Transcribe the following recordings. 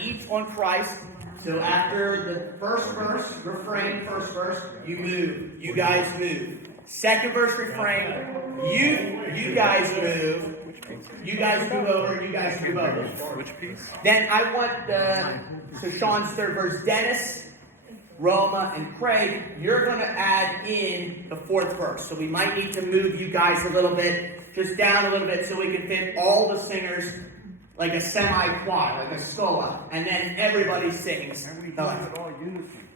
each on Christ. So after the first verse, refrain, first verse, you move. You guys move. Second verse, refrain. You guys move. You guys move over. You guys move over. Which piece? Then I want so Sean's third verse. Dennis, Roma, and Craig, you're going to add in the fourth verse. So we might need to move you guys a little bit, just down a little bit, so we can fit all the singers like a semi-choir, like a scola, and then everybody sings. And we do it all unison.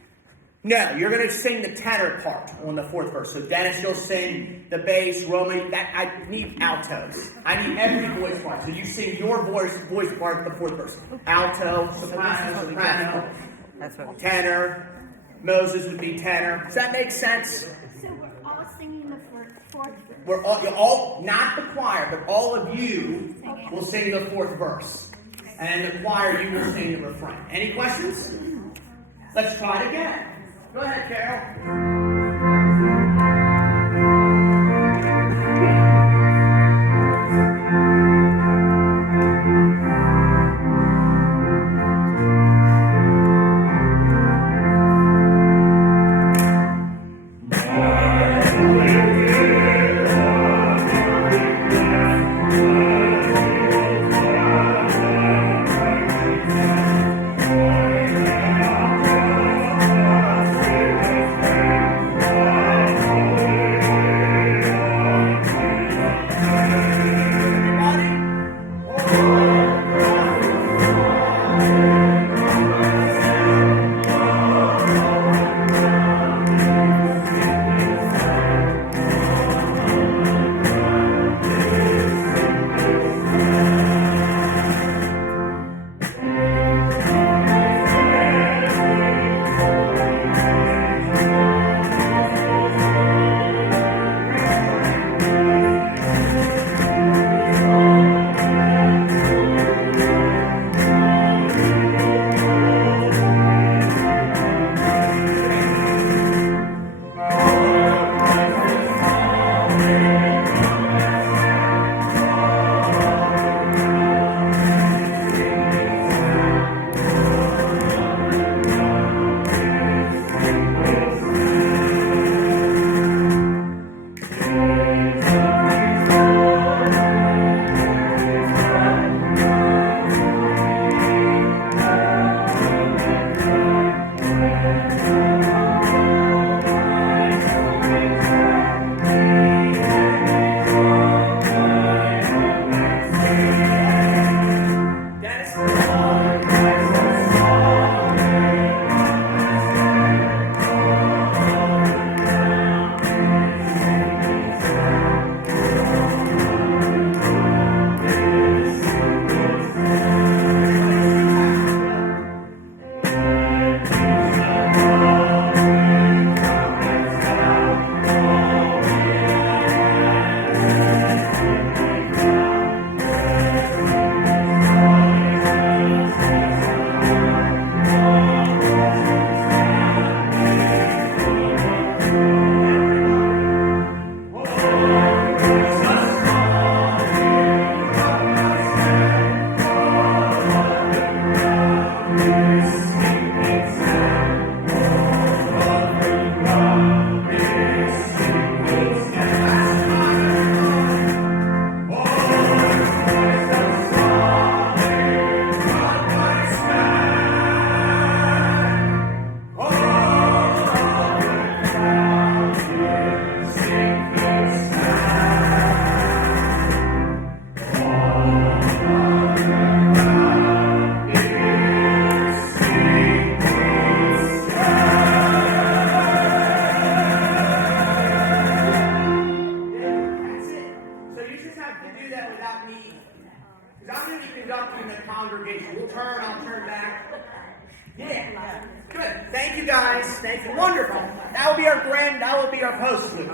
No, you're going to sing the tenor part on the fourth verse. So Dennis, you'll sing the bass. Roma, I need altos. I need every voice part. So you sing your voice part the fourth verse. Alto, soprano, tenor. Moses would be tenor. Does that make sense? So we're all singing the fourth verse. We're all, not the choir, but all of you will sing the fourth verse. And the choir, you will sing the refrain. Any questions? Let's try it again. Go ahead, Carol. congregation. We'll turn, I'll turn back. Yeah. Good. Thank you guys. Thank you. Wonderful. That will be our post loop.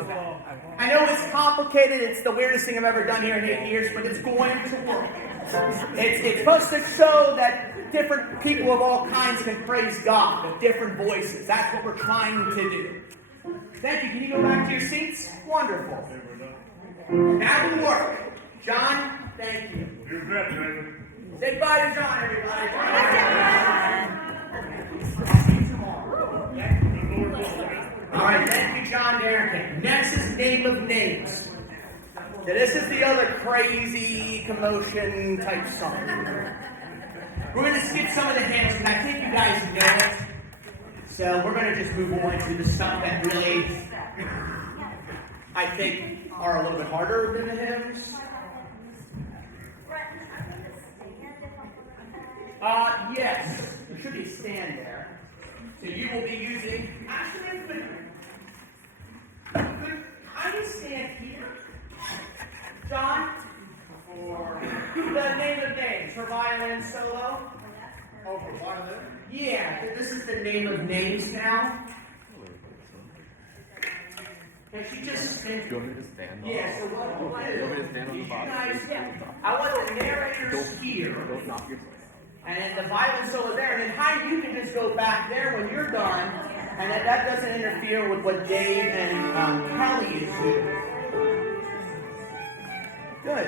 I know it's complicated. It's the weirdest thing I've ever done here in 8 years, but it's going to work. It's supposed to show that different people of all kinds can praise God with different voices. That's what we're trying to do. Thank you. Can you go back to your seats? Wonderful. That will work. John, thank you. You bet, David. Say bye to John, everybody. Next is name of names. So this is the other crazy commotion type song. We're going to skip some of the hymns, and I think you guys know it. So we're going to just move on to the stuff that really, I think, are a little bit harder than the hymns. Yes, there should be a stand there. So you will be using, actually, could I stand here? John? For the name of names, for violin solo. Oh, for violin? Yeah, this is the name of names now. Can she just stand? Do you want me to stand? Yeah, so what we'll do, Do you want me to stand on the you bottom? guys, I want the narrators here, Don't knock your and then the violin solo there, and then Hyde, you can just go back there when you're done, and that doesn't interfere with what Dave and Kelly is doing. Good.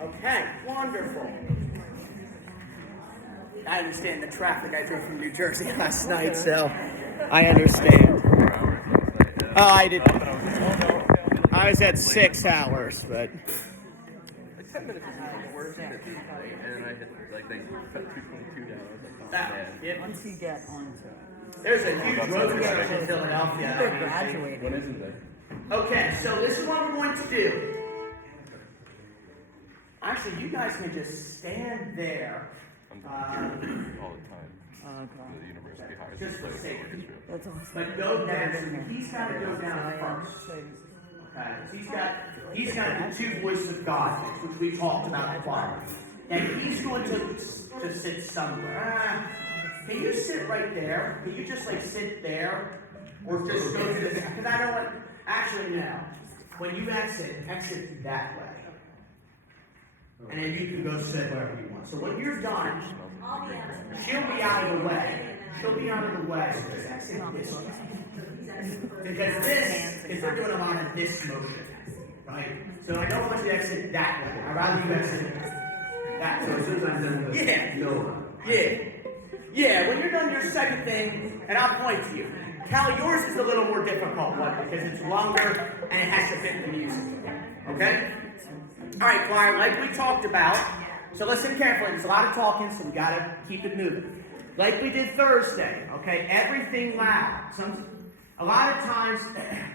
Okay, wonderful. I understand the traffic. I drove from New Jersey last night, so I understand. Oh, I did. I was at 6 hours, but 10 minutes is worse than it, and I had like they cut 222 down. Once you get onto it. there's a huge road construction in Philadelphia. They're graduating. What isn't there? Okay, so this is what we're going to do. Actually, you guys can just stand there. All the time. The university hires Just for me to play safety. orchestra. That's awesome. But go down. So he's got to go down first. Okay, so he's got the two voices of God, which we talked about in the choir. And he's going to sit somewhere. Can you sit right there? Can you just like sit there? Or just go to this? Because I don't want, actually no. When you exit that way. And then you can go sit wherever you want. So when you're done, she'll be out of the way. She'll be out of the way. So just exit this way. Because this is they're doing a lot of this motion, right? So I don't want you to exit that way. I'd rather you exit that way. Yeah. When you're done your second thing, and I'll point to you. Cal, yours is a little more difficult one because it's longer and it has to fit the music. Okay? All right, choir, like we talked about. So listen carefully. There's a lot of talking, so we gotta keep it moving. Like we did Thursday. Okay, everything loud. A lot of times,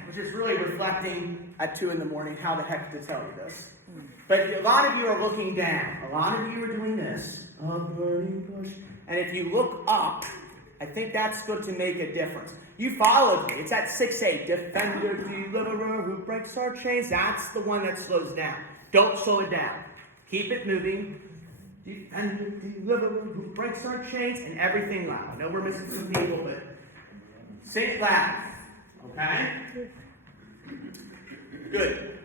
which is really reflecting at 2 in the morning, how the heck to tell you this. But a lot of you are looking down. A lot of you are doing this. And if you look up, I think that's good to make a difference. You followed me. It's at 6-8. Defender, deliverer, who breaks our chains. That's the one that slows down. Don't slow it down. Keep it moving. Defender, deliverer, who breaks our chains, and everything loud. I know we're missing some people, but sing it loud. Okay? Good.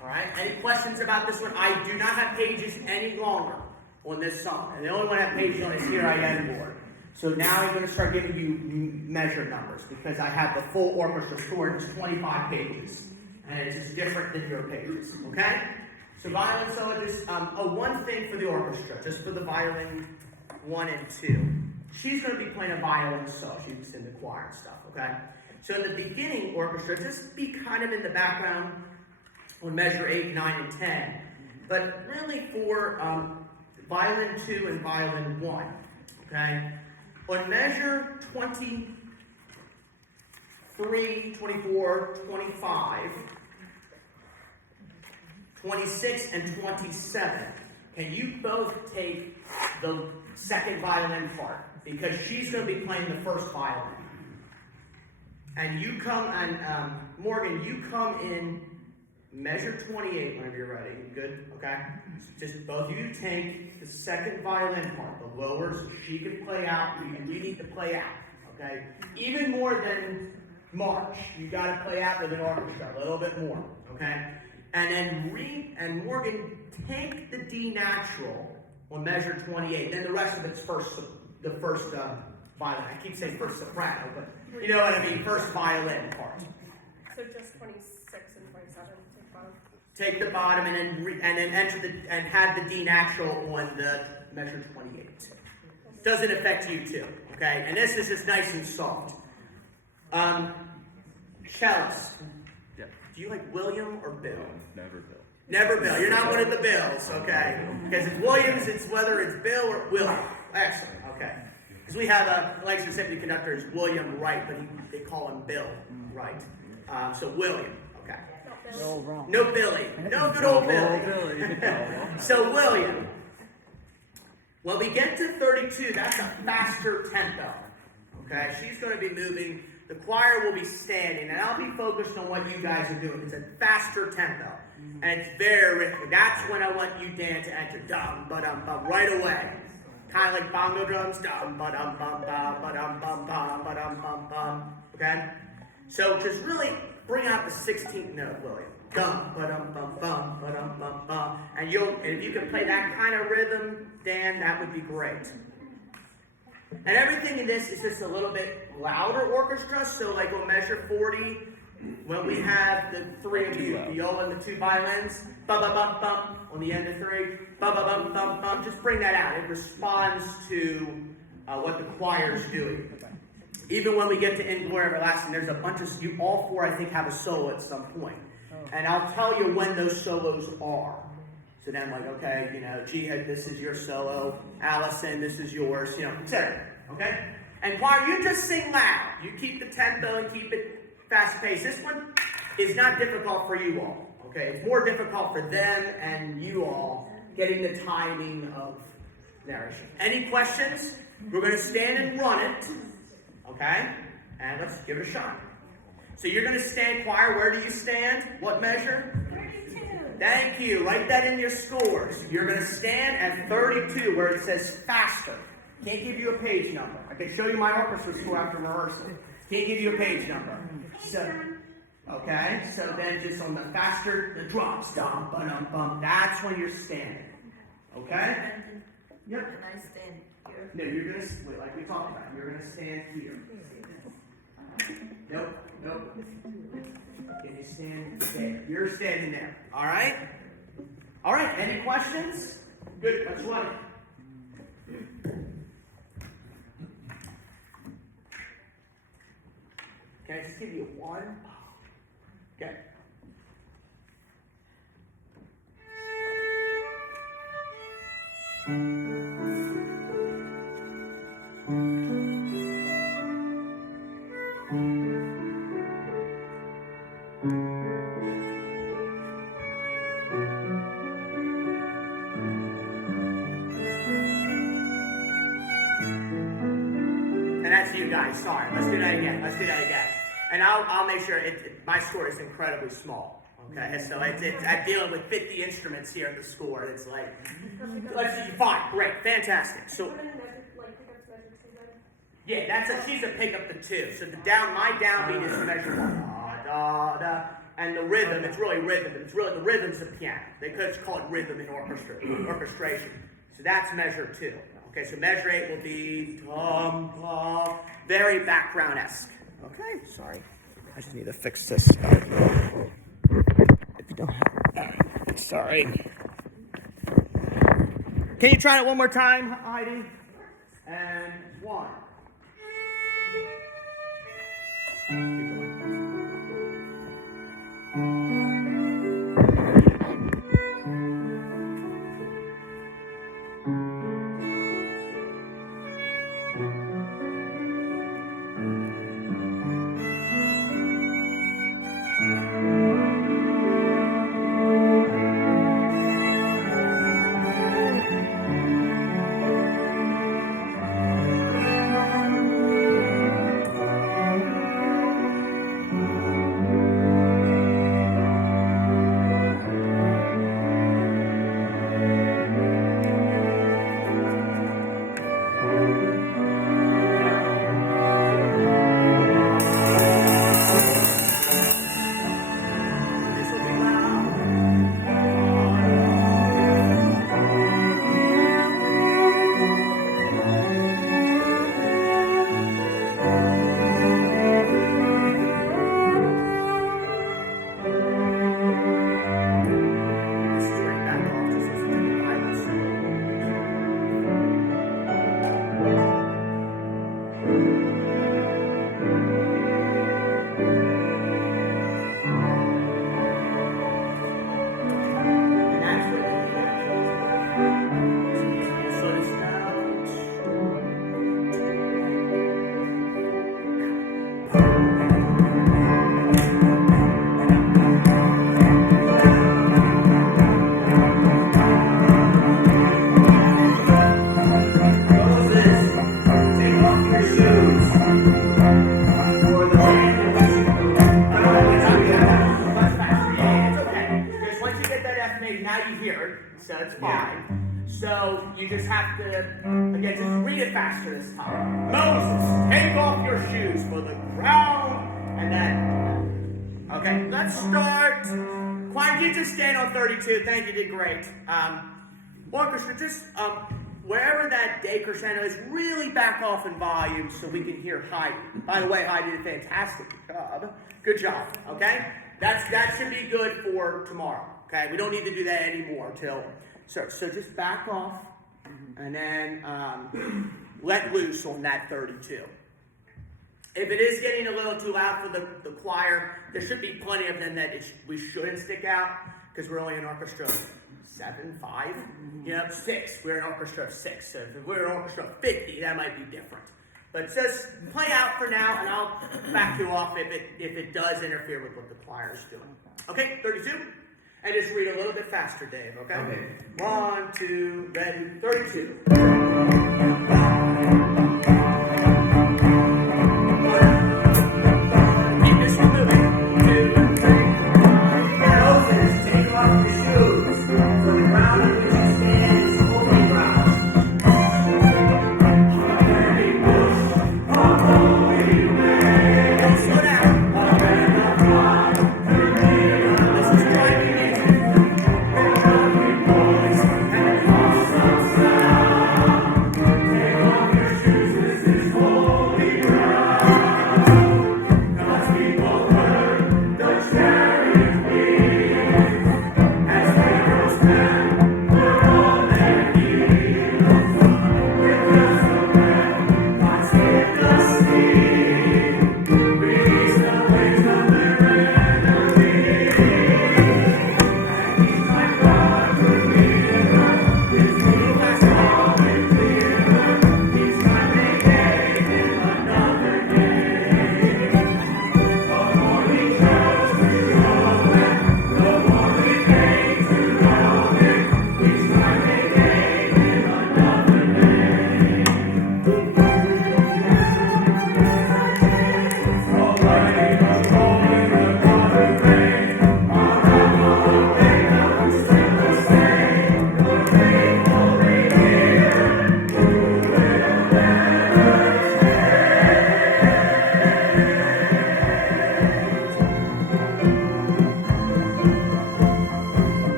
All right. Any questions about this one? I do not have pages any longer on this song. And the only one I have pages on is Here I Am, Lord. So now I'm going to start giving you measure numbers because I have the full orchestra score. It's 25 pages. And it's just different than your pages. Okay? So violin solo, just one thing for the orchestra, just for the violin 1 and 2. She's going to be playing a violin solo. She's in the choir and stuff, okay? So in the beginning orchestra, just be kind of in the background on measure 8, 9, and 10. But really for violin 2 and violin 1, okay? On measure 23, 24, 25, 26, and 27, can you both take the second violin part? Because she's going to be playing the first violin. And you come, and Morgan, you come in measure 28 whenever you're ready. Good? Okay? Just both of you take the second violin part, the lower, so she can play out. You need to play out. Okay? Even more than March. You got to play out with an orchestra, a little bit more. Okay? And then Morgan, take the D natural on measure 28. Then the rest of it's the first violin. I keep saying first soprano, but you know what I mean. First violin part. So just 26 and 27. Take the bottom and then enter and have the D natural on the measure 28. Doesn't affect you too. Okay. And this is just nice and soft. Cellist. Yeah. Do you like William or Bill? Never Bill. Never Bill. You're not one of the Bills, okay? Because it's Williams, it's whether it's Bill or William. Excellent, okay. Because we have a licensed symphony conductor is William Wright, but they call him Bill Wright. So William, okay. All wrong. No Billy. No good old Billy. So William. When we get to 32, that's a faster tempo. Okay, she's going to be moving. The choir will be standing, and I'll be focused on what you guys are doing. It's a faster tempo, and it's very rhythmic. That's when I want you, Dan, to enter dum ba dum bum right away, kind of like bongo drums. Dum ba dum bum ba dum bum ba dum bum bum. Okay, so just really bring out the 16th note, William. Dum ba dum bum bum ba dum bum bum, and if you can play that kind of rhythm, Dan, that would be great. And everything in this is just a little bit louder orchestra, so like on measure 40, when we have the three of you, viola and the two violins, ba-ba-bum-bum, on the end of three, ba-ba-bum-bum-bum, just bring that out. It responds to what the choir's doing. Even when we get to In Glory Everlasting, there's a bunch of, you all four I think have a solo at some point. And I'll tell you when those solos are. So then, like, okay, Jihad, this is your solo. Allison, this is yours, etc. Okay? And choir, you just sing loud. You keep the tempo and keep it fast-paced. This one is not difficult for you all. Okay? It's more difficult for them and you all getting the timing of narration. Any questions? We're going to stand and run it. Okay? And let's give it a shot. So you're going to stand, choir. Where do you stand? What measure? 32. Thank you. Write that in your scores. You're going to stand at 32 where it says faster. Can't give you a page number. I can show you my orchestra score after rehearsal. Can't give you a page number. So, okay, so then just on the faster, the drops, dum, ba-dum, bum, that's when you're standing. Okay? Yep. And I stand here. No, you're going to, like we talked about, you're going to stand here. Nope. Can you stand there? You're standing there. All right? All right, any questions? Good, let's run it. Can I just give you one? Okay. And that's you guys. Sorry. Let's do that again. And I'll make sure my score is incredibly small. Okay, so I'm dealing with 50 instruments here in the score. It's like, let's see, fine, great, fantastic. So, yeah, she's a pick up the two. So my downbeat is measure one, da da, and the rhythm. It's really rhythm. The rhythm's the piano. They could call it rhythm in orchestration. So that's measure 2. Okay, so measure 8 will be very background-esque. Okay, sorry. I just need to fix this. If you don't have sorry. Can you try it one more time, Heidi? And 1. Keep going. Slow this down. Moses, take off your shoes. For the land in which you move. Much faster. Yeah, it's okay. Because once you get that F major, now you hear it, so it's fine. So you just have to, again, just read it faster this time. Moses, take off your shoes for the ground, and then, okay, let's start. Choir, you just stand on 32. Thank you, did great. Orchestra, just wherever that day crescendo is, really back off in volume so we can hear Heidi. By the way, Heidi did a fantastic job. Good job, okay? That should be good for tomorrow, okay? We don't need to do that anymore till, so just back off and then let loose on that 32. If it is getting a little too loud for the choir, there should be plenty of them that we shouldn't stick out because we're only an orchestra of 7, 5, 6. We're an orchestra of 6. So if we're an orchestra of 50, that might be different. But just play out for now, and I'll back you off if it does interfere with what the choir is doing. Okay, 32? And just read a little bit faster, Dave, okay? Okay. 1, 2, ready, 32. Keep this one moving. 2, 3. Moses, take off your shoes, for the ground on which you stand is holy ground. Don't slow down. This is driving music.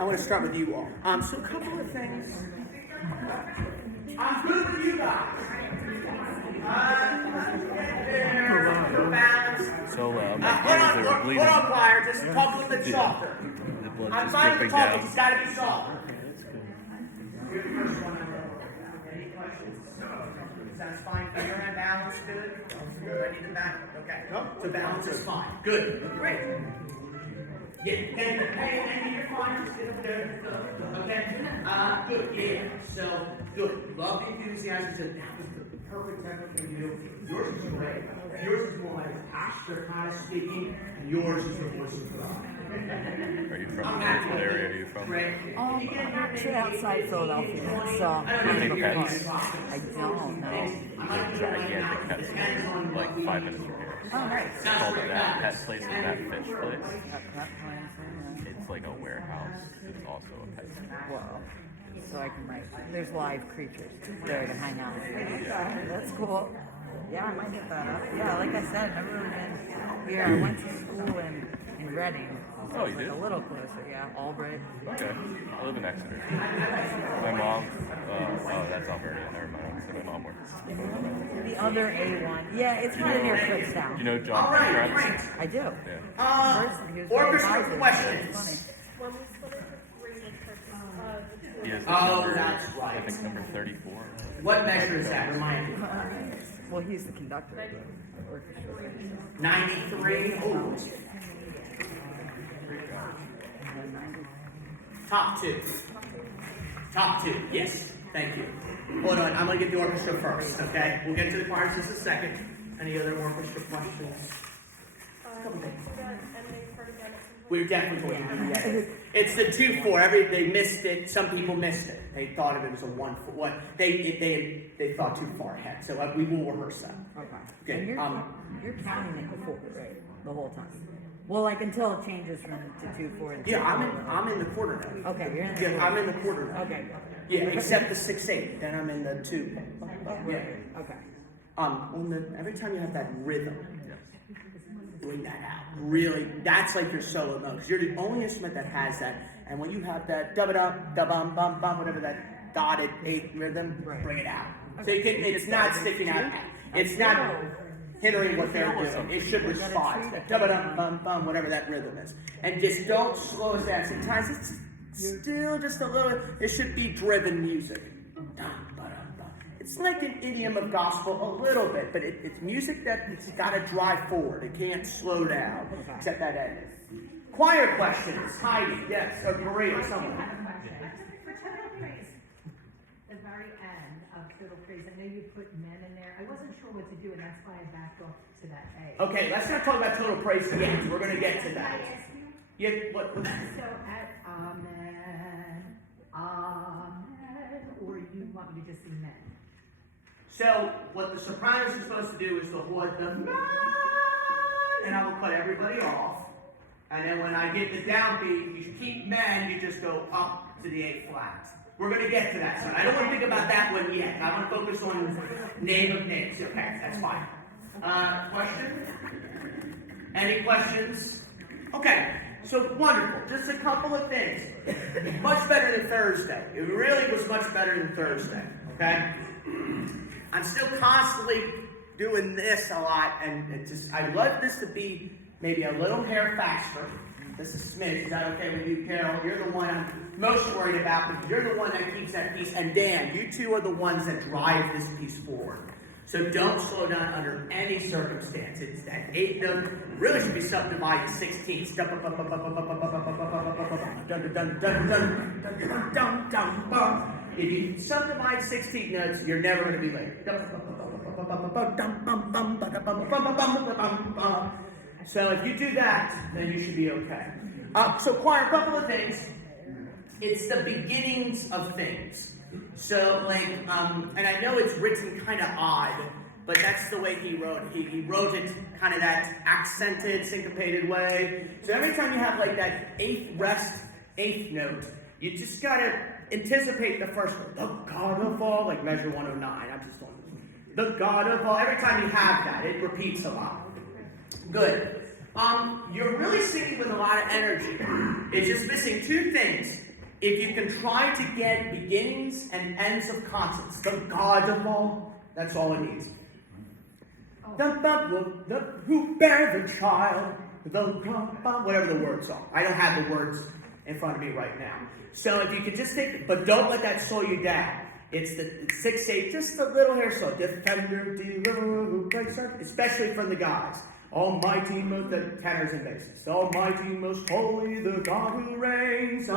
I want to start with you all. So a couple of things. I'm good with you guys. Balance. So my Hold ears are on, bleeding. hold on, choir. Just talk a little bit softer. The blood's I'm just fine with dripping talking. down. It's got to be softer. You're the first one. Any questions? Sounds fine for your end. Balance good. Ready to balance? Okay. So balance is fine. Good. Great. Yeah, and you're fine. Just get up there. Okay. Good. Yeah. So good. Love the enthusiasm. So that was the perfect tempo for you. Yours is great. Yours is more like pastor kind of speaking, and yours is the voice of God. Are you from? I'm happy. What area are you from? Great. I'm actually outside Philadelphia, so Do you think pets? I don't know. There's gigantic pet store, like 5 minutes from here. Oh, nice. It's called that pet place and that fish place. That plan, It's like a warehouse. It's also a pet store. Wow. So I can there's live creatures there to hang out. Okay, that's cool. Yeah, I might get that up. Yeah, like I said, I've never really been here. I went to school in Reading. So Oh, it's you did? a little closer, yeah. Albright. Okay. I live in Exeter. My mom, oh, that's Alberta. Never mind. So my mom works. The other A1. Yeah, it's kind of near Kutztown. You know John All right, Pankratz? great. I do. Yeah. First, he was the Orchestra advisor. questions. It's funny. When we split it to three, the He is Oh, number, that's I right. think number 34. What measure is that? Remind me. Well, he's the conductor of the orchestra. 93. Oh, top two. Top two. Yes. Thank you. Hold on. I'm going to get the orchestra first, okay? We'll get to the choirs in just a second. Any other orchestra questions? We're definitely going to do that. It's the 2-4. They missed it. Some people missed it. They thought of it as a 1-4. What they thought too far ahead. So we will rehearse that. Okay. Okay. And you're counting it before, right? The whole time. Well, like until it changes from to 2-4 and Yeah, I'm in the quarter note. Okay, you're in the Yeah, I'm in the quarter note. Okay. Yeah, except the 6/8. Then I'm in the 2. Yeah. Okay. Every time you have that rhythm, bring that out. Really, that's like your solo note. Because you're the only instrument that has that. And when you have that da-ba-dum, da-bum, bum, bum, whatever that dotted 8 rhythm, bring it out. So you can, it's not sticking out. It's not hindering what they're doing. It should respond. Da-ba-dum, bum, bum, whatever that rhythm is. And just don't slow it down. Sometimes it's still just a little, it should be driven music. It's like an idiom of gospel a little bit, but it's music that it's got to drive forward. It can't slow down, except that end. Choir questions. Heidi, yes, or Maria, someone. For Total Praise, the very end of Total Praise, I know you put men in there. I wasn't sure what to do, and that's why I backed off to that A. Okay, let's not talk about total praise yet. We're going to get to that. Can I ask you? Yeah, what? So at Amen, Amen, or you want me to just be men? So what the sopranos are supposed to do is to hold the man, and I will cut everybody off. And then when I get the downbeat, you keep men, you just go up to the A flat. We're going to get to that, son. I don't want to think about that one yet. I want to focus on name of names. Okay, that's fine. Question? Any questions? Okay, so wonderful. Just a couple of things. Much better than Thursday. It really was much better than Thursday. Okay? I'm still constantly doing this a lot, and I'd love this to be maybe a little hair faster. This is Smith. Is that okay with you, Carol? You're the one I'm most worried about because you're the one that keeps that piece. And Dan, you two are the ones that drive this piece forward. So don't slow down under any circumstance. It's that 8 note really should be subdivided to 16. If you subdivide 16 notes, you're never going to be late. So if you do that, then you should be okay. So choir, a couple of things. It's the beginnings of things. So and I know it's written kind of odd, but that's the way he wrote it. He wrote it kind of that accented, syncopated way. So every time you have like that 8th note, you just gotta anticipate the first one. The God of all, like measure 109. I'm just on the God of all. Every time you have that, it repeats a lot. Good. You're really singing with a lot of energy. It's just missing 2 things. if you can try to get beginnings and ends of consonants, the God of all, that's all it needs. Who bear the child, whatever the words are. I don't have the words in front of me right now. So if you could just take, but don't let that slow you down. It's the 6/8, just a little hair slow. Defender, deliverer, who breaks our, especially from the guys. Almighty, most the tenors and basses. Almighty, most holy, the God who reigns.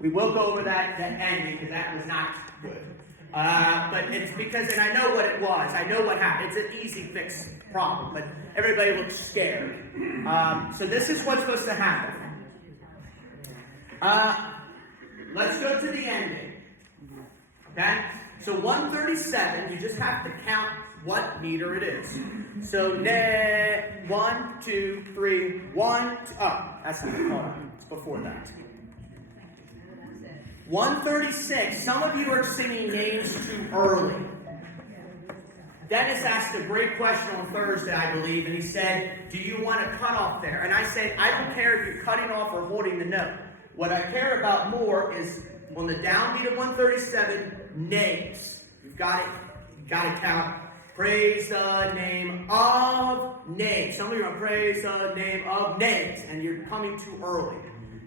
We will go over that ending because that was not good. But it's because, and I know what it was. I know what happened. It's an easy fix problem, but everybody looks scared. So this is what's supposed to happen. Let's go to the ending. Okay? So 137, you just have to count what meter it is. So 1, 2, 3, 1, 2, oh, that's not the call. It's before that. 136, some of you are singing names too early. Dennis asked a great question on Thursday, I believe, and he said, do you want a cutoff there? And I said, I don't care if you're cutting off or holding the note. What I care about more is on the downbeat of 137, names. You've got it. You've got to count. Praise the name of names. Some of you are praise the name of names, and you're coming too early.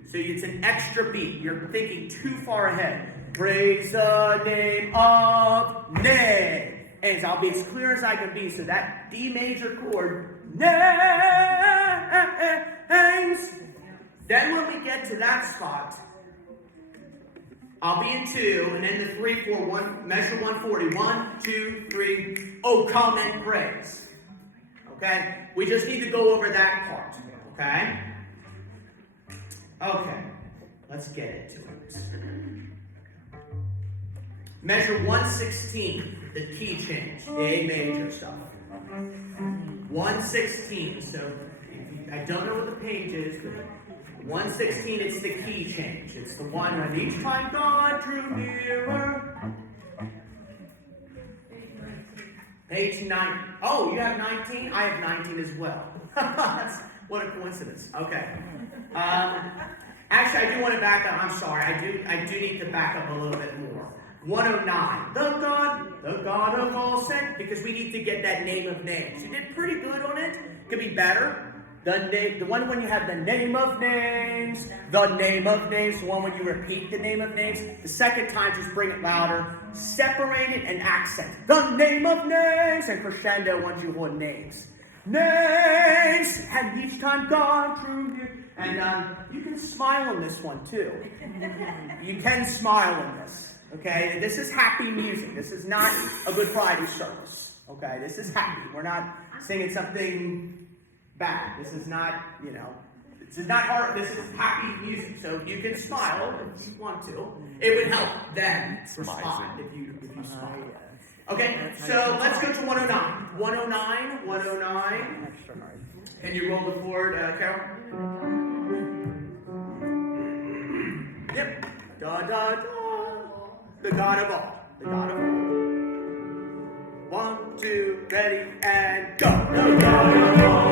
So it's an extra beat. You're thinking too far ahead. Praise the name of names. I'll be as clear as I can be. So that D major chord, names. Then when we get to that spot, I'll be in 2, and then the 3, 4, 1, measure 140. 1, 2, 3. Oh, come and praise. Okay? We just need to go over that part. Okay? Okay. Let's get into it. Measure 116, the key change, the A major stuff. 116. So I don't know what the page is, but 116, it's the key change. It's the one when each time God drew nearer. Page 9. Oh, you have 19? I have 19 as well. What a coincidence. Okay. Actually, I do want to back up. I'm sorry. I do need to back up a little bit more. 109. The God of all sent, because we need to get that name of names. You did pretty good on it. Could be better. The one when you have the name of names, the one when you repeat the name of names. The second time, just bring it louder, separate it, and accent. The name of names, and crescendo once you hold names. Names, and each time God drew near. And you can smile on this one too. You can smile on this. Okay, this is happy music. This is not a Good Friday service. Okay, this is happy. We're not singing something bad. This is not, this is not hard. This is happy music. So you can smile if you want to. It would help them respond if you smile. Okay, so let's go to 109. 109. Extra hard. Can you roll the board, Carol? Yep. Da da da. The God of all. The God of all. 1, 2, ready, and go. The God of all.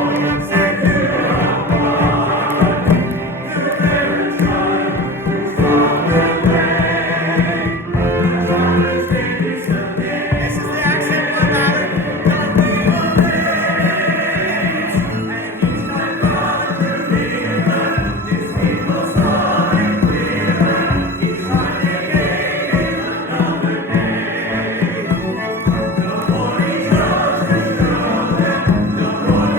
Say you are God. You never try. Strong and brave. Strong as babies of day. This is the accent one louder. The name of names. And each time God drew nearer, His people saw Him clearer. Each time they gave Him another name. The more He chose to show them, the more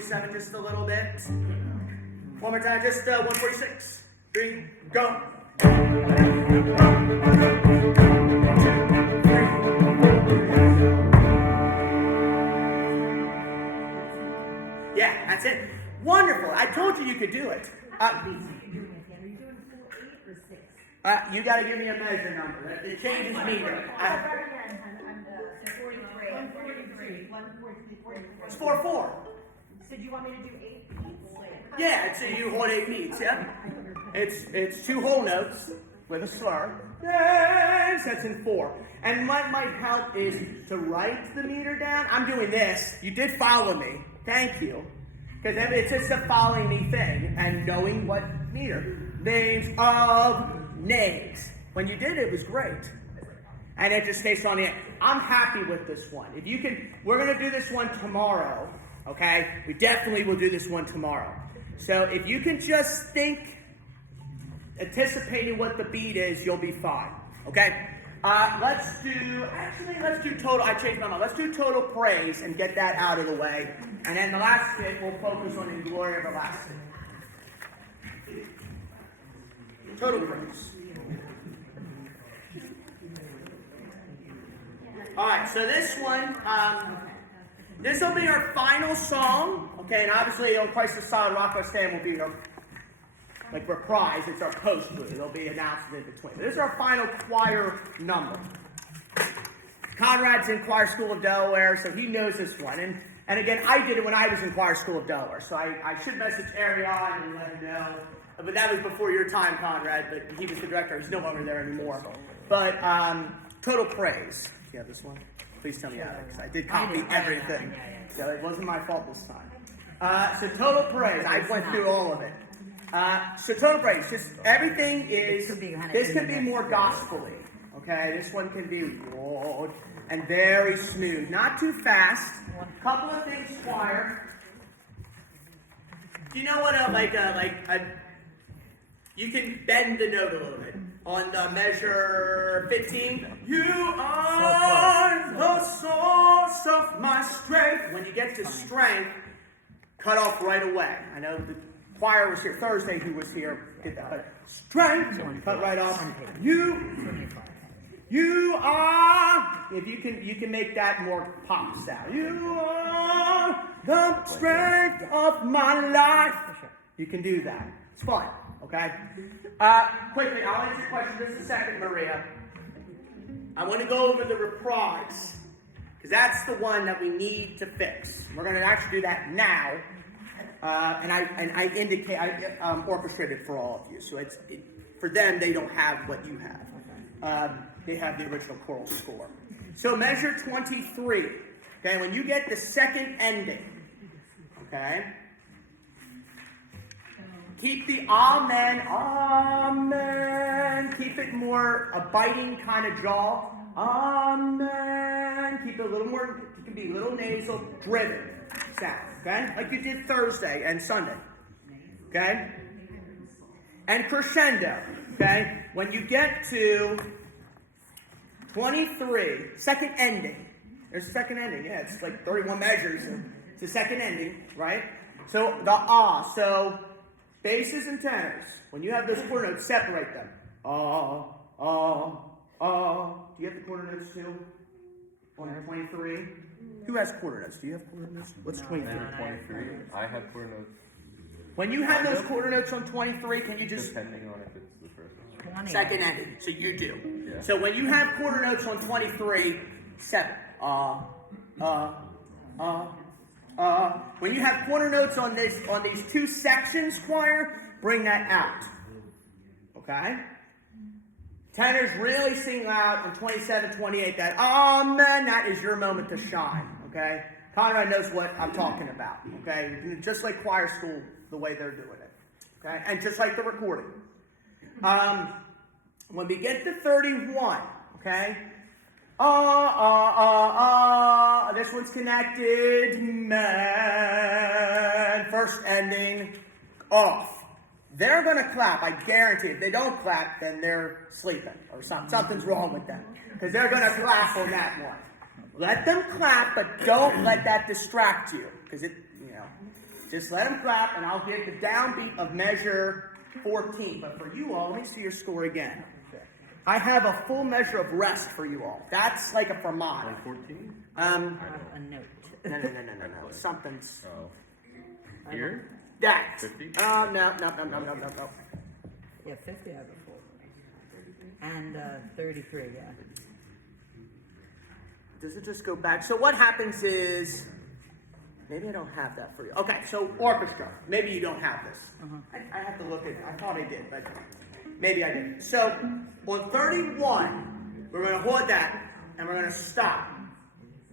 147 just a little bit. One more time, just 146. 3, go. Yeah, that's it. Wonderful. I told you you could do it. Are you doing 4/8 or 6? You got to give me a measure number. It changes meter. It's 4/4. So do you want me to do 8 beats? Yeah, so you hold 8 beats. Yeah. It's 2 whole notes with a slur. Yes, that's in 4. And what might help is to write the meter down. I'm doing this. You did follow me. Thank you. Because it's just a following me thing and knowing what meter. Names of names. When you did it was great. And it just stays on the end. I'm happy with this one. If you can, we're going to do this one tomorrow. Okay? We definitely will do this one tomorrow. So if you can just think, anticipating what the beat is, you'll be fine. Okay? Let's do total. I changed my mind. Let's do total praise and get that out of the way. And then the last bit, we'll focus on In Glory Everlasting. Total praise. All right, so this one, this will be our final song. Okay, and obviously, on Christ the Solid Rock I Stand will be our reprise. It's our post-group. It'll be announced in between. This is our final choir number. Conrad's in Choir School of Delaware, so he knows this one. And again, I did it when I was in Choir School of Delaware, so I should message Arion and let him know. But that was before your time, Conrad, but he was the director. He's no longer there anymore. But Total Praise. Do you have this one? Please tell me you have it, because I did copy everything. So it wasn't my fault this time. So Total Praise. I went through all of it. So Total Praise. Just everything is, this could be more gospel-y. Okay, this one can be broad and very smooth. Not too fast. Couple of things, choir. Do you know what you can bend the note a little bit. On the measure 15, you are the source of my strength. When you get to strength, cut off right away. I know the choir was here Thursday, who was here, did that. But strength, cut right off. You are, if you can make that more pop sound. You are the strength of my life. You can do that. It's fun, okay? Quickly, I'll answer your question just a second, Maria. I want to go over the reprise, because that's the one that we need to fix. We're going to actually do that now, and I orchestrated for all of you. So for them, they don't have what you have. They have the original choral score. So measure 23. Okay, when you get the second ending, okay, keep the amen, amen. Keep it more a biting kind of jaw. Amen. Keep it a little more, it can be a little nasal, driven sound. Okay, like you did Thursday and Sunday. Okay, and crescendo. Okay, when you get to 23, second ending. There's a second ending. Yeah, it's like 31 measures. It's a second ending, right? So the so basses and tenors. When you have those quarter notes, separate them. Do you have the quarter notes too? On 23? Who has quarter notes? Do you have quarter notes? What's 23? 23. I have quarter notes. When you have those quarter notes on 23, can you just... Depending on if it's the first one. Second ending. So you do. Yeah. So when you have quarter notes on 23, 7. When you have quarter notes on these two sections, choir, bring that out. Okay? Tenors really sing loud on 27, 28. That amen, that is your moment to shine. Okay? Conrad knows what I'm talking about. Okay? Just like choir school, the way they're doing it. Okay? And just like the recording. When we get to 31, okay? This one's connected. Man. First ending. Off. They're going to clap. I guarantee. If they don't clap, then they're sleeping or something's wrong with them. Because they're going to clap on that one. Let them clap, but don't let that distract you. Because Just let them clap, and I'll get the downbeat of measure 14. But for you all, let me see your score again. I have a full measure of rest for you all. That's like a fermata. On 14? I have a note. No. Something's Oh. Here? that. 50? No. Yeah, 50 I have a full. And 33, yeah. Does it just go back? So what happens is, maybe I don't have that for you. Okay, so orchestra. Maybe you don't have this. I have to look at it. I thought I did, but maybe I didn't. So on 31, we're going to hold that, and we're going to stop.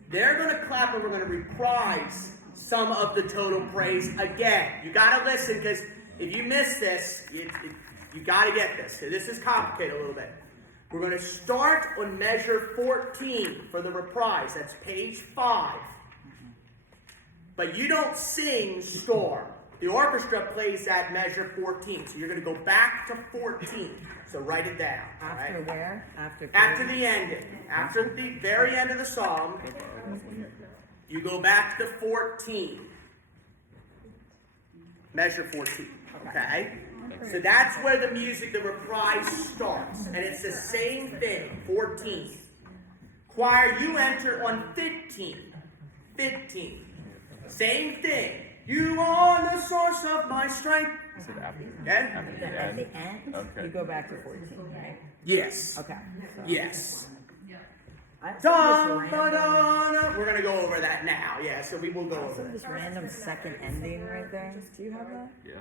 They're going to clap, and we're going to reprise some of the total praise again. You got to listen, because if you miss this, you got to get this. So this is complicated a little bit. We're going to start on measure 14 for the reprise. That's page 5. But you don't sing storm. The orchestra plays at measure 14. So you're going to go back to 14. So write it down. After right? where? After After the ending. After the very end of the song, you go back to 14. Measure 14. Okay? So that's where the music, the reprise starts. And it's the same thing, 14. Choir, you enter on 15. 15. Same thing. You are the source of my strength. Is it after? Okay? After the At end? the end, Okay. you go back to 14, right? Yes. Okay. So Yes. I saw Dun, this dun, random, dun, dun. We're going to go over that now. Yeah, so we will go I over saw that. this random second ending right there. Do you have that? Yeah.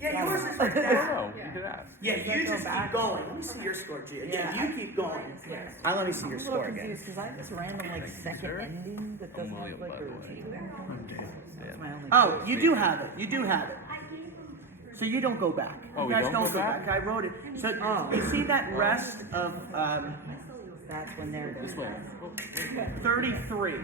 Yeah, yours is like I don't that. know. You could ask. Yeah, Does that you go just back? keep going. Let me see your score, Gia. Yeah, Yeah. you keep going. Yeah. Let me see your I'm a score little again. confused because I have this random like second ending that doesn't have like a routine there. That's my only Oh, you do have it. You do have it. So you don't go back. Oh, You we guys don't go back? I wrote it. So Oh. you see that rest of That's when they're This way. 33.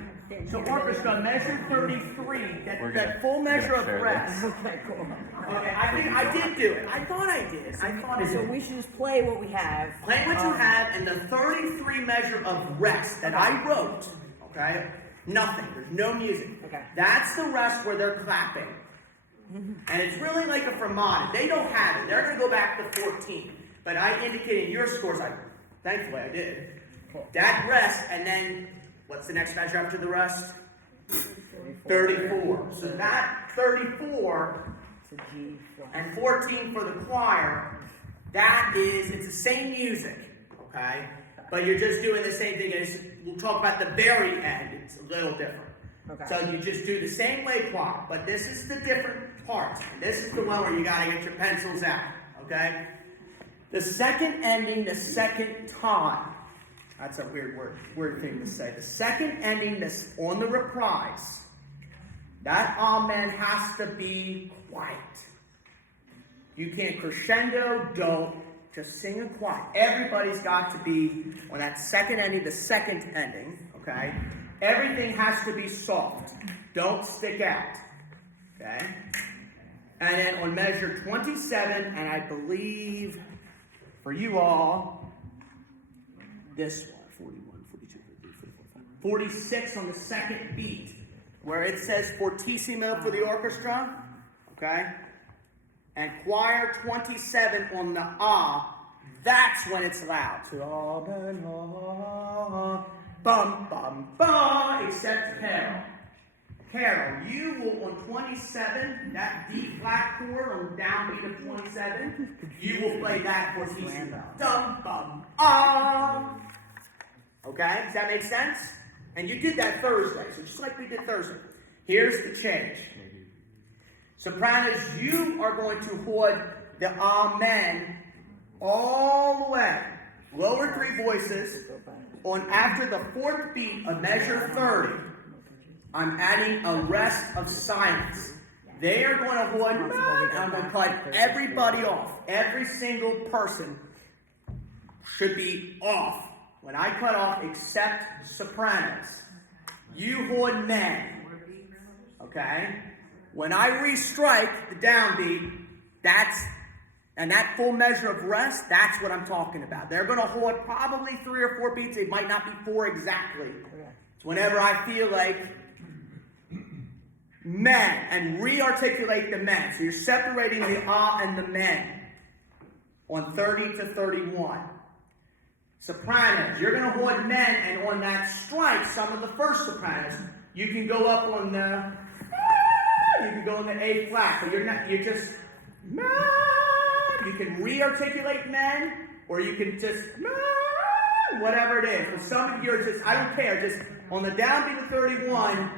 So orchestra, measure 33. We're That gonna- full we're gonna measure of share rest. Okay, cool. Okay, I think I did do it. I thought I did. So we should just play what we have. Play what you have and the 33 measure of rest that I wrote. Okay? Nothing. There's no music. Okay. That's the rest where they're clapping. And it's really like a fermata. They don't have it. They're going to go back to 14. But I indicated in your scores, thankfully I did. That rest, and then what's the next measure after the rest? 34. So that 34 It's a G flat. and 14 for the choir, it's the same music, okay? But you're just doing the same thing as, we'll talk about the very end, it's a little different. Okay. So you just do the same way choir, but this is the different part. This is the one where you gotta get your pencils out, okay? The second ending, the second time. That's a weird thing to say. The second ending that's on the reprise, that amen has to be quiet. You can't crescendo, don't. Just sing it quiet. Everybody's got to be on that second ending, the second ending, okay? Everything has to be soft. Don't stick out, okay? And then on measure 27, and I believe for you all, this one, 41, 42, 43, 44, 46 on the second beat, where it says fortissimo for the orchestra, okay? And choir 27 on the that's when it's loud. So, bum, bum, bum, except Carol. Carol, you will on 27, that D flat chord on the downbeat of 27, you will play that fortissimo. Dum, bum, Okay, does that make sense? And you did that Thursday, so just like we did Thursday. Here's the change. Sopranos, you are going to hold the amen all the way. Lower three voices. On after the fourth beat of measure 30, I'm adding a rest of silence. They are going to hold, and I'm going to cut everybody off. Every single person should be off. When I cut off, except sopranos. You hold men. Okay? When I restrike the downbeat, and that full measure of rest, that's what I'm talking about. They're going to hold probably 3 or 4 beats. It might not be 4 exactly. It's whenever I feel like men, and re-articulate the men. So you're separating the ah and the men on 30 to 31. Sopranos, you're going to hold men, and on that strike, some of the first sopranos, you can go up on the, you can go on the A flat, but you're just, you can re-articulate men, or you can just, whatever it is. But some of you are just, I don't care, just on the downbeat of 31,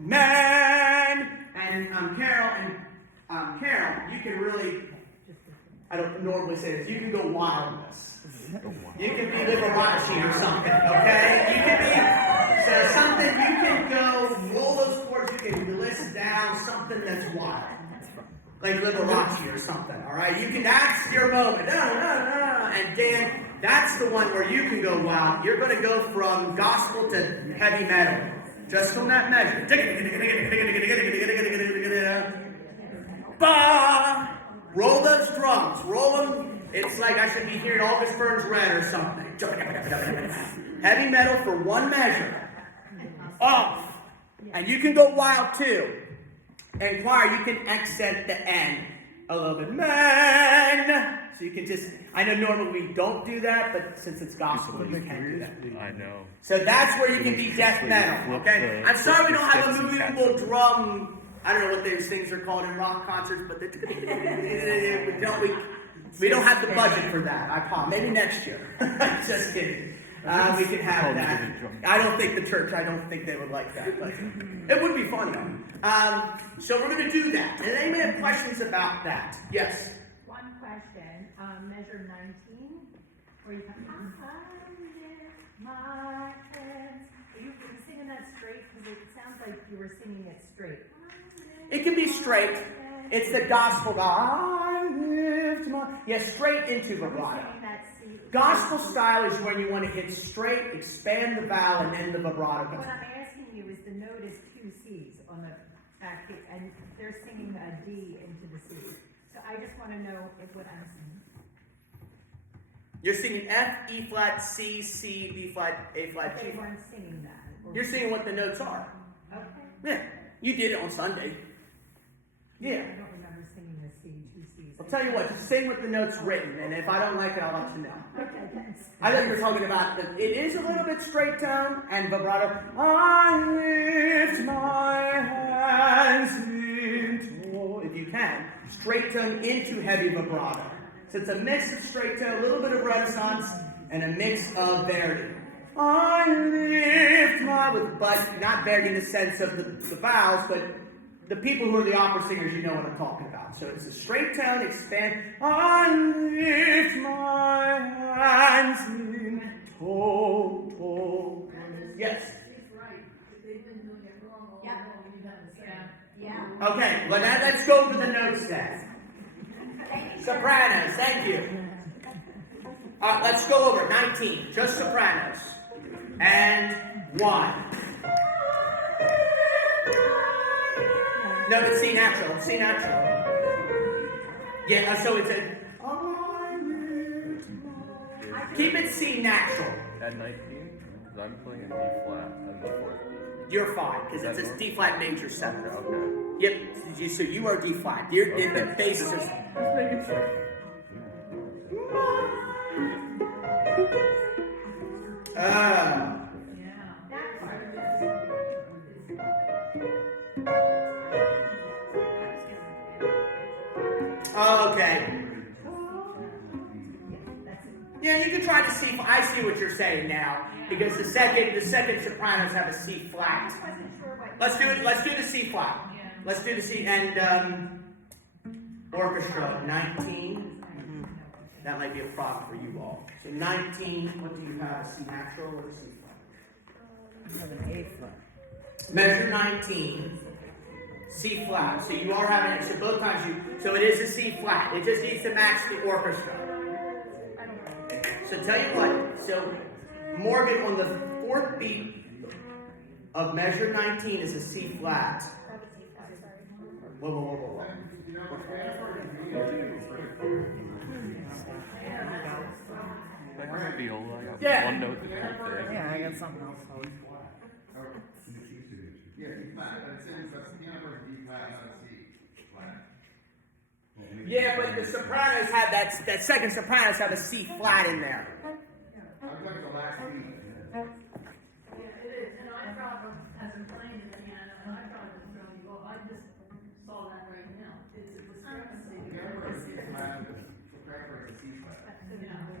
men, and Carol, you can really, I don't normally say this, you can go wild on this. You can be Liberace or something, okay? You can be, so something, you can go, roll those chords, you can list down something that's wild. Like Liberace or something, all right? You can, that's your moment. And Dan, that's the one where you can go wild. You're going to go from gospel to heavy metal. Just from that measure. Bah! Roll those drums. Roll them. It's like I should be hearing August Burns Red or something. Heavy metal for one measure. Off. And you can go wild too. And choir, you can accent the end a little bit. Man! So you can just, I know normally we don't do that, but since it's gospel, you can do that. I know. So that's where you can be death metal, okay? I'm sorry we don't have a movable drum, I don't know what those things are called in rock concerts, but we don't have the budget for that. I promise. Maybe next year. Just kidding. We can have that. I don't think they would like that, but it would be funny. So we're going to do that. And anybody have questions about that? Yes? One question, measure 19, where you come, my hands. Are you singing that straight? Because it sounds like you were singing it straight. It can be straight. It's the gospel. I lift my... Yeah, straight into vibrato. Gospel style is when you want to hit straight, expand the vowel, and then the vibrato comes. What I'm asking you is the note is 2 C's on the back, and they're singing a D into the C. So I just want to know if what I'm singing. You're singing F, E flat, C, C, B flat, A flat, G They flat. weren't singing that. You're singing what the notes are. Okay. Yeah, you did it on Sunday. Yeah. I don't remember singing the C, 2 C's. I'll tell you what, just sing what the note's written, and if I don't like it, I'll let you know. Okay, thanks. I thought you were talking about that. It is a little bit straight tone and vibrato. I lift my hands into, if you can, straight tone into heavy vibrato. So it's a mix of straight tone, a little bit of Renaissance, and a mix of Verdi. I lift my, but not Verdi in the sense of the vowels, but the people who are the opera singers, you know what I'm talking about. So it's a straight tone, expand. I lift my hands in total. Yes. Yeah. Okay, well now let's go over the notes then. Sopranos, thank you. Let's go over 19, just sopranos. And 1. No, but C natural. C natural. Yeah, so it's a. Keep it C natural. At 19, because I'm playing in D flat and the 4th. You're fine, because it's a D flat major 7. Okay. Yep, so you are D flat. You're in the basis. Just making sure. Okay. Yeah, you can try to see. I see what you're saying now, because the second sopranos have a C flat. Let's do it. Let's do the C flat. Let's do the C and orchestra 19. That might be a problem for you all. So 19. What do you have? A C natural or a C flat? I have an A flat. Measure 19. C flat. So you are having it. So both times you. So it is a C flat. It just needs to match the orchestra. So tell you what. So Morgan on the 4th beat of measure 19 is a C flat. Whoa. Back in the viola, I got Yeah. one note that's right there. Yeah, I got something else. Yeah, but the sopranos have that second sopranos have a C flat in there. Yeah, it is, and I probably, as I'm playing the piano, and I probably was really, well, I just saw that right now. It's a discrepancy.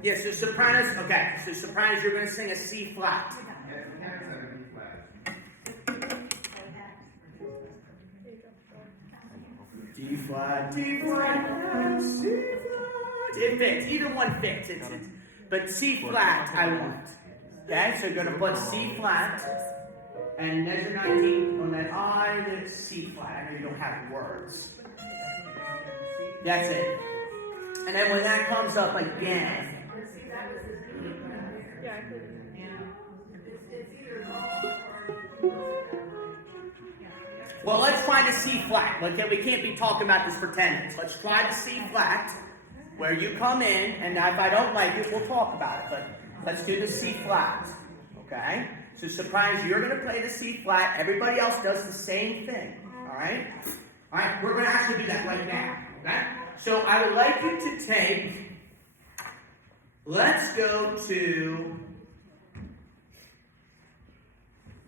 Yeah, so sopranos, okay, so sopranos, you're going to sing a C flat. D flat, D flat, C flat. It fits, either one fits, but C flat I want. Okay, so you're going to put C flat, and measure 19 on that I, the C flat. I know you don't have words. That's it. And then when that comes up again, Yeah, I could. well, let's try the C flat. Okay, we can't be talking about this for 10 minutes. Let's try the C flat, where you come in, and if I don't like it, we'll talk about it. But let's do the C flat. Okay? So surprise, you're going to play the C flat. Everybody else does the same thing. All right? All right, we're going to actually do that right now. Okay? So I would like you to take, let's go to,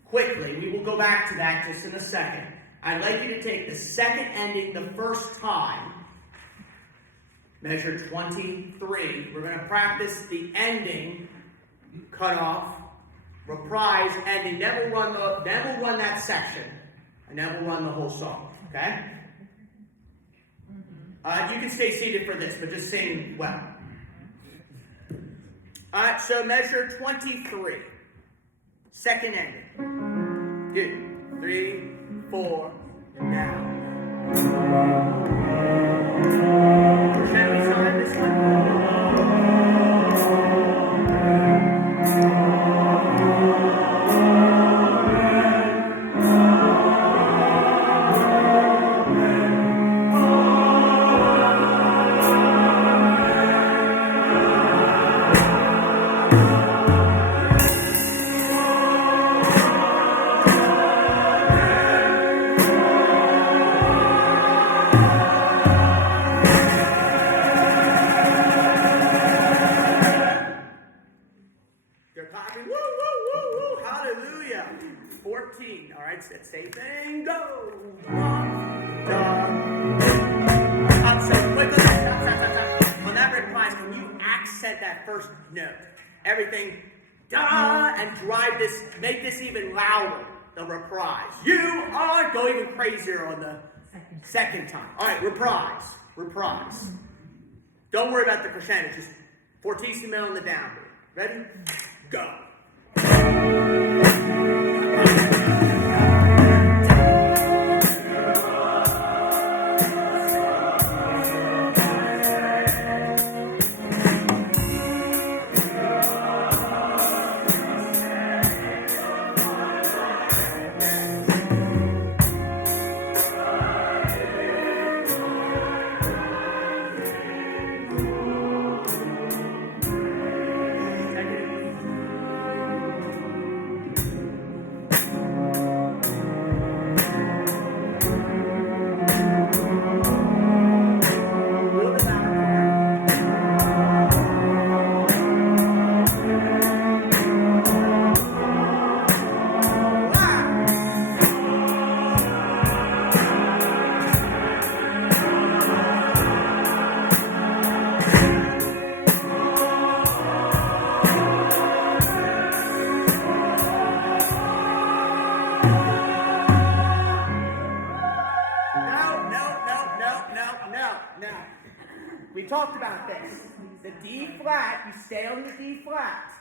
quickly, we will go back to that just in a second. I'd like you to take the second ending the first time, measure 23. We're going to practice the ending, cut off, reprise, ending. Then we'll run that section, and then we'll run the whole song. Okay? You can stay seated for this, but just sing well. All right, so measure 23. Second ending. 2, 3, 4, now. Shall we start this one? You're clapping. Woo, woo, woo, woo. Hallelujah. 14. All right, same thing. Go. So quickly, stop. On that reprise, when you accent that first note, everything, da, and drive this, make this even louder, the reprise. You are, go even crazier on the second time. All right, reprise. Don't worry about the crescendo, just fortissimo on the downbeat. Ready? Go. No. We talked about this. The D flat, you stay on the D flat.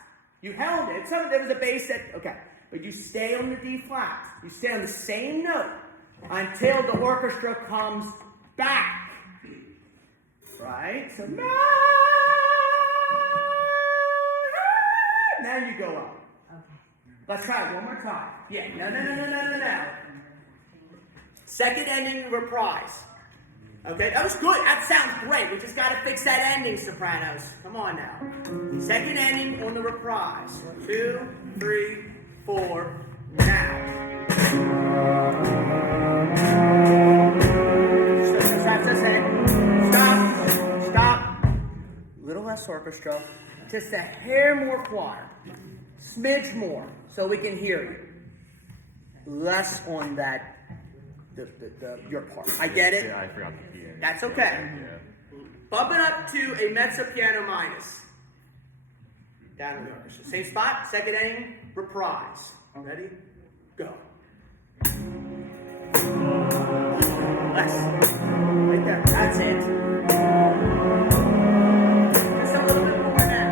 You held it. There was a bass that, okay. But you stay on the D flat. You stay on the same note until the orchestra comes back. Right? So, now you go up. Okay. Let's try it one more time. Yeah, no. Second ending reprise. Okay, that was good. That sounds great. We just got to fix that ending, sopranos. Come on now. Second ending on the reprise. 2, 3, 4, now. orchestra, just a hair more choir, smidge more, so we can hear you. Less on that, your part. I get it. Yeah, I forgot the piano. That's okay. Yeah. Bump it up to a mezzo piano minus. Down in the orchestra. Same spot, second ending, reprise. Ready? Go. Less. Right there. That's it. Just a little bit more now.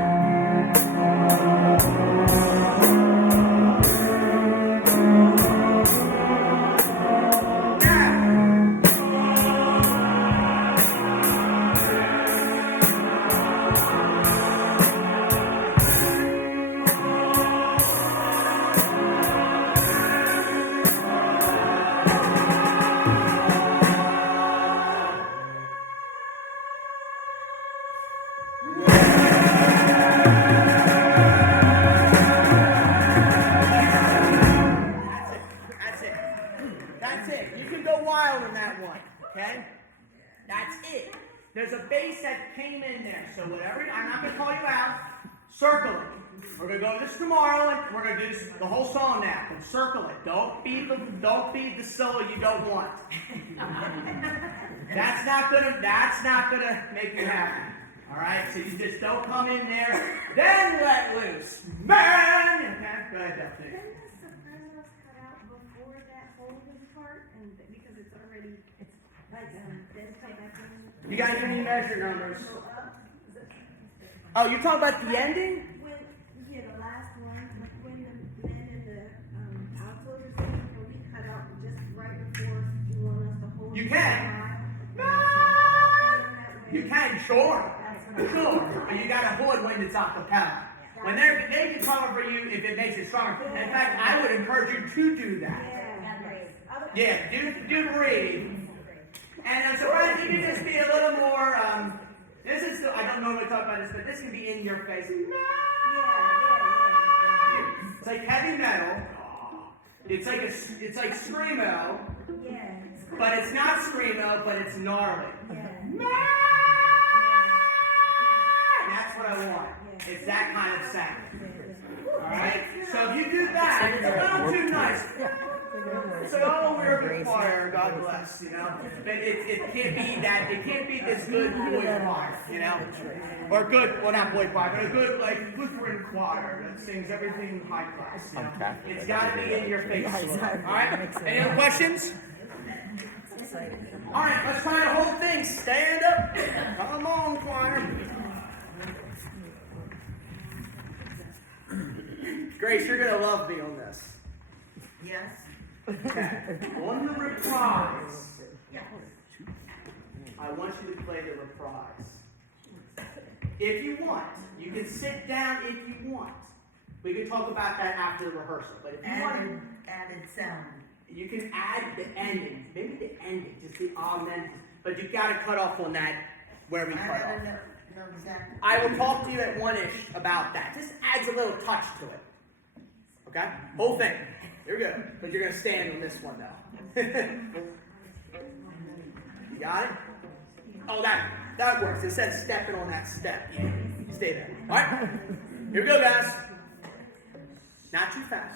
That's it. You can go wild on that one, okay? That's it. There's a bass that came in there, so whatever. I'm not gonna call you out. Circle it. We're gonna go this tomorrow, and we're gonna do this, the whole song now. But circle it. Don't feed the solo you don't want. That's not gonna make you happy. All right. So you just don't come in there. Then let loose, man. Okay. Go ahead, Delphine. Then the sopranos cut out before that holding part, and because it's already, it's like, then cut back in. You got any measure numbers? Go up. Oh, you're talking about the ending? When, yeah, the last one, like when the men in the altos are singing, can we cut out just right before you want us to hold? You it can. high? You can, sure. Sure. But you gotta hold when it's a cappella. When they can cover for you if it makes it stronger. In fact, I would encourage you to do that. Yeah, do read. And I'm surprised you can just be a little more, this is still, I don't normally talk about this, but this can be in your face. It's like heavy metal. It's like screamo. Yeah. But it's not screamo, but it's gnarly. That's what I want. It's that kind of sound. Alright? So if you do that, it's a little too nice. So, oh, we're a good choir, God bless, you know. But it can't be that, it can't be this good boy choir, you know. Or good, well not boy choir, but a good, like, Lutheran choir that sings everything high class, you know. It's got to be in your face. Alright? Any other questions? Alright, let's try the whole thing. Stand up. Come on, choir. Grace, you're going to love me on this. Yes. Okay. On the reprise, I want you to play the reprise. If you want, you can sit down if you want. We can talk about that after the rehearsal. But if you want, Added sound. you can add the ending. Maybe the ending, just the amen. But you've got to cut off on that where we cut off. know exactly. I will talk to you at 1-ish about that. Just adds a little touch to it. Okay? Whole thing. You're good. But you're going to stand on this one now. You got it? Oh, that works. It says stepping on that step. Yeah. Stay there. All right? Here we go, guys. Not too fast.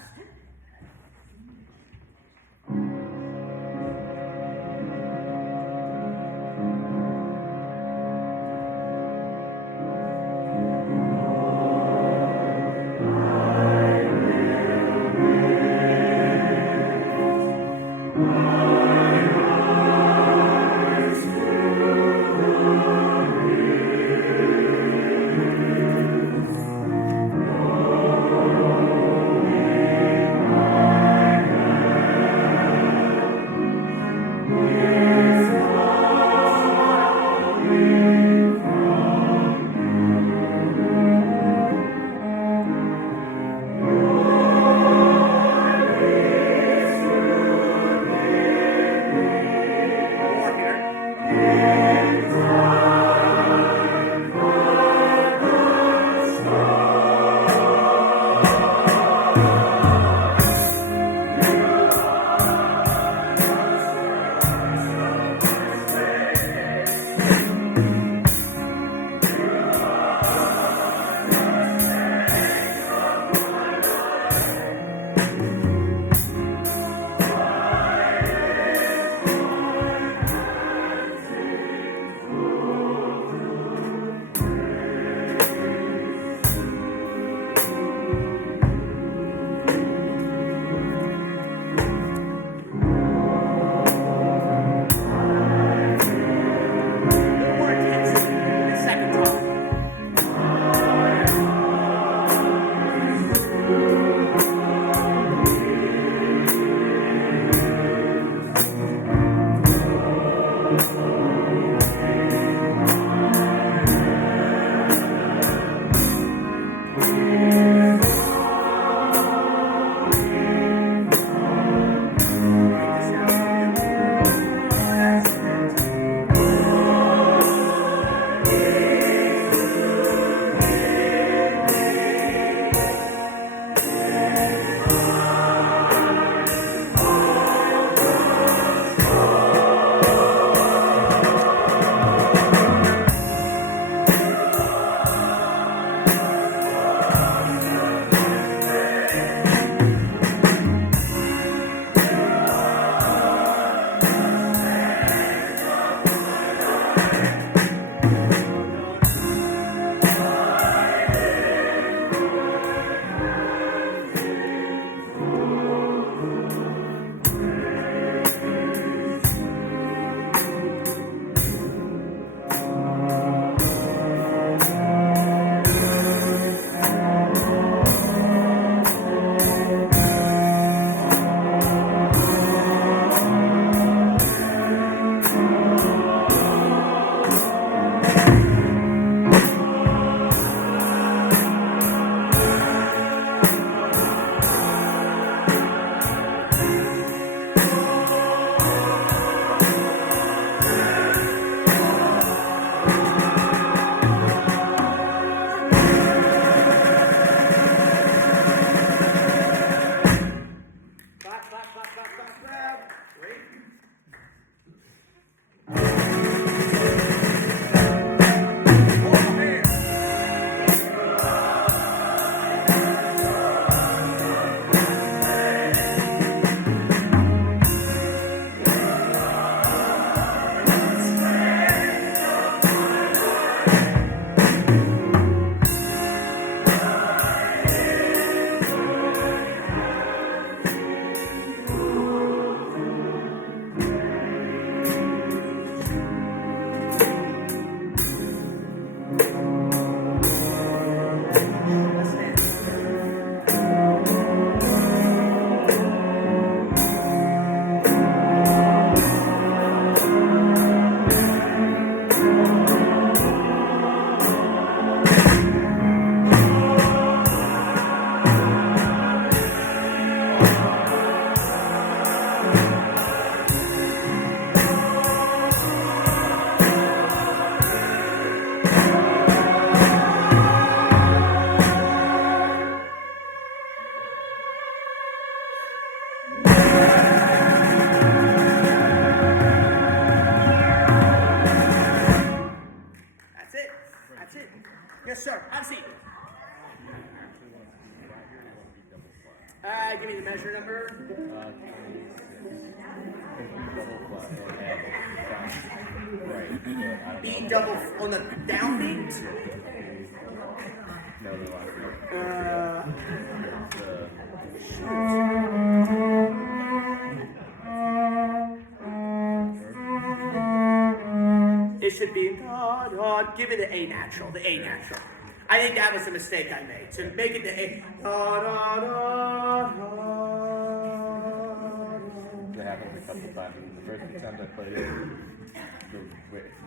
B double on the downbeat. No, the last It should be da, da. Give it the A natural. The A natural. I think that was a mistake I made. To make it the A. Da, da, da, da, It happened a couple times. The first few times I played it,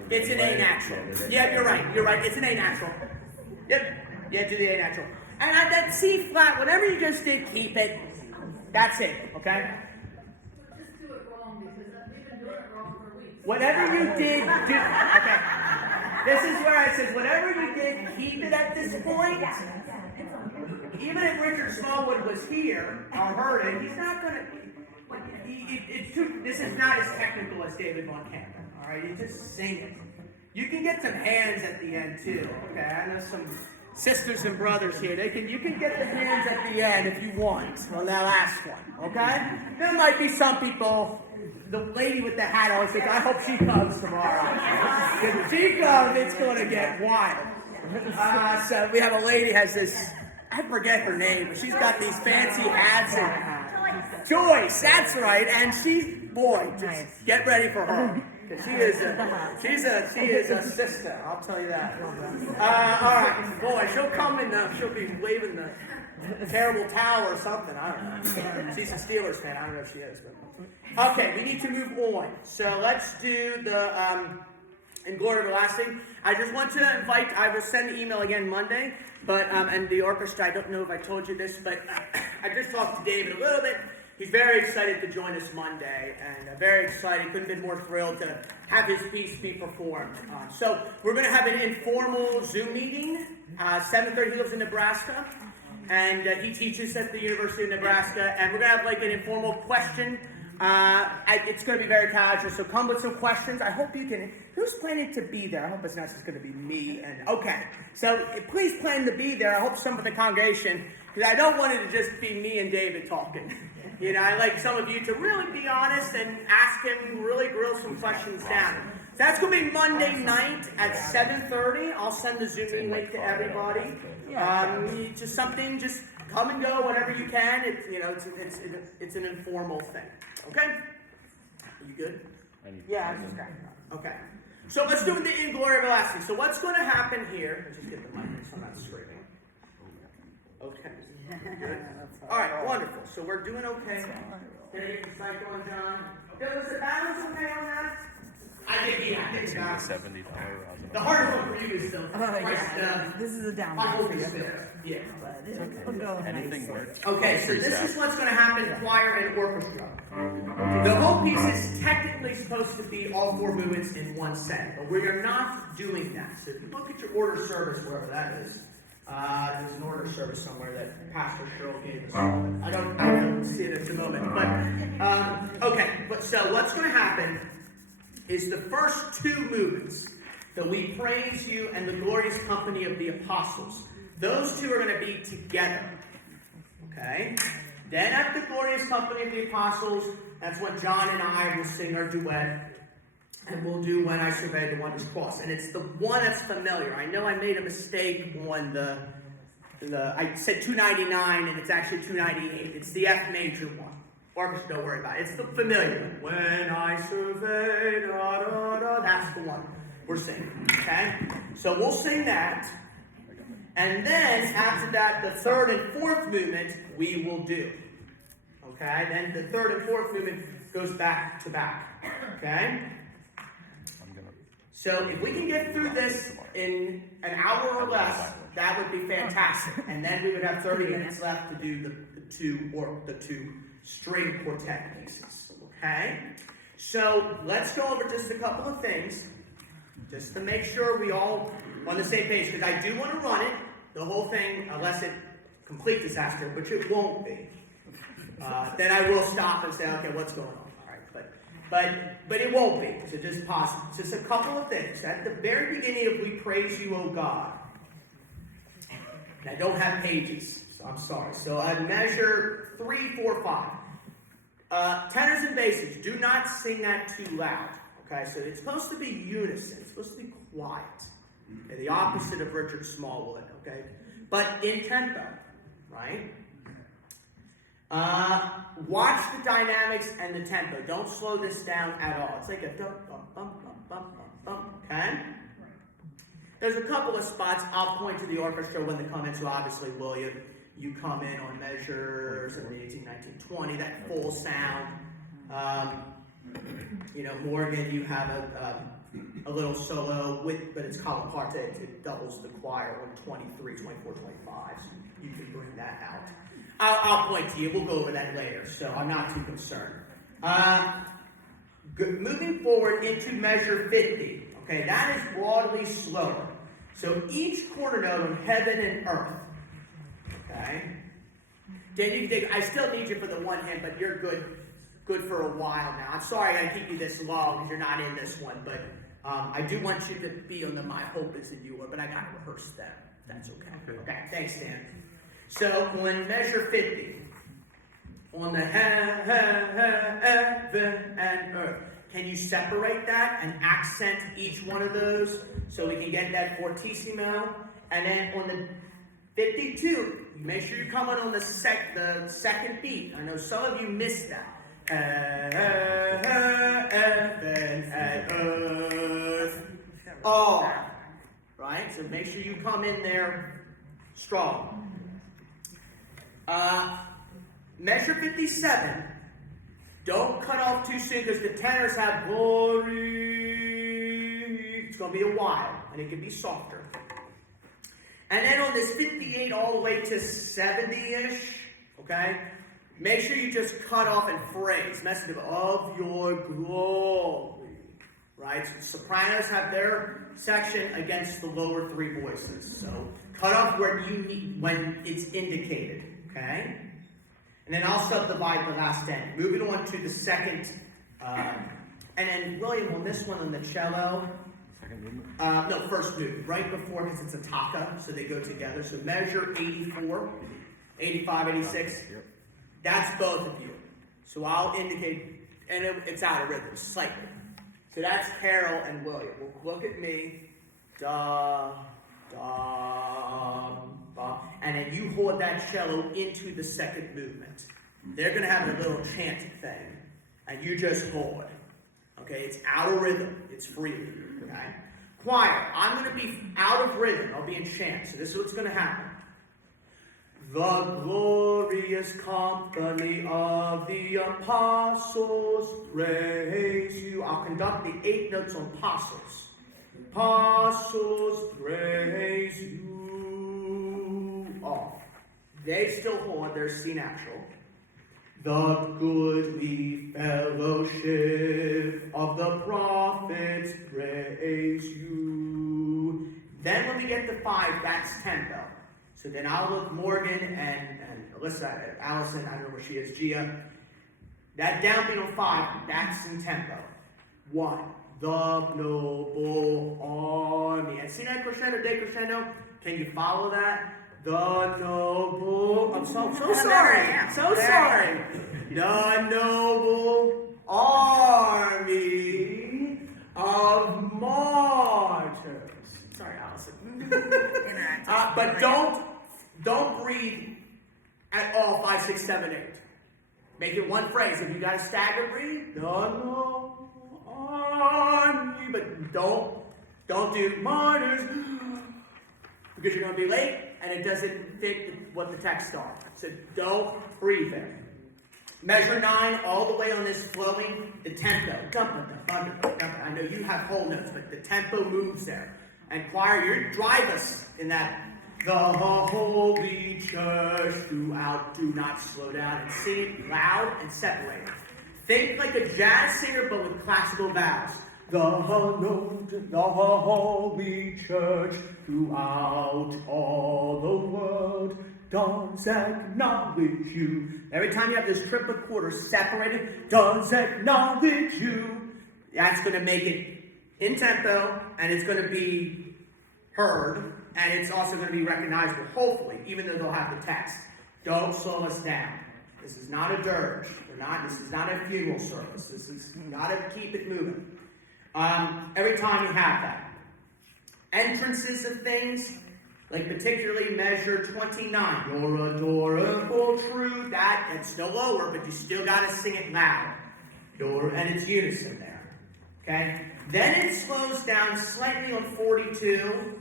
It's an A natural. Yeah, you're right. You're right. It's an A natural. Yep. Yeah, do the A natural. And that C flat, whatever you just did, keep it. That's it. Okay? Just do it wrong, because we've been doing it wrong for weeks. Whatever you did, do. Okay. This is where I said, whatever you did, keep it at this point. Even if Richard Smallwood was here or heard it, he's not going to. This is not as technical as David Von Campen. All right, you just sing it. You can get some hands at the end too. Okay, I know some sisters and brothers here. You can get the hands at the end if you want on that last one. Okay, there might be some people. The lady with the hat always thinks, I hope she comes tomorrow. If she comes, it's going to get wild. So we have a lady has this. I forget her name, but she's got these fancy hats and. Joyce, that's right, and just get ready for her. She is a sister, I'll tell you that. All right, boy, she'll come and she'll be waving the terrible towel or something, I don't know. She's a Steelers fan, I don't know if she is. But. Okay, we need to move on. So let's do the In Glory Everlasting. I just want to invite, I will send the email again Monday, but and the orchestra, I don't know if I told you this, but I just talked to David a little bit. He's very excited to join us Monday, and very excited. Couldn't have been more thrilled to have his piece be performed. So we're going to have an informal Zoom meeting. 7:30. He lives in Nebraska, and he teaches at the University of Nebraska. And we're going to have like an informal question. It's going to be very casual, so come with some questions. I hope you can. Who's planning to be there? I hope it's not just going to be me. And okay, so please plan to be there. I hope some of the congregation, because I don't want it to just be me and David talking. You know, I like some of you to really be honest and ask him, really grill some questions down. So that's going to be Monday night at 7:30. I'll send the Zoom meeting link to everybody. Just come and go whenever you can. It's an informal thing. Okay? Are you good? Yeah, I'm just cracking up. Okay. So let's do the In Glory Everlasting. So what's going to happen here? Let's just get the mic so I'm not screaming. Okay. Good. All right, wonderful. So we're doing okay. Did I get the cycle on John? Was the balance okay on that? I think the balance. $70. The hardest one for you is still. This is a down. I hope it's there. Yeah. Anything works. Okay, so this is what's going to happen, choir and orchestra. The whole piece is technically supposed to be all four movements in one set, but we are not doing that. So if you look at your order service, wherever that is, there's an order service somewhere that Pastor Cheryl gave us. I don't see it at the moment, but okay. But so what's going to happen is the first two movements, the We Praise You and the Glorious Company of the Apostles. Those two are going to be together. Okay? Then at the Glorious Company of the Apostles, that's when John and I will sing our duet. And we'll do When I Survey the Wondrous Cross. And it's the one that's familiar. I know I made a mistake on the I said 299 and it's actually 298. It's the F major one. Orchestra, don't worry about it. It's the familiar one. When I survey, da da da. That's the one we're singing. Okay? So we'll sing that. And then after that, the third and fourth movement we will do. Okay? Then the third and fourth movement goes back to back. Okay? So if we can get through this in an hour or less, that would be fantastic. And then we would have 30 minutes left to do the two string quartet pieces. Okay? So let's go over just a couple of things, just to make sure we all on the same page. Because I do want to run it, the whole thing, unless it's complete disaster, which it won't be. Then I will stop and say, okay, what's going on? But it won't be. So just pause. Just a couple of things. At the very beginning of We Praise You, O God. And I don't have pages, so I'm sorry. So I measure 3, 4, 5. Tenors and basses, do not sing that too loud. Okay, Okay, so it's supposed to be unison. It's supposed to be quiet. Okay, the opposite of Richard Smallwood. Okay, but in tempo, right? Watch the dynamics and the tempo. Don't slow this down at all. It's like a dum bum bum bum bum bum bum. Okay. There's a couple of spots I'll point to the orchestra when they come in. So obviously, William, you come in on measure 17, 18, 19, 20. That full sound. Morgan, you have a little solo but it's colo parte. It doubles the choir on 23, 24, 25. So you can bring that out. I'll point to you. We'll go over that later, so I'm not too concerned. Moving forward into measure 50. Okay, that is broadly slower. So each quarter note on heaven and earth. Okay. Dan, I still need you for the one hand, but you're good for a while now. I'm sorry I gotta keep you this long because you're not in this one, but I do want you to be on the My Hope Is In You one, but I gotta rehearse that. That's okay. Okay, thanks, Dan. So on measure 50, on the heaven and earth, can you separate that and accent each one of those so we can get that fortissimo? And then on the 52, make sure you come on the second beat. I know some of you missed that. Heaven and earth are. Right? So make sure you come in there strong. Measure 57. Don't cut off too soon because the tenors have glory. It's going to be a while, and it can be softer. And then on this 58 all the way to 70-ish, okay, make sure you just cut off and phrase. Message of your glory. Right? So sopranos have their section against the lower three voices. So cut off where you need when it's indicated. Okay? And then I'll subdivide the last 10. Moving on to the second. And then, William, on this one, on the cello. Second movement? No, first movement. Right before, because it's a tocca, so they go together. So measure 84, 85, 86. Yep. That's both of you. So I'll indicate, and it's out of rhythm, slightly. So that's Carol and William. Well, look at me. Da, da, da. And then you hold that cello into the second movement. They're going to have a little chant thing. And you just hold. Okay, it's out of rhythm. It's free. Okay? Choir, I'm going to be out of rhythm. I'll be in chant. So this is what's going to happen. The glorious company of the apostles praise you. I'll conduct the 8 notes on apostles. Apostles praise you. Off. They still hold their C natural. The goodly fellowship of the prophets praise you. Then when we get to 5, that's tempo. So then I'll look Morgan and Alyssa, Allison, I don't know where she is, Gia. That downbeat on 5, that's in tempo. 1, the noble army. And see that crescendo, decrescendo? Can you follow that? The noble, I'm so sorry. So sorry. The noble army of martyrs. Sorry, Allison. But don't breathe at all 5, 6, 7, 8. Make it one phrase. If you got a stagger breathe, the noble army, but don't do martyrs because you're going to be late and it doesn't fit what the text are. So don't breathe there. Measure 9 all the way on this flowing, the tempo. I know you have whole notes, but the tempo moves there. And choir, you drive us in that. The Holy Church throughout, do not slow down and sing it loud and separate. Think like a jazz singer, but with classical vowels. The Holy Church throughout all the world does acknowledge you. Every time you have this triplet quarter separated, does acknowledge you. That's going to make it in tempo, and it's going to be heard, and it's also going to be recognizable, hopefully, even though they'll have the text. Don't slow us down. This is not a dirge. This is not a funeral service. This is got to keep it moving. Every time you have that. Entrances of things, like particularly measure 29. You're adorable, true. It's no lower, but you still got to sing it loud. And it's unison there. Okay? Then it slows down slightly on 42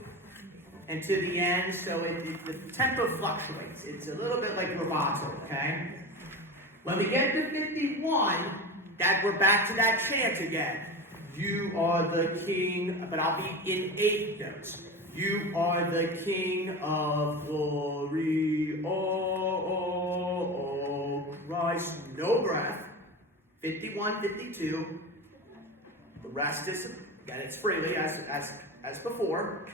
and to the end, so the tempo fluctuates. It's a little bit like rubato, okay? When we get to 51, we're back to that chant again. You are the king, but I'll be in 8 notes. You are the king of glory, oh, Christ. No breath. 51, 52. The rest is, again, it's freely as before.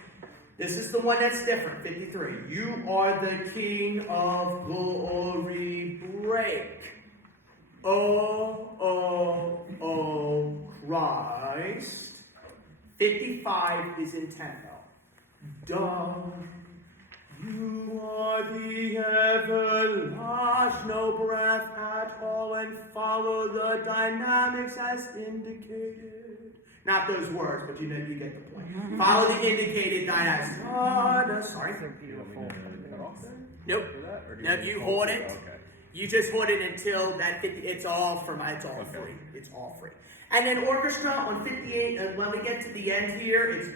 This is the one that's different, 53. You are the king of glory, break. Oh, Christ. 55 is in tempo. You are the everlasting, no breath at all, and follow the dynamics as indicated. Not those words, but you get the point. Follow the indicated dynamics. Sorry. Nope. No, you hold it. Okay. You just hold it until that 50. It's all free. It's all free. And then orchestra on 58. And when we get to the end here, it's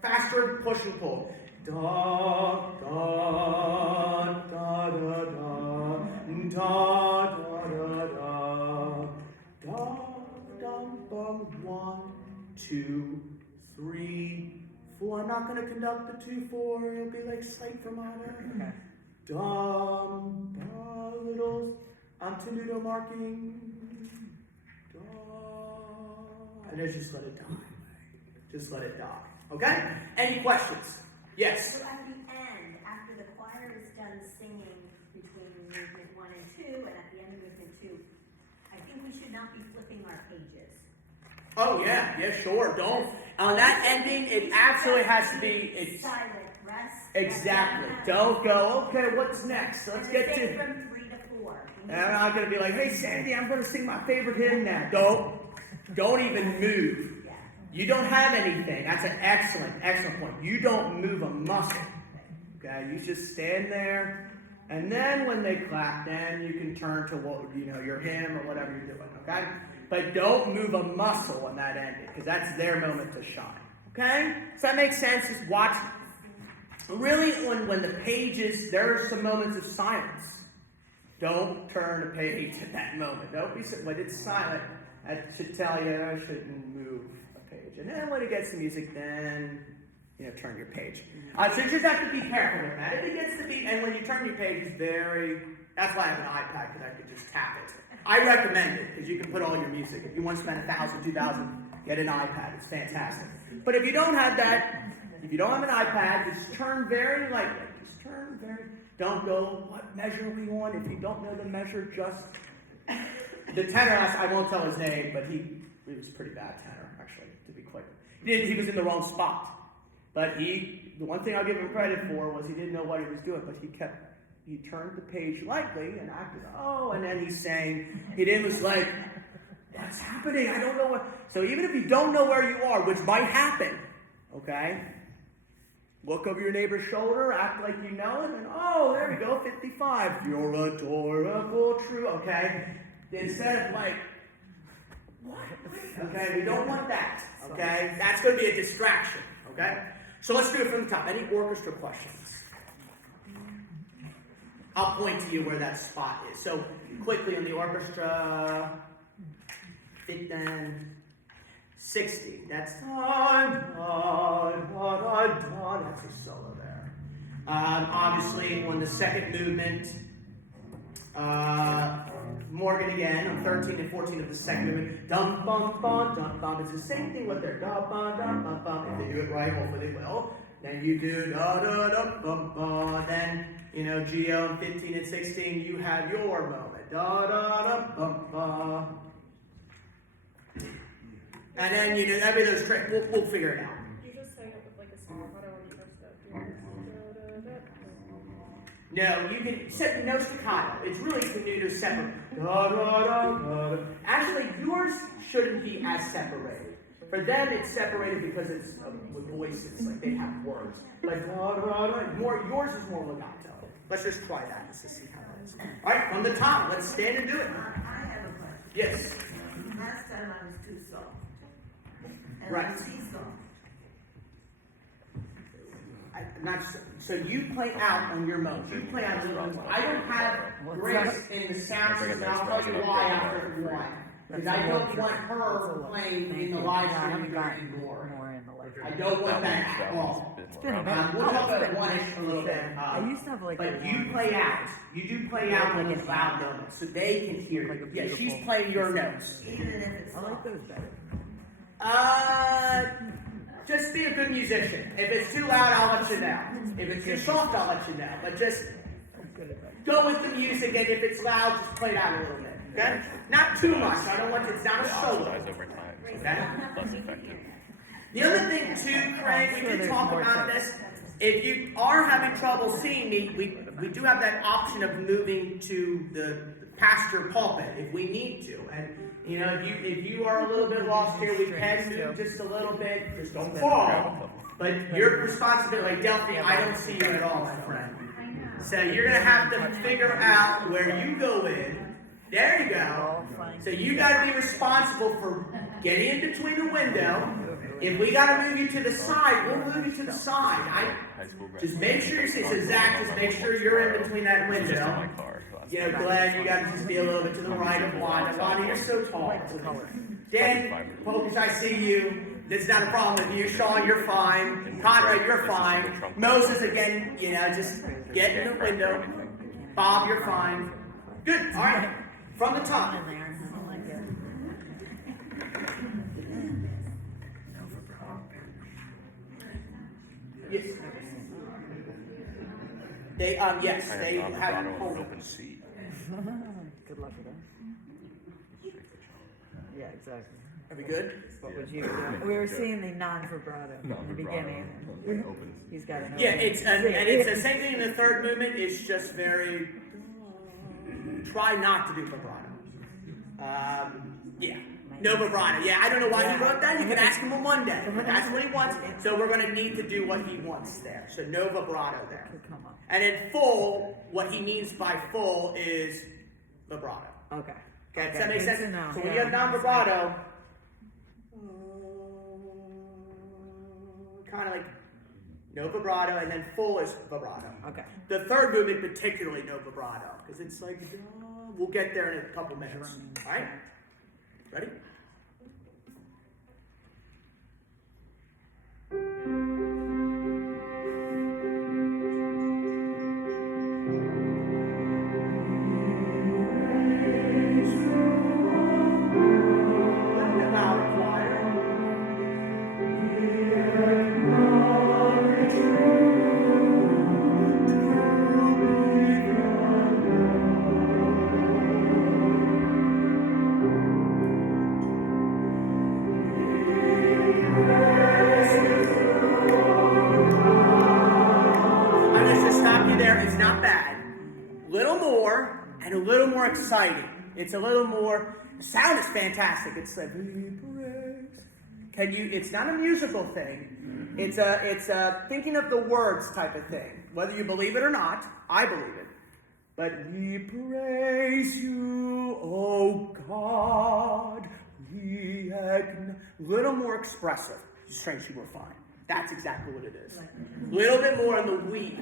faster push and pull. Da da da da da da da da da da. 1, 2, 3, 4. I'm not going to conduct the 2/4. It'll be like slight fermato. Okay. Dum, da, little antenuto marking. Da, and then just let it die. Just let it die. Okay? Any questions? Yes. So at the end, after the choir is done singing between movement 1 and 2, and at the end of movement 2, I think we should not be flipping our pages. Oh, yeah, sure. Don't. On that ending, it absolutely has to be. Silent, rest. Exactly. Don't go, okay, what's next? Let's get to. From 3 to 4. And I'm not going to be like, hey, Sandy, I'm going to sing my favorite hymn now. Don't even move. You don't have anything. That's an excellent point. You don't move a muscle. Okay, you just stand there, and then when they clap, then you can turn to your hymn or whatever you're doing. Okay, but don't move a muscle on that ending because that's their moment to shine. Okay, does that make sense? Just watch. Really, when the pages, there are some moments of silence. Don't turn a page at that moment. Don't be when it's silent. That should tell you I shouldn't move. And then when it gets to music, then, turn your page. So you just have to be careful with that. If it gets to be, and when you turn your page, that's why I have an iPad, because I could just tap it. I recommend it, because you can put all your music. If you want to spend $1,000, $2,000, get an iPad. It's fantastic. But if you don't have that, if you don't have an iPad, just turn very lightly. Don't go, what measure are we on? If you don't know the measure, just, the tenor, I won't tell his name, but he was a pretty bad tenor, actually. He was in the wrong spot. But the one thing I'll give him credit for was he didn't know what he was doing, but he turned the page lightly and acted, and then he sang. He was like, what's happening? I don't know what. So even if you don't know where you are, which might happen, okay, look over your neighbor's shoulder, act like you know it, and there we go, 55. You're adorable, true, okay? Instead of like, what? Okay, we don't want that. Okay, that's going to be a distraction. Okay, so let's do it from the top. Any orchestra questions? I'll point to you where that spot is. So quickly on the orchestra, 60. That's that's a solo there. Obviously on the second movement. Morgan again on 13 and 14 of the second movement. Dum bum bum dum bum. It's the same thing with their da bum dum bum bum. If they do it right, hopefully they will. Then you do da da da bum bum. Then Geo on 15 and 16, you have your moment. Da da da bum bum. And then every those tricks. We'll figure it out. You just sang it with like a song. I don't want to touch that. No, you can set no staccato. It's really tenuto separate. Da, da, da, da, da. Actually, yours shouldn't be as separated. For them, it's separated because it's with voices, like they have words. Like, more, yours is more legato. Let's just try that just to see how that is. All right, from the top, let's stand and do it. I have a question. Yes. Last time I was too soft. And Right. I was too soft. So you play out on your mode. You play out your mode. I don't have Grace in the sound system. I'll tell you why after one. Because I don't want her playing in the live stream anymore. I don't want that at all. We'll talk about one-ish a little bit. I used to have like. But you play out. You do play out on those loud moments, so they can hear you. Yeah, she's playing your notes. Even if it's I soft. like those better. Just be a good musician. If it's too loud, I'll let you know. If it's too soft, I'll let you know. But just go with the music, and if it's loud, just play it out a little bit. Okay? Not too much. I don't want it's not a solo. Over time. Okay? Less effective. The other thing too, Craig, we did talk about this. If you are having trouble seeing me, we do have that option of moving to the pastor pulpit if we need to. And you know, if you are a little bit lost here, we can move just a little bit. Just don't fall. But your responsibility, like Delphi, I don't see you at all, my friend. So you're gonna have to figure out where you go in. There you go. So you got to be responsible for getting in between the window. If we got to move you to the side, we'll move you to the side. Just make sure you see. So Zach, just make sure you're in between that window. You know, Glenn, you got to just be a little bit to the right of Wanda. Wanda, you're so tall. Dan, Pocus, I see you. This is not a problem with you. Sean, you're fine. Conrad, you're fine. Moses, again, you know, just get in the window. Bob, you're fine. Good. All right. From the top. In there, I don't like it. Yes. They yes, they have open seat. Good luck with that. Yeah, exactly. Are we good? What would you do? We were seeing the non-vibrato in the beginning. He's got an Yeah, open it's and it's the same thing in the third movement. It's just very try not to do vibrato. Yeah. No vibrato. Yeah, I don't know why he wrote that. You can ask him on Monday. That's what he wants. So we're going to need to do what he wants there. So no vibrato there. And in full, what he means by full is vibrato. Okay. Okay, does that make sense? So when you Yeah. have non-vibrato, kind of like no vibrato, and then full is vibrato. Okay. The third movement, particularly no vibrato, because it's like, we'll get there in a couple minutes. All right? Ready? And a little more exciting. It's a little more. The sound is fantastic. It's like it's not a musical thing. It's a thinking of the words type of thing. Whether you believe it or not, I believe it. But we praise you, oh God. Little more expressive. Strange you were fine. That's exactly what it is. A little bit more in the we.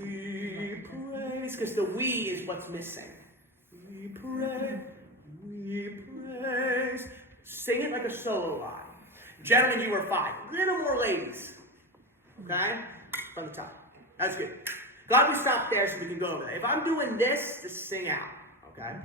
We praise, because the we is what's missing. We praise, we praise. Sing it like a solo line. Gentlemen, you were fine. Little more ladies. Okay? From the top. That's good. Glad we stopped there so we can go over there. If I'm doing this, just sing out. Okay?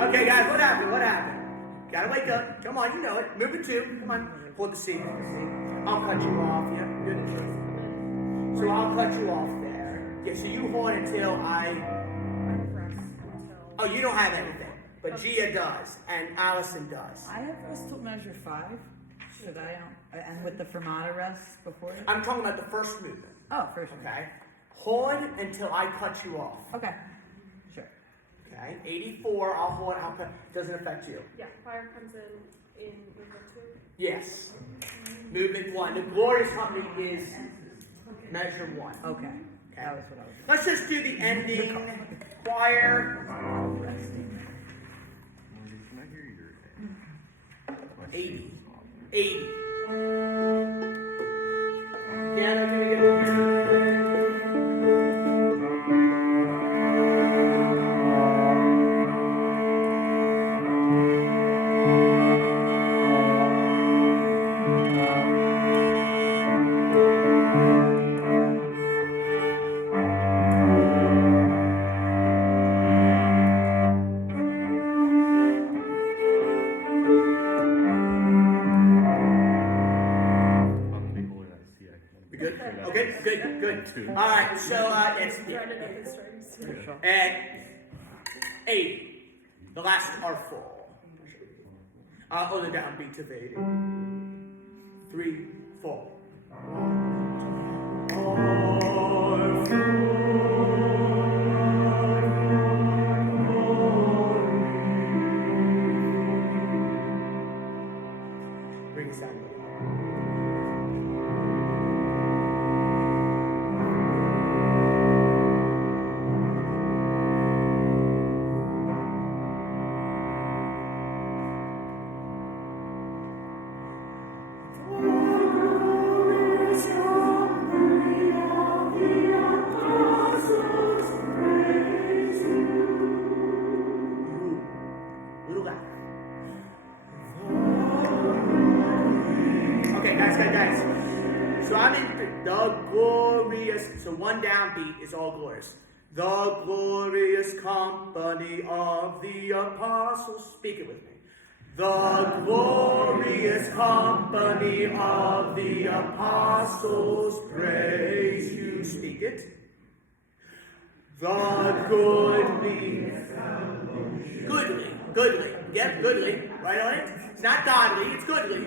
Okay, guys, what happened? What happened? Gotta wake up. Come on, you know it. Move it too. Come on. Hold the seat. I'll cut you off. Yeah, good. So I'll cut you off there. Yeah, so you hold until I. Oh, you don't have anything. But Gia does. And Allison does. I have rest till measure 5. Should I? And with the fermata rest before it? I'm talking about the first movement. Oh, first one. Okay? Hold until I cut you off. Okay. Sure. Okay? 84, I'll hold, I'll cut. Doesn't affect you. Yeah, fire comes in movement 2. Yes. Movement 1. The glorious company is measure 1. Okay. Okay. That was what I was. Let's just do the ending choir. Can I hear your 80. 80. Piano, can we get the piano? Good. All right, so it's at 80. The last are full. On the downbeat of 80. 3, 4. Bring us out. So I'm in the glorious, so one downbeat is all glorious. The glorious company of the apostles, speak it with me. The glorious company of the apostles praise you. Speak it. The goodly. Yep, goodly. Right on it. It's not godly, it's goodly.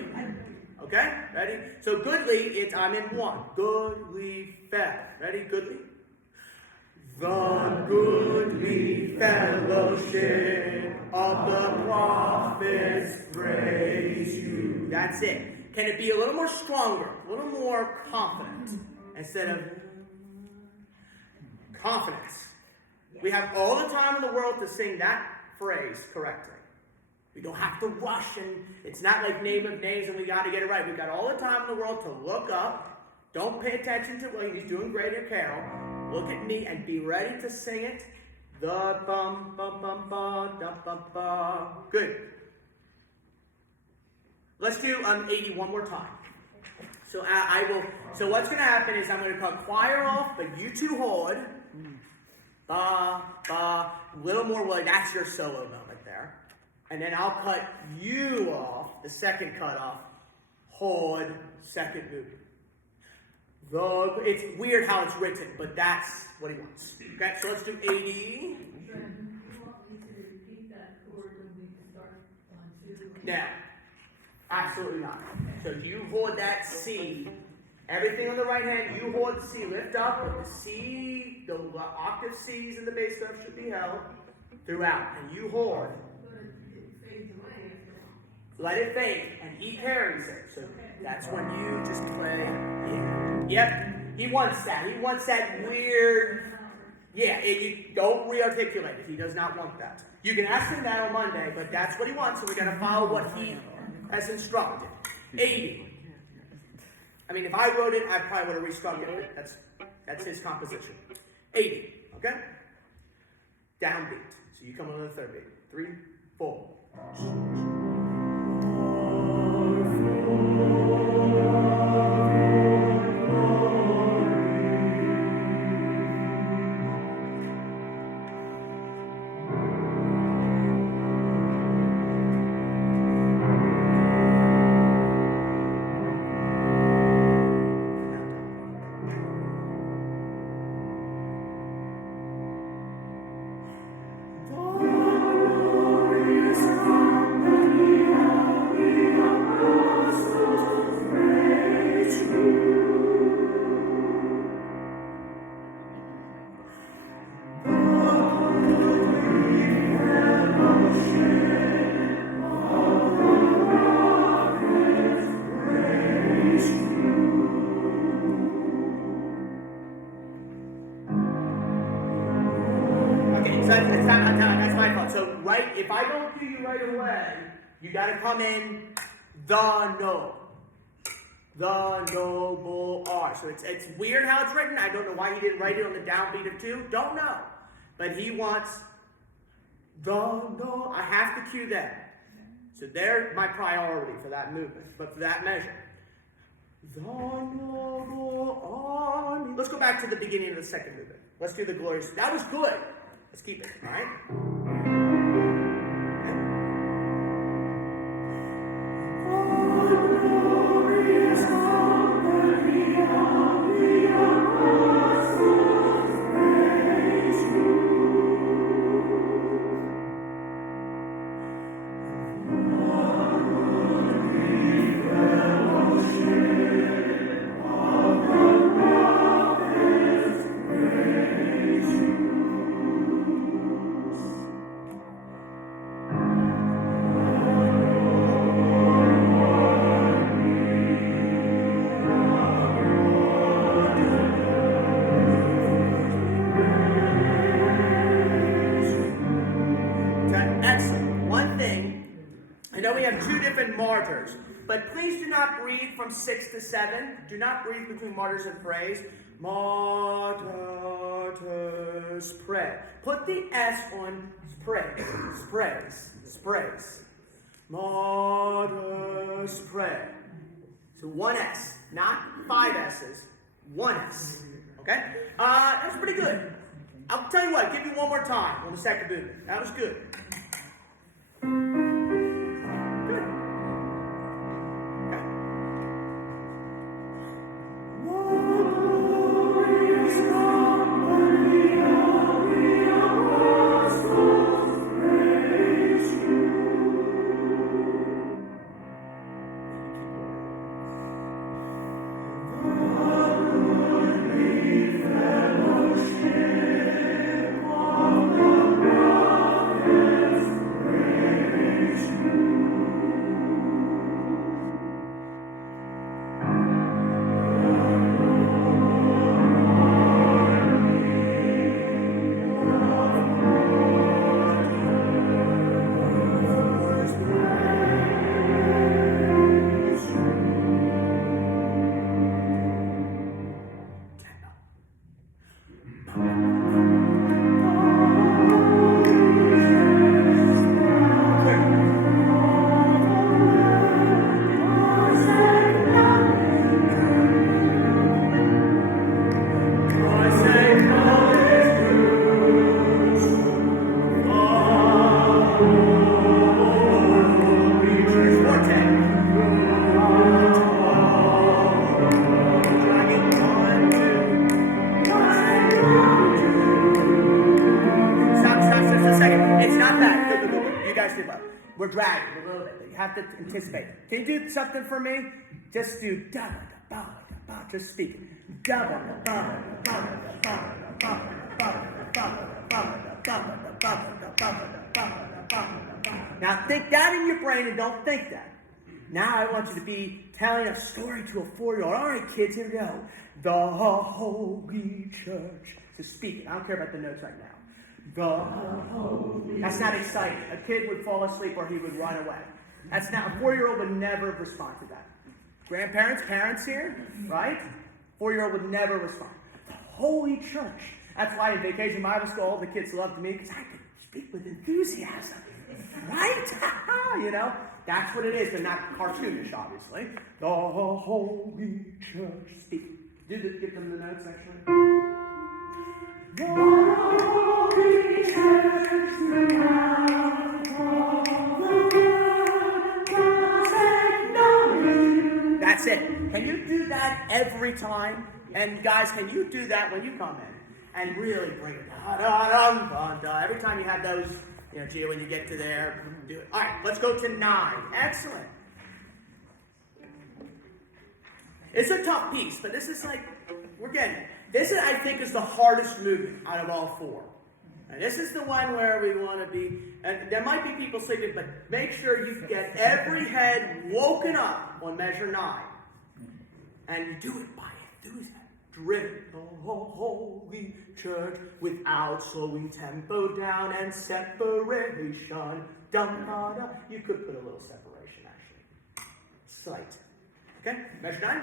Okay? Ready? So goodly, I'm in one. Goodly fell. Ready? Goodly. The goodly fellowship of the prophets praise you. That's it. Can it be a little more stronger, a little more confident instead of confidence? We have all the time in the world to sing that phrase correctly. We don't have to rush, and it's not like Name of Names and we got to get it right. We've got all the time in the world to look up. Don't pay attention to William. He's doing great at Carol. Look at me and be ready to sing it. The bum bum bum ba da bum ba. Good. Let's do 80 one more time. So I will. So what's going to happen is I'm going to cut choir off, but you two hold. Ba ba. A little more. Well, that's your solo moment there. And then I'll cut you off. The second cut off. Hold. Second movement. It's weird how it's written, but that's what he wants. Okay, so let's do 80. Do you want me to repeat that chord when we start on 2? No, absolutely not. So you hold that C. Everything on the right hand, you hold the C. Lift up, but the C, the octave C's and the bass stuff should be held throughout. And you hold. But it fades away after a while. Let it fade, and he carries it. So that's when you just play. Yep, he wants that. He wants that weird. Yeah, you don't re-articulate it. He does not want that. You can ask him that on Monday, but that's what he wants, so we got to follow what he has instructed. 80. I mean, if I wrote it, I probably would have restructured it. That's his composition. 80. Okay? Downbeat. So you come on the third beat. 3, 4. That's my fault. So, if I don't do you right away, you got to come in the noble R. So it's weird how it's written. I don't know why he didn't write it on the downbeat of 2. Don't know. But he wants the no. I have to cue them. So they're my priority for that movement, but for that measure. The noble army. Let's go back to the beginning of the second movement. Let's do the glorious. That was good. Let's keep it, all right? But please do not breathe from 6 to 7. Do not breathe between martyrs and praise. Martyrs, pray. Put the S on praise. Praise. Martyrs, pray. So 1 S, not 5 S's. 1 S. Okay? That's pretty good. I'll tell you what, give you one more time on the second movement. That was good. have to anticipate. Can you do something for me? Just do da da da da. Just speak it. Da da da da da da. Now think that in your brain and don't think that. Now I want you to be telling a story to a 4-year-old. All right, kids, here we go. The Holy Church. So speak it. I don't care about the notes right now. The Holy. That's not exciting. A kid would fall asleep or he would run away. That's not. A 4-year-old would never respond to that. Grandparents, parents here, right? 4-year-old would never respond. The Holy Church. That's why in Vacation Bible School, all the kids loved me because I could speak with enthusiasm. Right? You know? That's what it is. They're not cartoonish, obviously. The Holy Church. Speak. Give them the notes, actually. The Holy Church throughout all the world does acknowledge. That's it. Can you do that every time? And guys, can you do that when you come in? And really bring it down. Every time you have those, you know, gee, when you get to there, do it. All right, let's go to 9. Excellent. It's a tough piece, but this is like, we're getting it. This, I think, is the hardest movement out of all 4. And this is the one where we want to be, and there might be people sleeping, but make sure you get every head woken up on measure 9. And you do it by enthusiasm. Driven the Holy Church without slowing tempo down and separation. Dum-da-da. You could put a little separation, actually. Slight. Okay? Measure 9.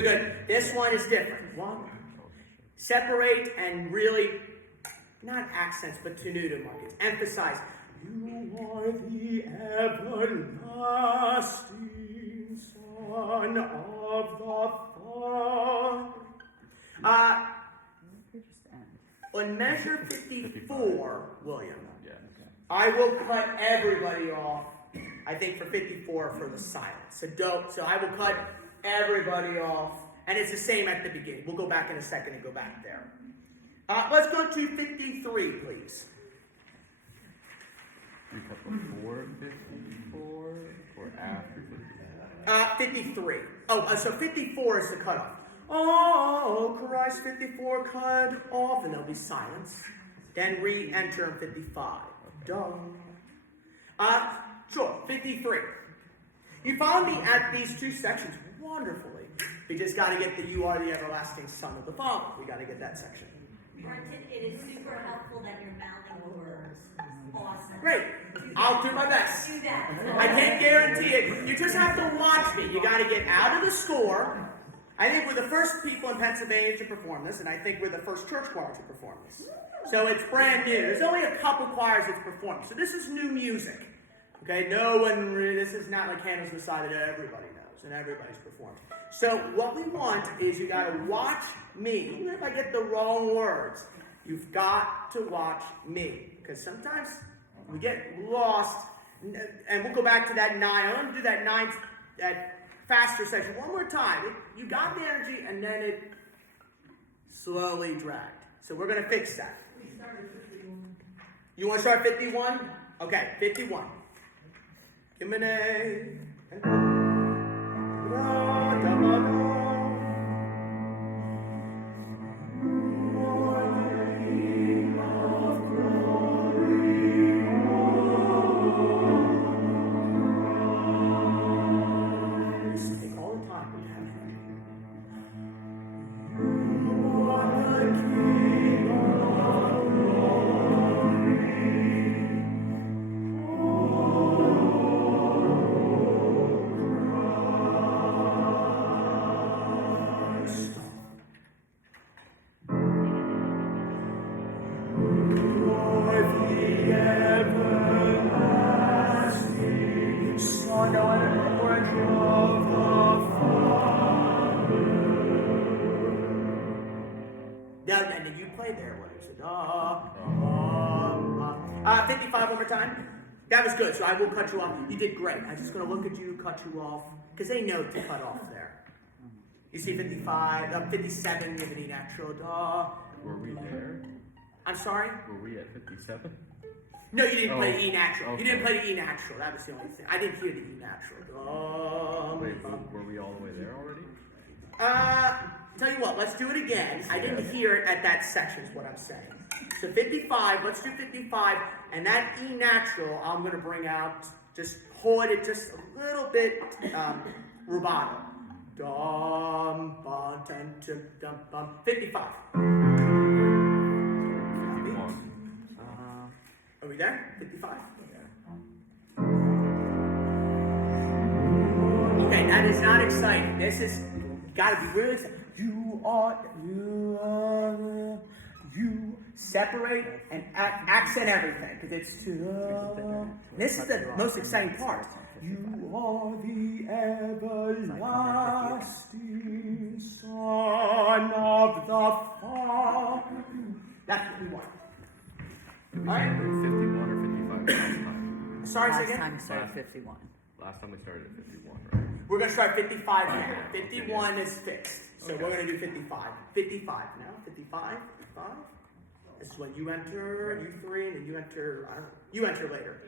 Good. This one is different. 1. Separate and really, not accents, but tenuto markings. Emphasize. You are the everlasting Son of the Father. On measure 54, William, I will cut everybody off, I think for 54 for the silence. So I will cut everybody off, and it's the same at the beginning. We'll go back in a second and go back there. Let's go to 53, please. You cut before 54 or after 54? 53. Oh, so 54 is the cutoff. Oh, Christ, 54 cut off, and there'll be silence. Then re-enter in 55. Duh. Sure, 53. You follow me at these two sections wonderfully. We just got to get the "You are the everlasting Son of the Father." We got to get that section. Brenton, it is super helpful that you're mouthing the words. Awesome. Great. I'll do my best. Do that. I can't guarantee it. You just have to watch me. You got to get out of the score. I think we're the first people in Pennsylvania to perform this, and I think we're the first church choir to perform this. So it's brand new. There's only a couple choirs that's performed. So this is new music. Okay, no one really, this is not like Hannah's Messiah that everybody knows and everybody's performed. So what we want is you got to watch me. Even if I get the wrong words, you've got to watch me. Because sometimes we get lost, and we'll go back to that 9. I want to do that 9, that faster section one more time. You got the energy, and then it slowly dragged. So we're going to fix that. You want to start 51? Okay, 51. Give me an Now, you play there when it said, 55 one more time. That was good, so I will cut you off. You did great. I'm just going to look at you, cut you off, because they know to cut off there. You see 55, 57, you have an E natural. Were we there? I'm sorry? Were we at 57? No, you didn't play the E natural. Okay. You didn't play the E natural. That was the only thing. I didn't hear the E natural. Wait, were we all the way there already? Tell you what, let's do it again. I didn't hear it at that section is what I'm saying. So 55, let's do 55, and that E natural I'm going to bring out, just hold it just a little bit rubato. Dum, bum, dum, dum, bum. 55. 51. Are we there? 55? Okay, that is not exciting. This is got to be really exciting. You separate and accent everything because it's too. This is the most exciting part. You are the everlasting Son of the Father. That's what we want. Did we All right. start at 51 or 55 last time? Sorry, say Last again. time we started 51. Last time we started at 51, right? We're going to start 55 now. 51 is fixed. So we're going to do 55. 55 now. 55. 55. This is when you enter, you three, and then you enter, I don't know. You enter later.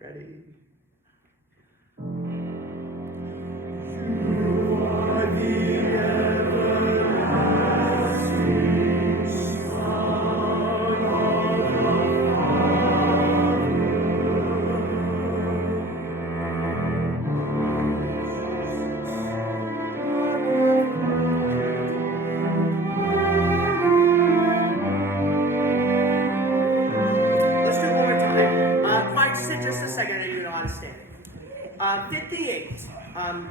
Ready? You are the everlasting Son of Let's do it one more time. Quiet, sit just a second, I know you know how to stand. 58.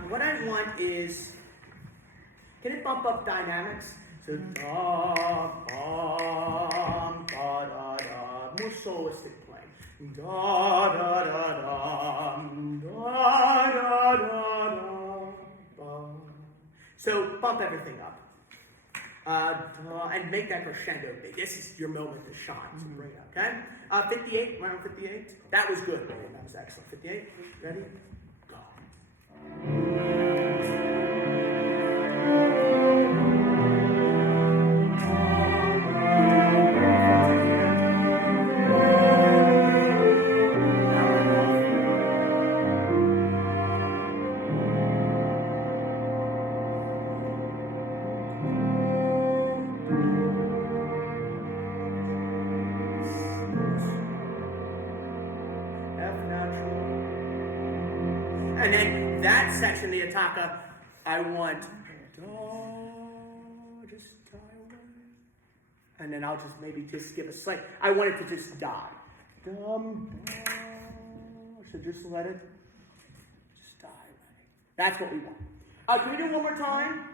What I want is, can it bump up dynamics? So, da, bum, da, da, da, more solistic playing. Da, da, da, da, da, da, da, da, bum. So, bump everything up. And make that crescendo big. This is your moment to shine. So bring it up, okay? 58, round 58. That was good, William. That was excellent. 58, ready? Go. And then that section, the attacca, I want da, just die away. And then I'll just maybe just give a slight, I want it to just die. Dum, da, so just let it just die away. That's what we want. Can we do it one more time?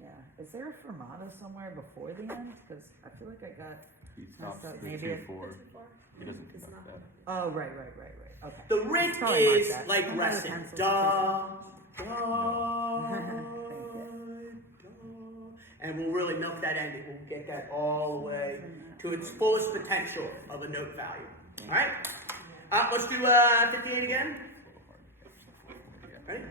Yeah. Is there a fermata somewhere before the end? Because I feel like I got He stops messed up. at Maybe it, 2-4. He doesn't come up that. oh, right. Okay. The rit Probably mark is that. like How about a resting. pencil Da, to da, da. And we'll really milk that ending. We'll get that all the way to its fullest potential of a note value. All right? Let's do 58 again. Ready?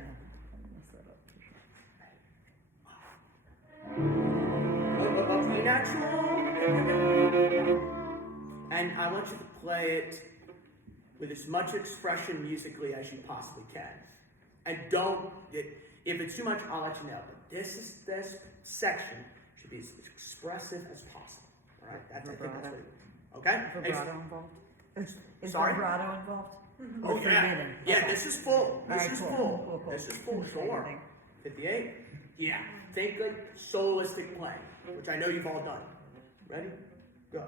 Up E natural. And I want you to play it with as much expression musically as you possibly can. And if it's too much, I'll let you know. But this section should be as expressive as possible. All right? I think that's what it is. Okay? Vibrato involved? Is Sorry? vibrato involved? Oh, Or yeah. forgetting? Yeah, Okay. this is full. This Alright, is cool. full. Cool. This is full, Same sure. thing. 58? Yeah. Think like solistic playing, which I know you've all done. Ready? Go.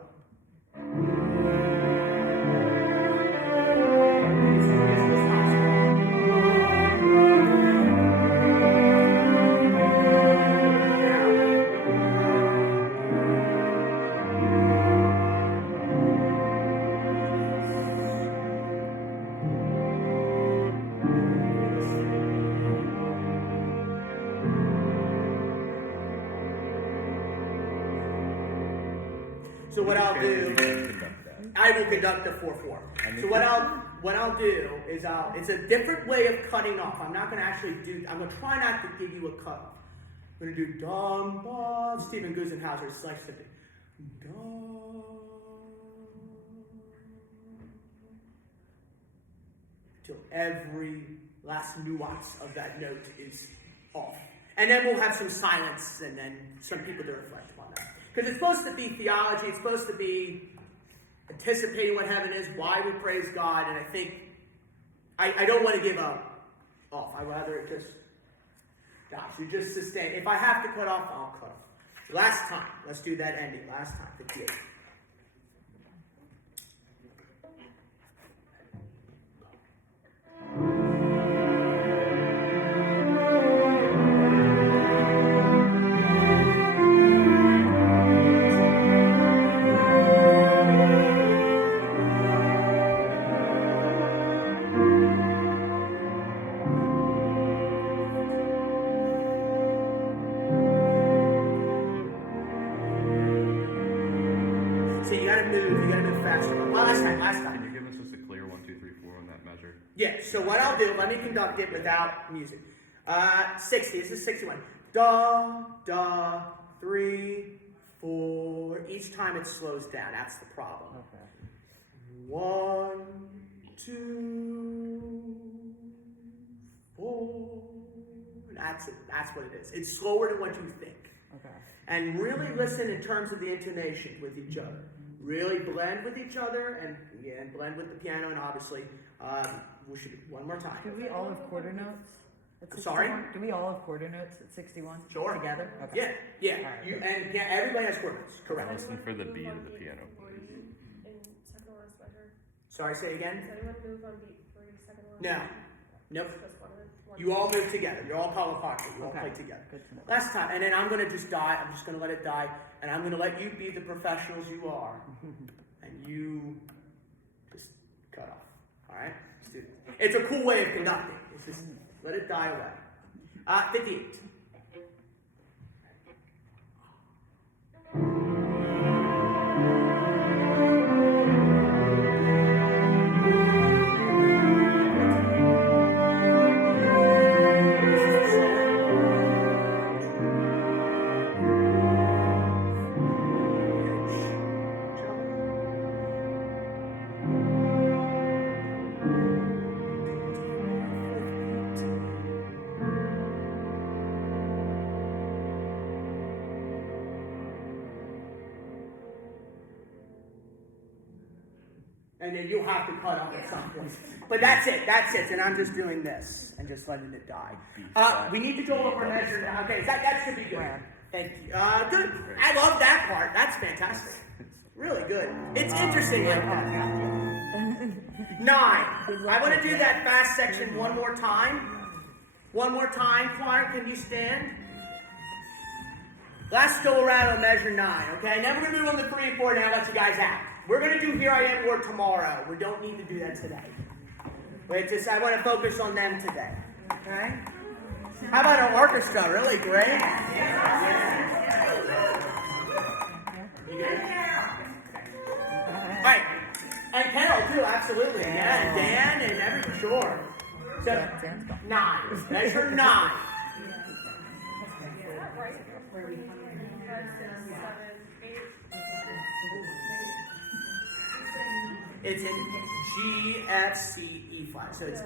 So what I'll do, I will conduct the 4/4. So what I'll do is it's a different way of cutting off. I'm not going to actually I'm going to try not to give you a cut. I'm going to do dum ba. Stephen Gusenhauser's like something. Dum. Till every last nuance of that note is off. And then we'll have some silence and then some people to reflect upon that. Because it's supposed to be theology, it's supposed to be anticipating what heaven is, why we praise God, and I think I don't want to give up off. I'd rather it just, gosh, you just sustain. If I have to cut off, I'll cut off. Last time, let's do that ending. Last time, 58. So you gotta move faster. Last time. Can you give us just a clear 1, 2, 3, 4 on that measure? Yeah, so what I'll do, let me conduct it without music. 60, this is 61. Da, da, 3, 4. Each time it slows down, that's the problem. Okay. 1, 2, 4. That's it. That's what it is. It's slower than what you think. Okay. And really listen in terms of the intonation with each other. Really blend with each other and blend with the piano, and obviously, we should one more time. Do we all have quarter notes? At 61? Sorry? Do we all have quarter notes at 61? Sure. Together? Okay. Yeah. Alright. Everybody has chords, correct. Listen for the beat of the piano, please. In second order measure. Sorry, say it again. Does anyone move on beat 3 second order? No. Nope. Just one. You all move together. You're all color partners. You all Okay. play together. Good to know. Last time, and then I'm going to just die. I'm just going to let it die, and I'm going to let you be the professionals you are, and you just cut off. All right? Let's do this. It's a cool way of conducting. It's just let it die away. 58. and then you'll have to cut up at some point. But that's it, and I'm just doing this, and just letting it die. We need to go over measure now. Okay, that should be good. Thank you. Good. I love that part. That's fantastic. Really good. It's interesting like that. 9. I want to do that fast section one more time. One more time, choir. Can you stand? Let's go around on measure 9, okay? Now we're going to move on to 3 and 4, and I'll let you guys out. We're going to do Here I Am, Lord tomorrow. We don't need to do that today. But just, I want to focus on them today, okay? How about an orchestra? Really great. You good? All right. And Carol, too, absolutely. Yeah, and Dan and everything, sure. So, 9. Measure 9. It's in G, F, C, E flat. So it's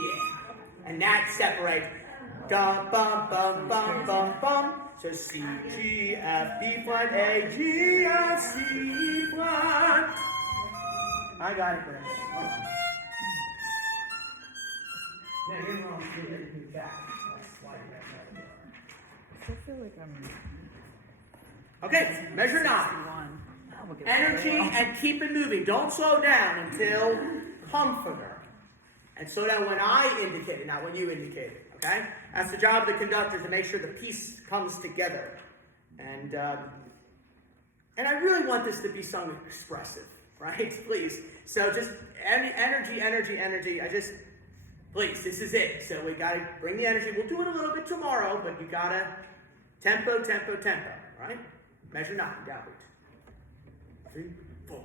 yeah, and that separates. Dum bum bum bum bum bum. So C, G, F, B flat, A, G, F, C, E flat. I got it, Chris. Now you're wrong. You're going to do that. I feel like I'm. Okay, measure 9. Energy and keep it moving. Don't slow down until comforter. And slow down when I indicate it, not when you indicate it. Okay? That's the job of the conductor, to make sure the piece comes together. And I really want this to be sung expressive, right? Please. So just energy. Please, this is it. So we got to bring the energy. We'll do it a little bit tomorrow, but you got to tempo, right? Measure 9, downbeat. 3, 4.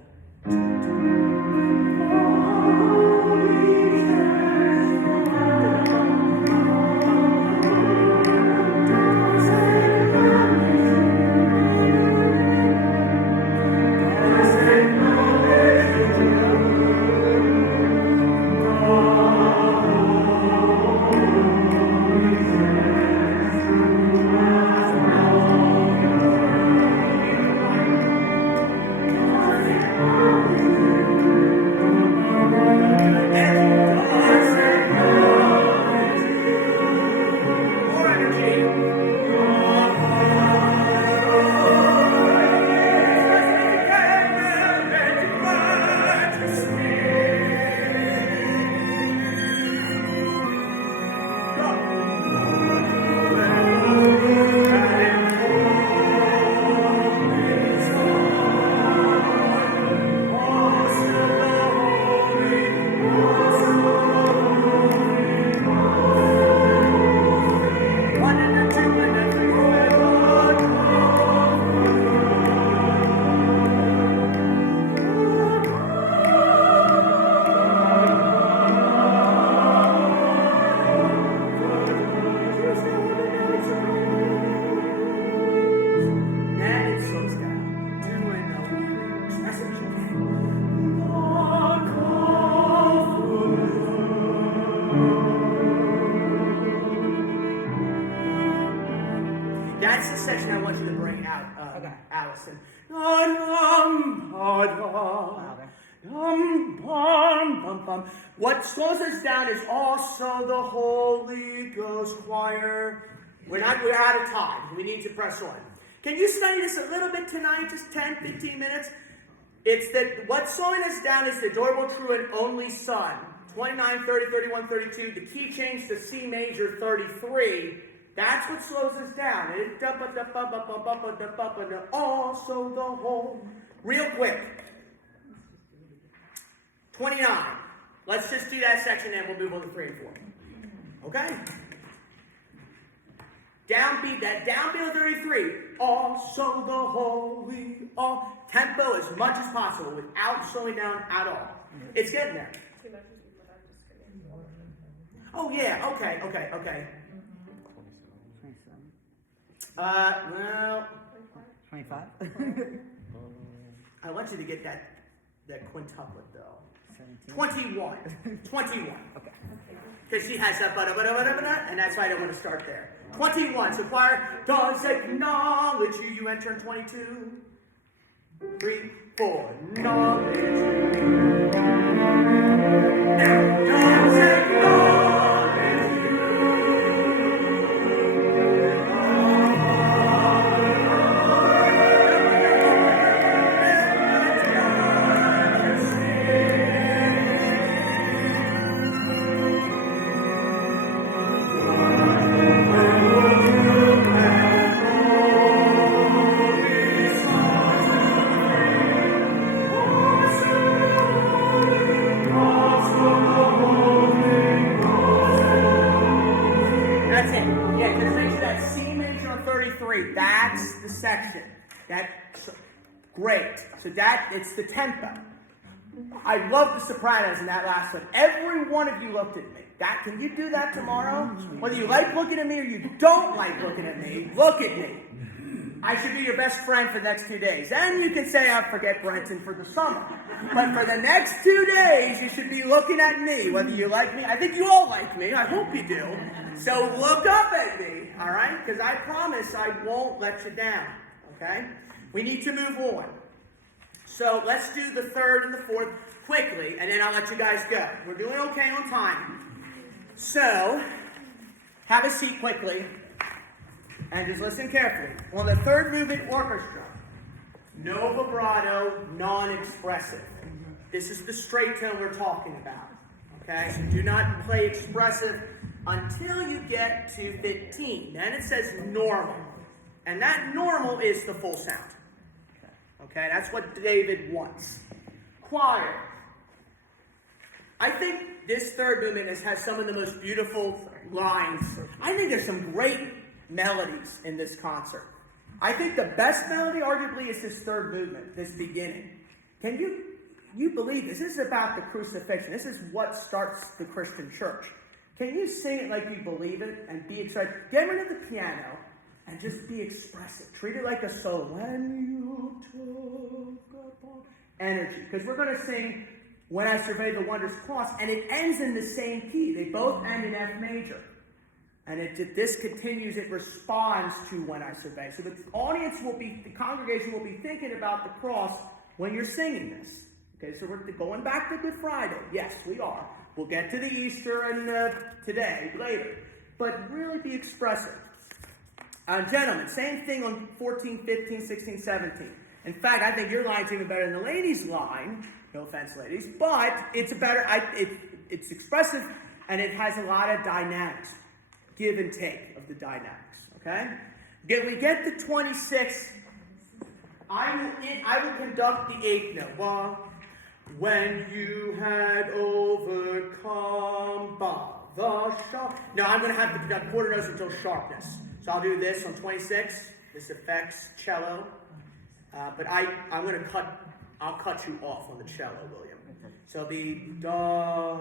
That's the section I want you to bring out, Allison. What slows us down is also the Holy Ghost choir. We're out of time. We need to press on. Can you study this a little bit tonight? Just 10, 15 minutes? It's that what's slowing us down is the adorable, true, and only Son. 29, 30, 31, 32. The key change to C major 33. That's what slows us down. It's also the whole. Real quick. 29. Let's just do that section and we'll move on to 3 and 4. Okay? Downbeat, that downbeat of 33. Also the holy, tempo as much as possible without slowing down at all. It's getting there. 2 measures before that, just kidding. Oh yeah, okay. 27. Well, 25. I want you to get that quintuplet though. 17. 21. Okay. Because she has that and that's why I don't want to start there. 21. So choir does acknowledge you. You enter in 22. 3, 4. Knowledge. Now, don't say knowledge. That's it. Yeah, just make sure that C major on 33. That's the section. That's great. So it's the tempo. I love the sopranos in that last one. Every one of you looked at me. Can you do that tomorrow? Whether you like looking at me or you don't like looking at me, look at me. I should be your best friend for the next 2 days. Then you can say I'll forget Brenton for the summer. But for the next 2 days, you should be looking at me, whether you like me. I think you all like me. I hope you do. So look up at me, all right? Because I promise I won't let you down, okay? We need to move on. So let's do the third and the fourth quickly, and then I'll let you guys go. We're doing okay on time. So, have a seat quickly, and just listen carefully. On the third movement orchestra, no vibrato, non-expressive. This is the straight tone we're talking about. Okay, so do not play expressive until you get to 15. Then it says normal. And that normal is the full sound. Okay, that's what David wants. Choir. I think this third movement has some of the most beautiful lines. I think there's some great melodies in this concert. I think the best melody, arguably, is this third movement, this beginning. Can you believe this? This is about the crucifixion. This is what starts the Christian church. Can you sing it like you believe it and be excited? Get rid of the piano and just be expressive. Treat it like a solo. When you took upon energy. Because we're going to sing When I Survey the Wondrous Cross, and it ends in the same key. They both end in F major. And this continues, it responds to When I Survey. So the congregation will be thinking about the cross when you're singing this. Okay, so we're going back to Good Friday. Yes, we are. We'll get to the Easter and today, later. But really be expressive. Gentlemen, same thing on 14, 15, 16, 17. In fact, I think your line's even better than the ladies' line. No offense, ladies. But it's it's expressive, and it has a lot of dynamics. Give and take of the dynamics. Okay? We get to 26. I will conduct the eighth note. When you had overcome by the sharp. No, I'm going to have to conduct quarter notes until sharpness. So I'll do this on 26. This affects cello. But I'm going to I'll cut you off on the cello, William. So it'll be da.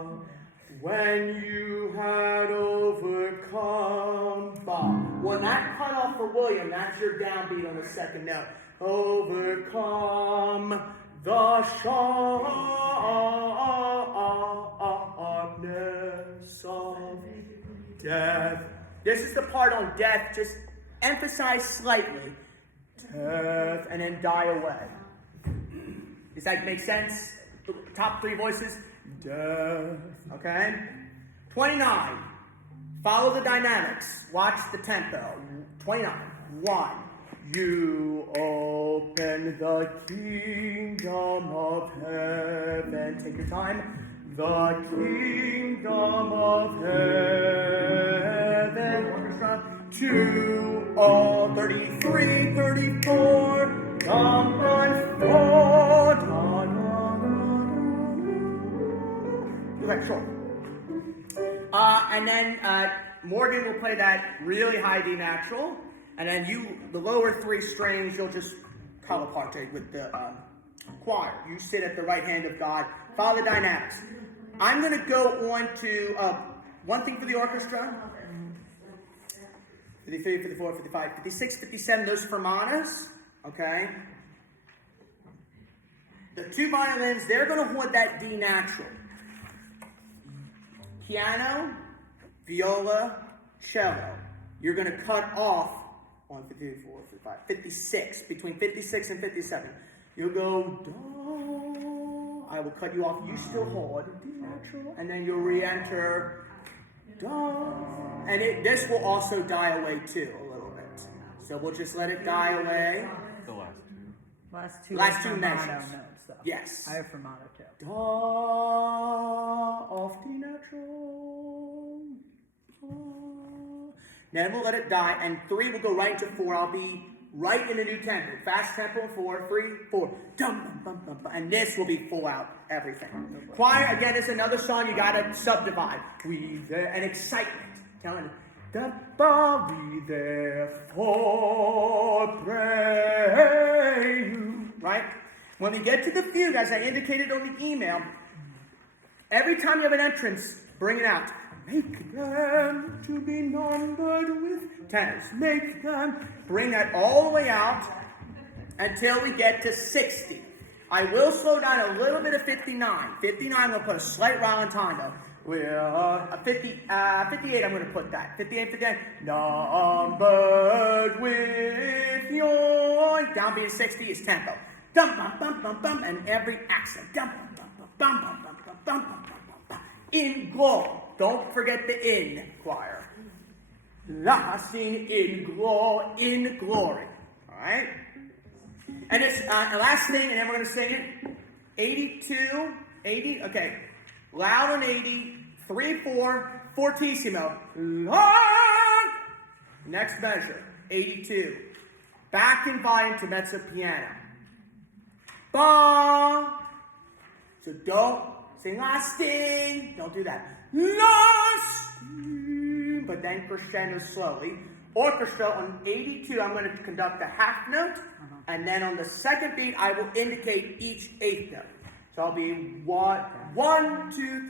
When you had overcome by. When that cut off for William, that's your downbeat on the second note. Overcome the sharpness of death. This is the part on death. Just emphasize slightly. Death, and then die away. Does that make sense? Top three voices. Death. Okay? 29. Follow the dynamics. Watch the tempo. 29. 1. You open the kingdom of heaven. Take your time. The kingdom of heaven. Orchestra. 2, all 33, 34. Come on, 4. Okay, sure. And then Morgan will play that really high D natural. And then the lower 3 strings, you'll just color-parte with the choir. You sit at the right hand of God. Follow the dynamics. I'm going to go on to one thing for the orchestra. 53, 54, 55, 56, 57, those fermatas. Okay? The 2 violins, they're going to hold that D natural. Piano, viola, cello. You're going to cut off on 54, 55, 56, between 56 and 57. You'll go do. I will cut you off. You still hold D natural, and then you'll re-enter do. And this will also die away too a little bit. So we'll just let it die away. The last two. Last two Last two fermato measures. notes, though. Yes. I have fermato too. Do off D natural. Do. Then we'll let it die, and 3 will go right into 4. I'll be right in the new tempo. Fast tempo, 4, 3, 4. Dum, bum, bum, bum, bum. And this will be full out everything. Choir, again, is another song you gotta subdivide. We there, and excitement. Telling it. The we therefore pray you. Right? When we get to the fugue, as I indicated on the email, every time you have an entrance, bring it out. Make them to be numbered with tenors. Make them. Bring that all the way out until we get to 60. I will slow down a little bit of 59. 59, we'll put a slight rallentando. We're 58, I'm going to put that. 58, 59. Numbered with your. Downbeat of 60 is tempo. Dum, bum, bum, bum, bum, and every accent. Dum, bum, bum, bum, bum, bum, bum, bum, bum, bum, bum. In glory. Don't forget the in, choir. Lasting in glory. Alright? And it's last thing, and then we're going to sing it. 82, 80, okay. Loud on 80, 3, 4, fortissimo. Lord. Next measure, 82. Back in volume to mezzo piano. Ba. So don't sing lasting. Don't do that. Lasting. But then crescendo slowly. Orchestra on 82, I'm going to conduct the half note. And then on the second beat, I will indicate each eighth note. So I'll be 1, 2,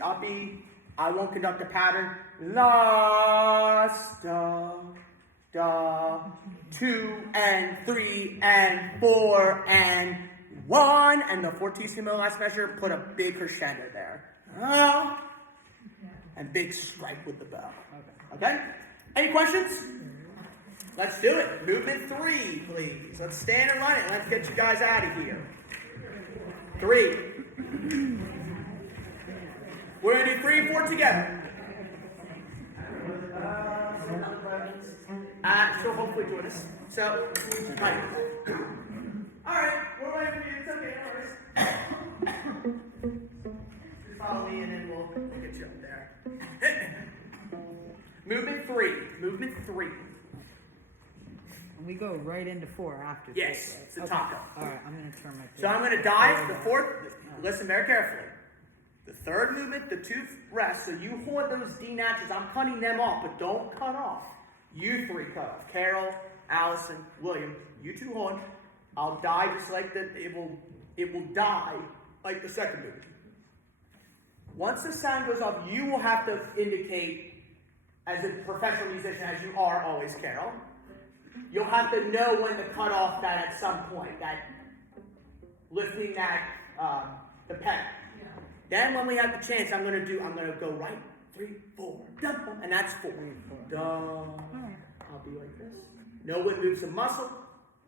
I won't conduct a pattern. La, da, da, 2, and 3, and 4, and 1. And the fortissimo last measure, put a big crescendo there. And big strike with the bow. Okay? Any questions? Let's do it. Movement 3, please. Let's stand and run it. Let's get you guys out of here. 3. We're going to do 3 and 4 together. She'll hopefully join us. So, right. All right. We're waiting for you. It's okay. No worries. Just follow me and then we'll get you up there. Movement 3. Movement 3. And we go right into 4 after Yes, this, right? it's a taco. Alright, I'm going to turn my So I'm going to dive the 4th. Listen very carefully. The 3rd movement, the 2 rests. So you hold those D naturals. I'm cutting them off, but don't cut off. You 3 cut off. Carol, Allison, William. You 2 hold. I'll die just like that. It will die like the 2nd movement. Once the sound goes off, you will have to indicate, as a professional musician, as you are always, Carol. You'll have to know when to cut off that at some point, that lifting that the pedal. Then when we have the chance, I'm gonna go right, 3, 4, dum, bum, and that's 4. Dum. I'll be like this. Know when to move some muscle.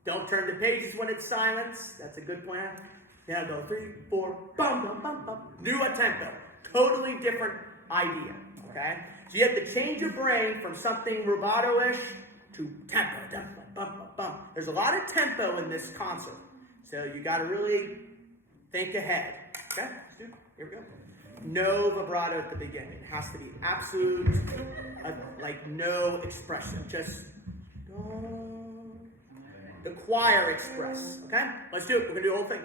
Don't turn the pages when it's silence. That's a good plan. Then I'll go 3, 4, bum, bum, bum, bum. Do a tempo. Totally different idea. Okay? So you have to change your brain from something rubato-ish to tempo, dum, bum, bum, bum. There's a lot of tempo in this concert, so you got to really think ahead. Okay, here we go. No vibrato at the beginning. It has to be absolute, like no expression. Just the choir express. Okay, let's do it. We're gonna do the whole thing.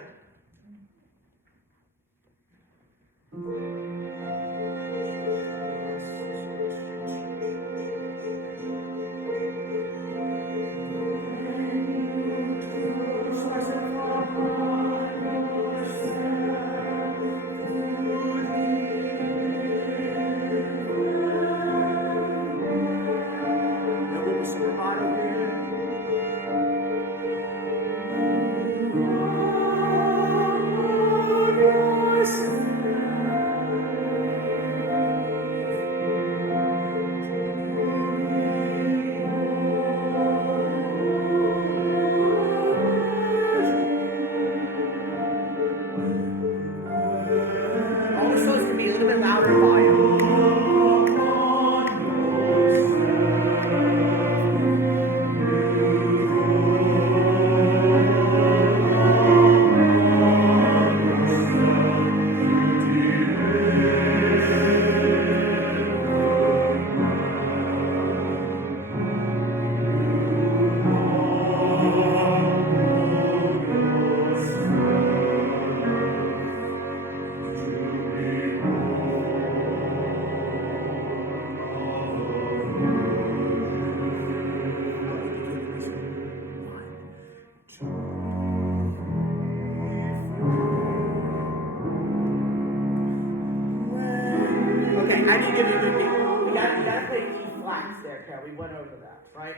I need to give you a good beat. You gotta play E flats there, Carol. We went over that, right?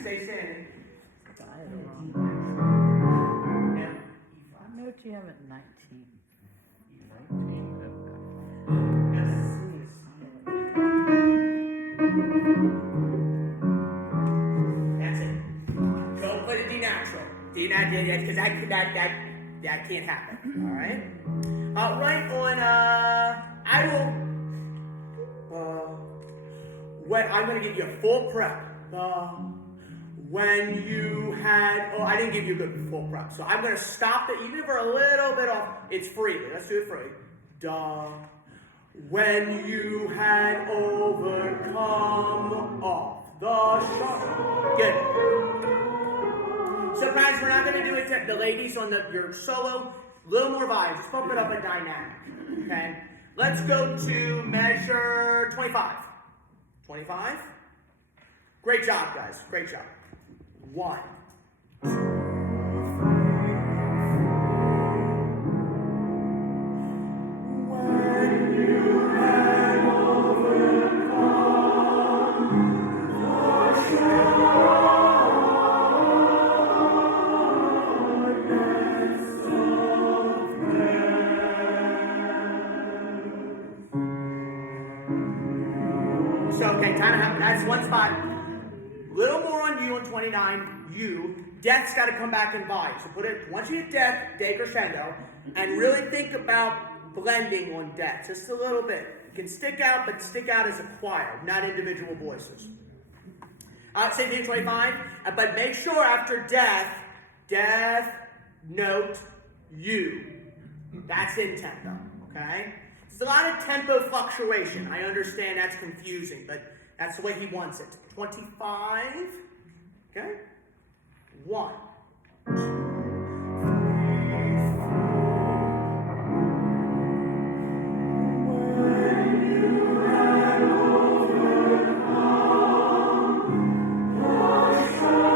Stay standing. And What note do you have at 19? 19. that's it. Don't play the D natural. D natural, because that can't happen. All right. Right on. I will. When I'm going to give you a full prep. When you had, I didn't give you a good full prep, so I'm going to stop it, even if we're a little bit off. It's free. Let's do it free. When you had overcome off the shore. Good. So guys, we're not going to do it. The ladies on your solo, a little more vibes. Just pump it up a dynamic. Okay. Let's go to measure 25. 25. Great job, guys. Great job. 1, 2, 3, 4. When you had overcome the shortness of death. So, okay, time to have, that's one spot. Little more on you on 29. You. Death's got to come back and vibe. So put it, once you hit death, decrescendo, and really think about blending on death. Just a little bit. You can stick out, but stick out as a choir, not individual voices. Same thing 25. But make sure after death, note, you. That's in tempo, okay? There's a lot of tempo fluctuation. I understand that's confusing, but that's the way he wants it. 25. Okay? 1, 2, 3, 4. When you had overcome the shortness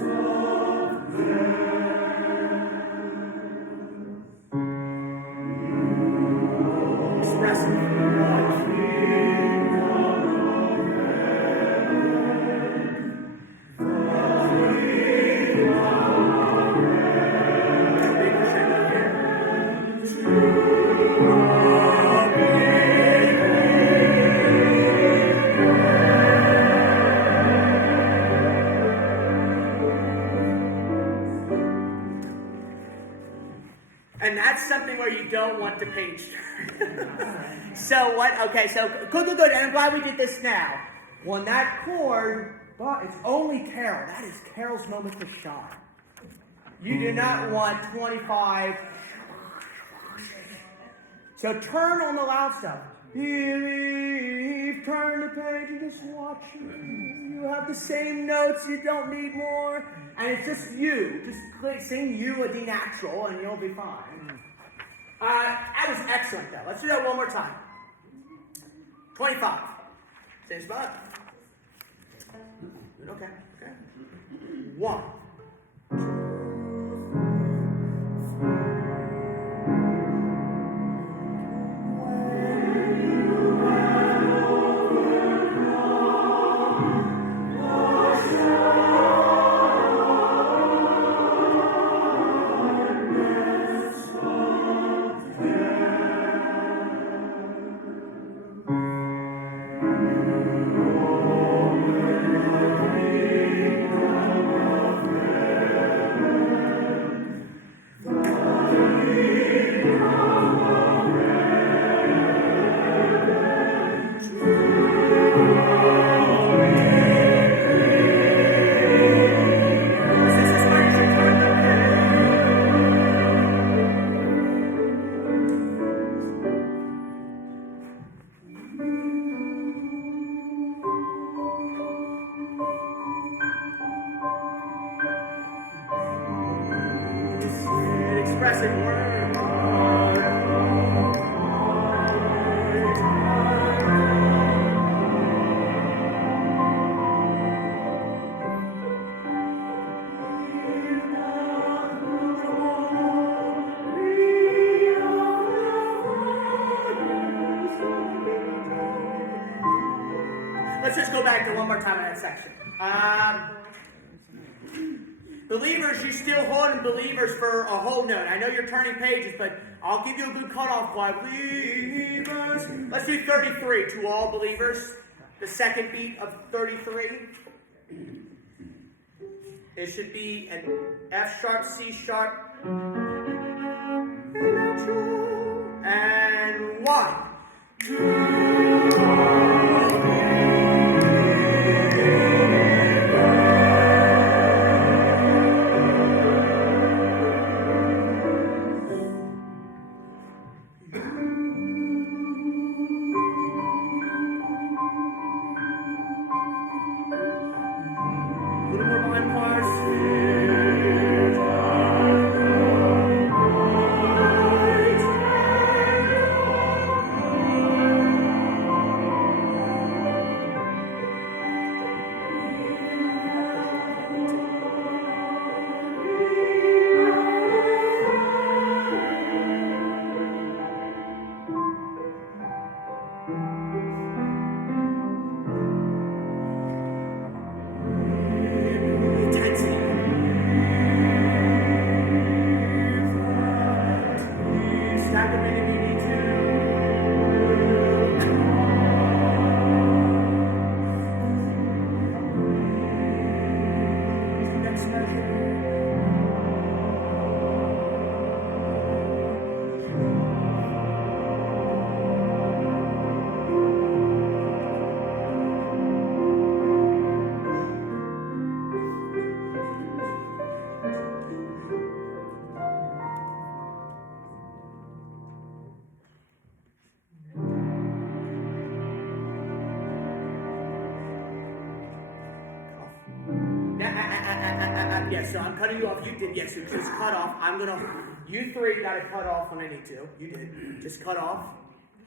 of death. Expressive. And that's something where you don't want to page turn. So what? Okay, so good. And I'm glad we did this now. On that chord, but it's only Carol. That is Carol's moment to shine. You do not want 25. So turn on the loud stuff. Believe, turn the page and just watch. You have the same notes. You don't need more. And it's just you. Just sing you a D natural and you'll be fine. That was excellent, though. Let's do that one more time. 25. Same spot. Okay. 1, 2, 3, 3. let's just go back to one more time in that section. Believers, you still holding believers for a whole note. I know you're turning pages, but I'll give you a good cutoff by believers. Let's do 33 to all believers. The second beat of 33. It should be an F sharp, C sharp, and 1, 2. Yes, so I'm cutting you off. You did, yes, so just cut off. You three got to cut off when I need to. You did. Just cut off.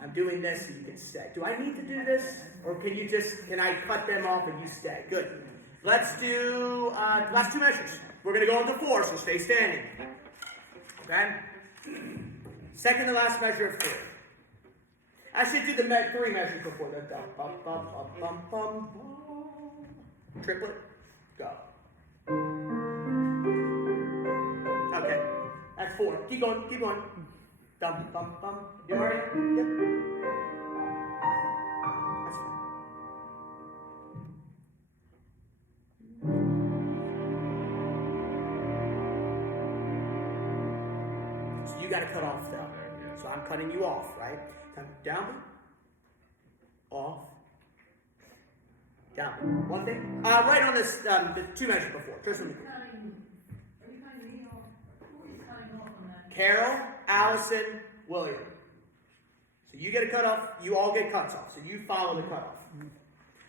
I'm doing this so you can stay. Do I need to do this? Or can I cut them off and you stay? Good. Let's do last two measures. We're going to go into 4, so stay standing. Okay? Second to last measure of 3. I should do the 3 measures before that. Triplet. Go. Okay, that's 4. Keep going, keep going. Dum, bum, bum. You all right? Yep. That's fine. So you got to cut off though. So I'm cutting you off, right? Come down, off, down. One thing. Right on this, the 2 measures before. Just let me. Carol, Allison, William. So you get a cutoff, you all get cuts off. So you follow the cutoff.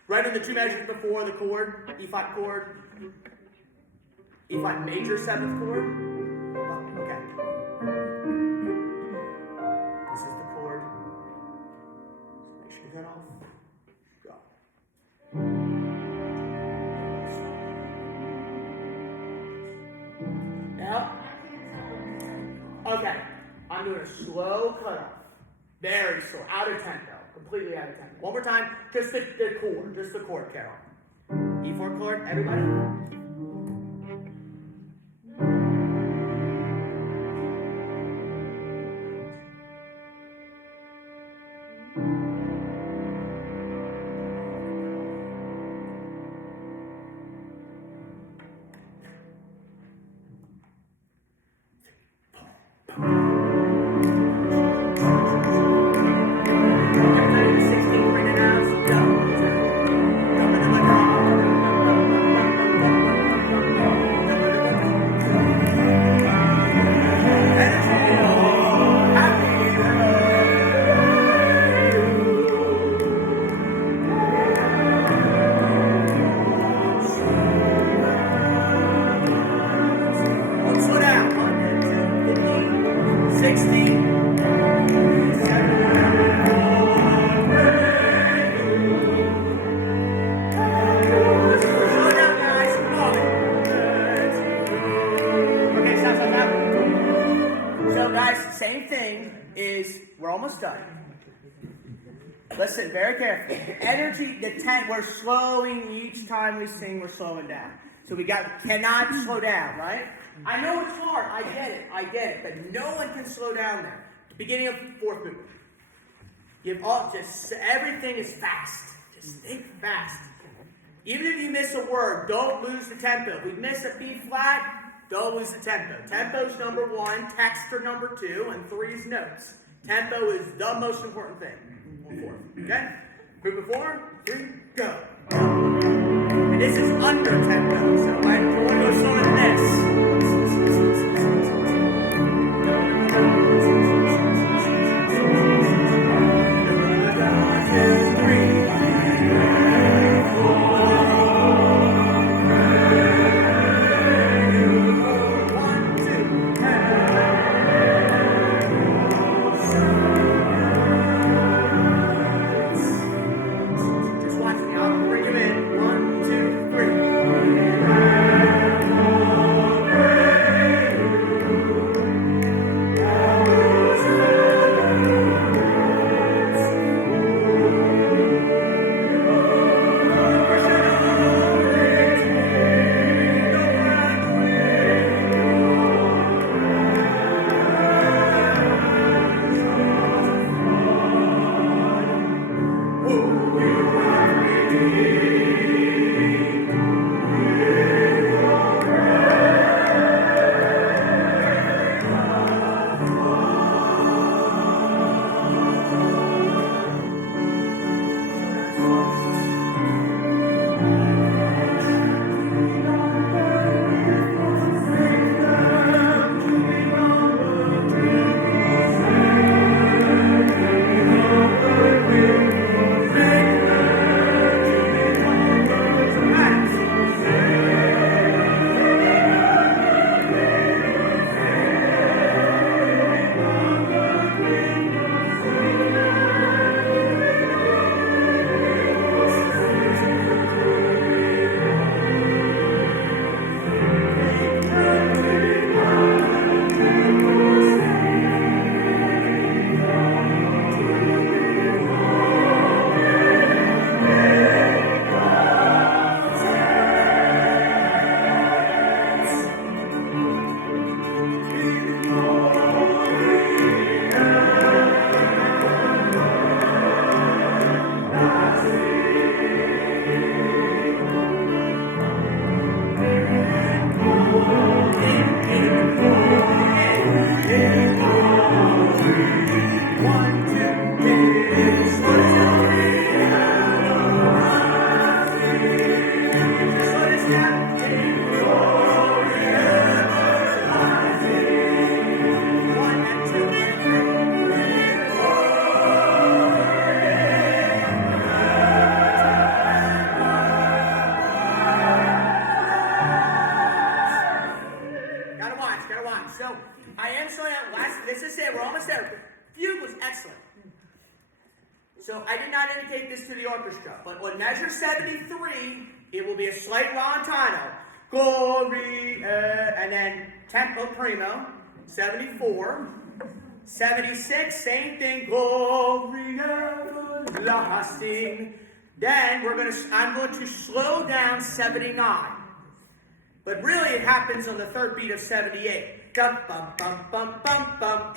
Right in the 2 measures before the chord, E flat chord, E flat major 7th chord. Oh, okay. This is the chord. So make sure you cut off. Go. Now. Okay, I'm doing a slow cutoff. Very slow. Out of tempo. Completely out of tempo. One more time. Just the chord. Just the chord, Carol. E4 chord, everybody. Listen very carefully. Energy, we're slowing each time we sing, we're slowing down. So cannot slow down, right? I know it's hard, I get it, but no one can slow down there. Beginning of fourth movement. Everything is fast. Just think fast. Even if you miss a word, don't lose the tempo. If we miss a B flat, don't lose the tempo. Tempo's number one, text are number two, and three is notes. Tempo is the most important thing. On fourth. Okay? Moving forward, 3, go. And this is under tempo, so I want to go slower than this. So I am showing out last. This is it. We're almost there. Fugue was excellent. So I did not indicate this to the orchestra, but on measure 73, it will be a slight lontano. Glory, and then tempo primo. 74. 76, same thing. Gloria lasting. Then I'm going to slow down 79. But really it happens on the third beat of 78. Dum bum bum bum bum bum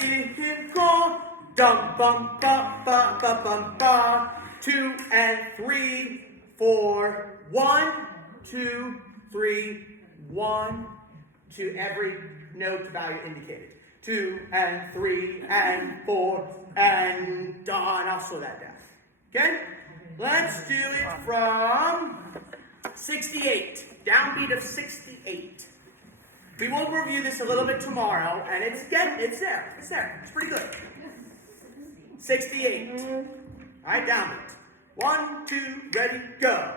go. Dum bum ba ba ba bum ba. 2 and 3, 4, 1, 2, 3, 1, to every note value indicated. 2 and 3 and 4 and done. I'll slow that down. Okay? Let's do it from 68. Downbeat of 68. We will review this a little bit tomorrow, and it's there. It's pretty good. 68. All right, downbeat. 1, 2, ready, go.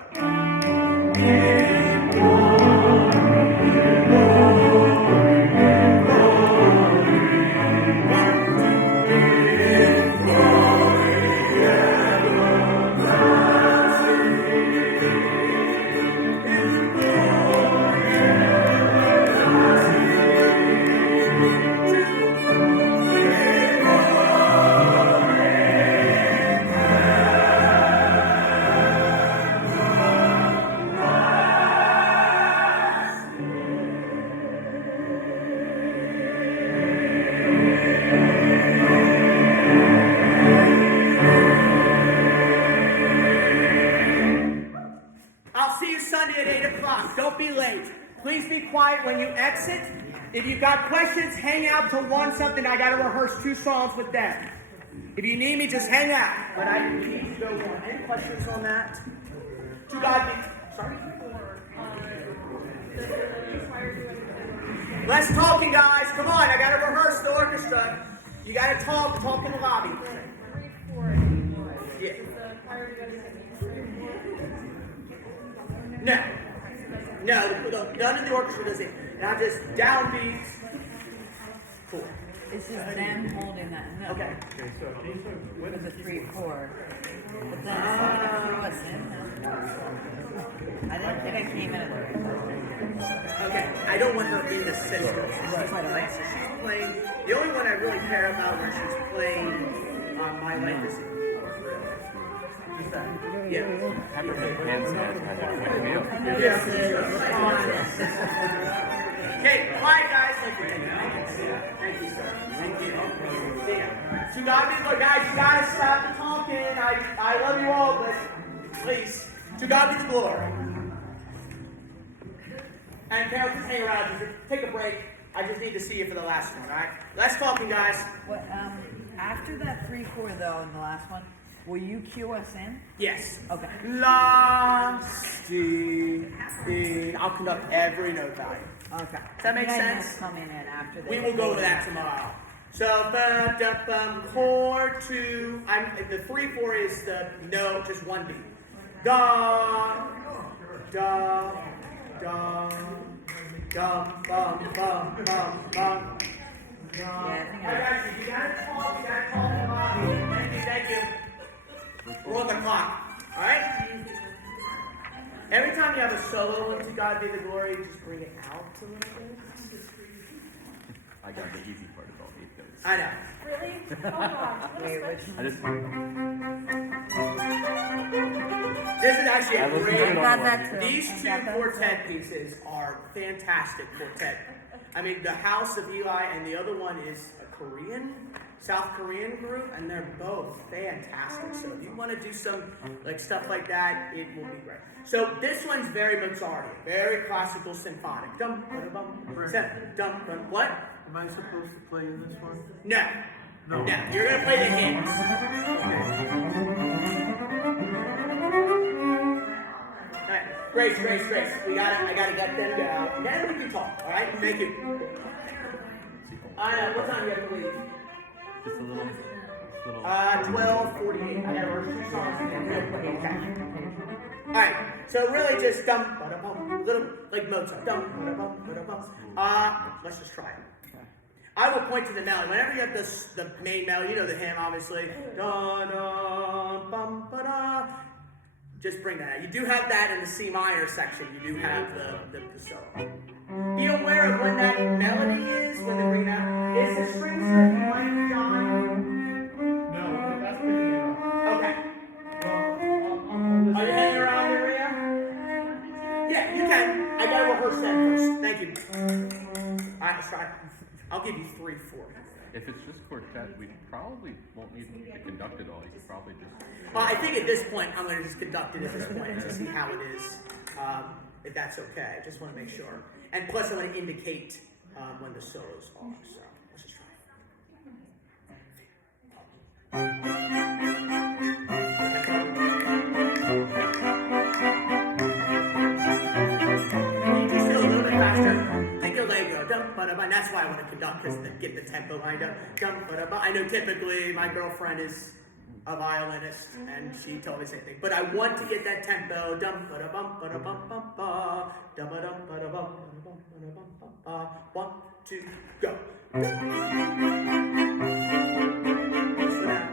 If you've got questions, hang out till 1 something. I got to rehearse 2 songs with them. If you need me, just hang out. But I need to go on. Any questions on that? To God be. Sorry? Less talking, guys. Come on. I got to rehearse the orchestra. You got to talk in the lobby. Yeah. No. No, none of the orchestra does it. Now just downbeats. Cool. It's just them holding that note. Okay. With the 3/4. But then what's in that? I didn't think I came in at the right time. Okay. I don't want her in the system. She's playing. So she's playing. The only one I really care about where she's playing My Life is Yeah. Okay, quiet guys. Thank you, sir. Thank you. See ya. So you gotta be good, guys. You gotta stop the talking. I love you all, but please, to God be the glory. And Carol, just hang around. Just take a break. I just need to see you for the last one, all right? Less talking, guys. What, after that 3/4 though, in the last one, will you cue us in? Yes. Okay. La, si, in. I'll conduct every note value. Okay. Does that make sense? Coming in after that. We will go over that tomorrow. So, chord 2. The 3/4 is the no, just one beat. Da, da, da, dum, bum, bum, bum, bum. Yeah, I think I got you. You gotta talk in the lobby. Thank you. We're on the clock. Alright? Every time you have a solo in To God Be the Glory, just bring it out a little bit. I got the easy part of all 8 notes. I know. Really? Oh gosh. Wait, which I just This is actually I a listened to great it got on that one. too. These two quartet pieces are fantastic quartet. I mean, the House of Eli and the other one is a South Korean group, and they're both fantastic. So if you want to do some stuff like that, it will be great. So this one's very Mozartian, very classical symphonic. Dum, dum, dum, dum. What? Am I supposed to play in this one? No. No. No. You're gonna play the hymns. Alright, Grace. I gotta get them go. Then we can talk, alright? Thank you. What time do you have to leave? Just a little. 12:48. I gotta work 2 songs and then real quick. Okay. Alright, so really just dum ba da bum, little like Mozart. Dum ba da bum ba da bum. Let's just try it. I will point to the melody. Whenever you have the main melody, you know the hymn, obviously. Da da bum ba da. Just bring that out. You do have that in the C minor section. You do have the solo. Be aware of when that melody is, when they bring out. Is the string set you like, John? No, that's picking it up. Okay. Well, Are you hanging around the area? Yeah, you can. I gotta rehearse that first. Thank you. Alright, let's try it. I'll give you 3, 4. If it's just quartet, we probably won't need to conduct it all. You could probably just. Well, I think at this point, I'm going to just conduct it at this point to see how it is, if that's okay. I just want to make sure. And plus, I want to indicate when the solos are. So let's just try it. Just do a little bit faster. Take your leg go. And that's why I want to conduct, because to get the tempo lined up. I know typically my girlfriend is a violinist, and she told me the same thing. But I want to get that tempo. Dum ba da bum ba da bum bum ba. Dum ba dum ba da bum ba da bum bum ba. 1, 2, go. Slow down.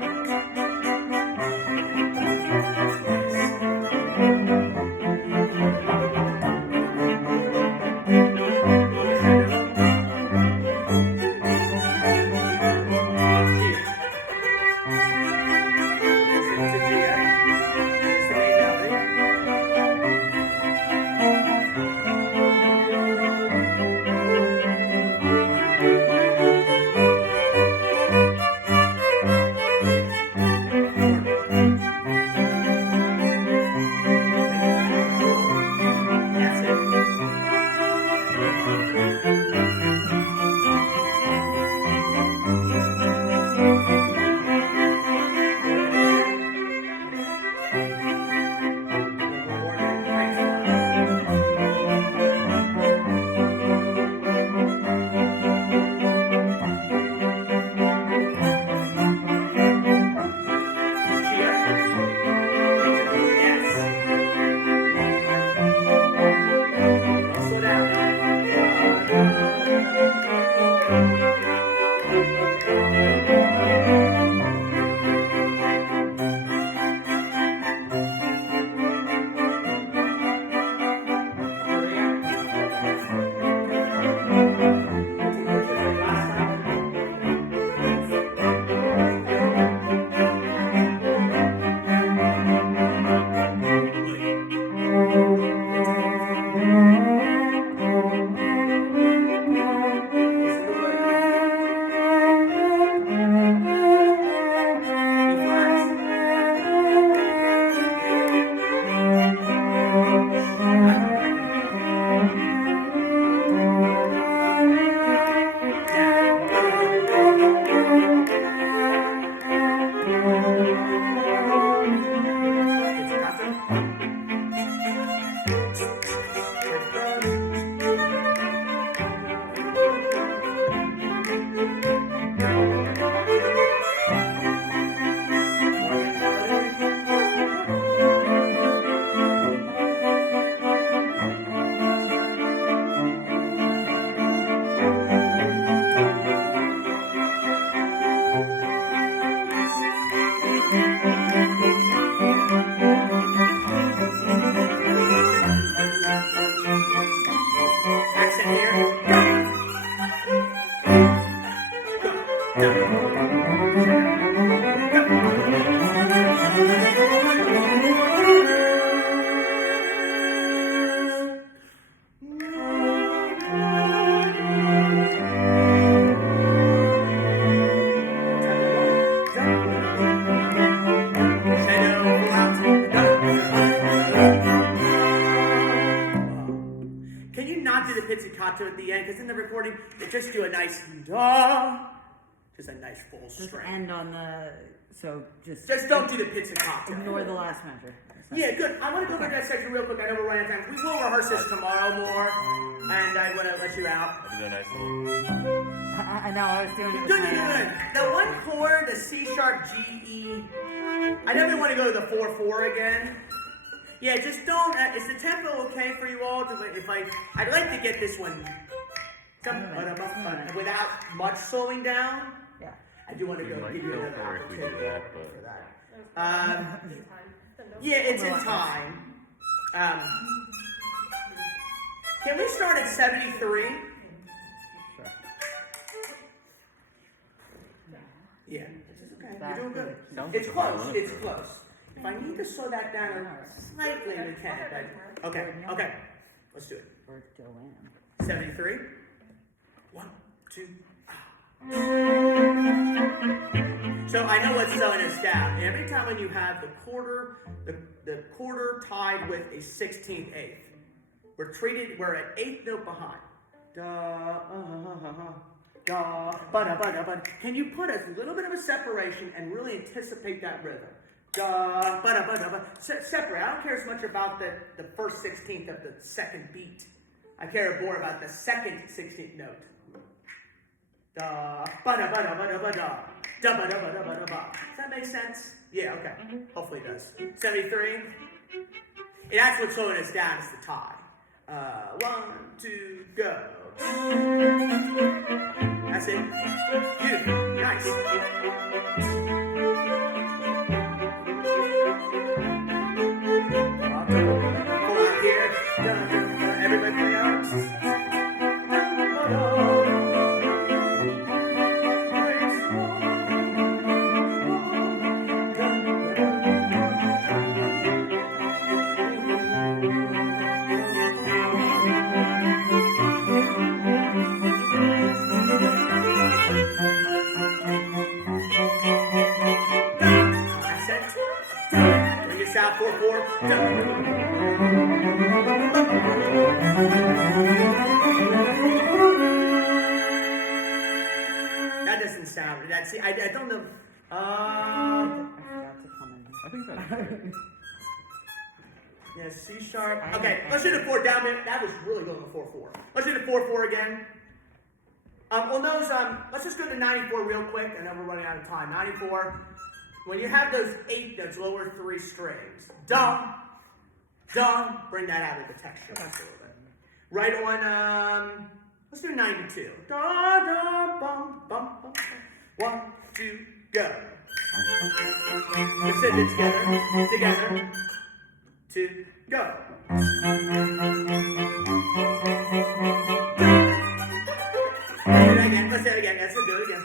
Accent here. Can you not do the pizzicato at the end? Because in the recording, they just do a nice da, just a nice full Just string. end on the, so just Just don't do the pizzicato. ignore the last measure. Yeah, good. I want to go over that section real quick. I know we're running out of time. We will rehearse this tomorrow more, and I want to let you out. I'll do a nice little. I know, I was doing it with Good, my good, good. That one chord, the C sharp, G, E. I definitely want to go to the 4/4 again. Yeah, just don't. Is the tempo okay for you all? I'd like to get this one without much slowing down. Yeah. I do want to We go might give you feel another better if we do opportunity that, but. for that. Yeah, it's in time. Can we start at 73? Yeah, it's okay. You're doing good. Sounds It's like a close. violin It's approach. close. If I need to slow that down slightly, we can. But okay. Let's do it. Or Joanne. 73. 1, 2. So I know what's slowing us down. Every time when you have the quarter tied with a 16th eighth, we're at 8th note behind. Da, da, ba da ba da ba. Can you put a little bit of a separation and really anticipate that rhythm? Da, ba da ba da ba. Separate. I don't care as much about the first 16th of the second beat. I care more about the second 16th note. Da ba da ba da ba da ba da. Da ba da ba da ba da ba. Does that make sense? Yeah, okay. Hopefully it does. 73. And that's what's slowing us down is the tie. 1, 2, go. That's it. Beautiful. Nice. Pull out here. Everybody play out. Out 4/4. That doesn't sound. That's. I don't know. I forgot to come in. I think that's great. Yeah, C sharp. Okay, let's do the 4 down. That was really going to 4/4. Let's do the 4/4 again. On those, let's just go to 94 real quick. I know we're running out of time. 94. When you have those 8 notes, lower 3 strings, dum, dum, bring that out of the texture just a little bit. Right on, let's do 92. Da, da, bum, bum, bum. two, go. Let's send it together. Together. Two, go. Let's do it again. Let's do it again.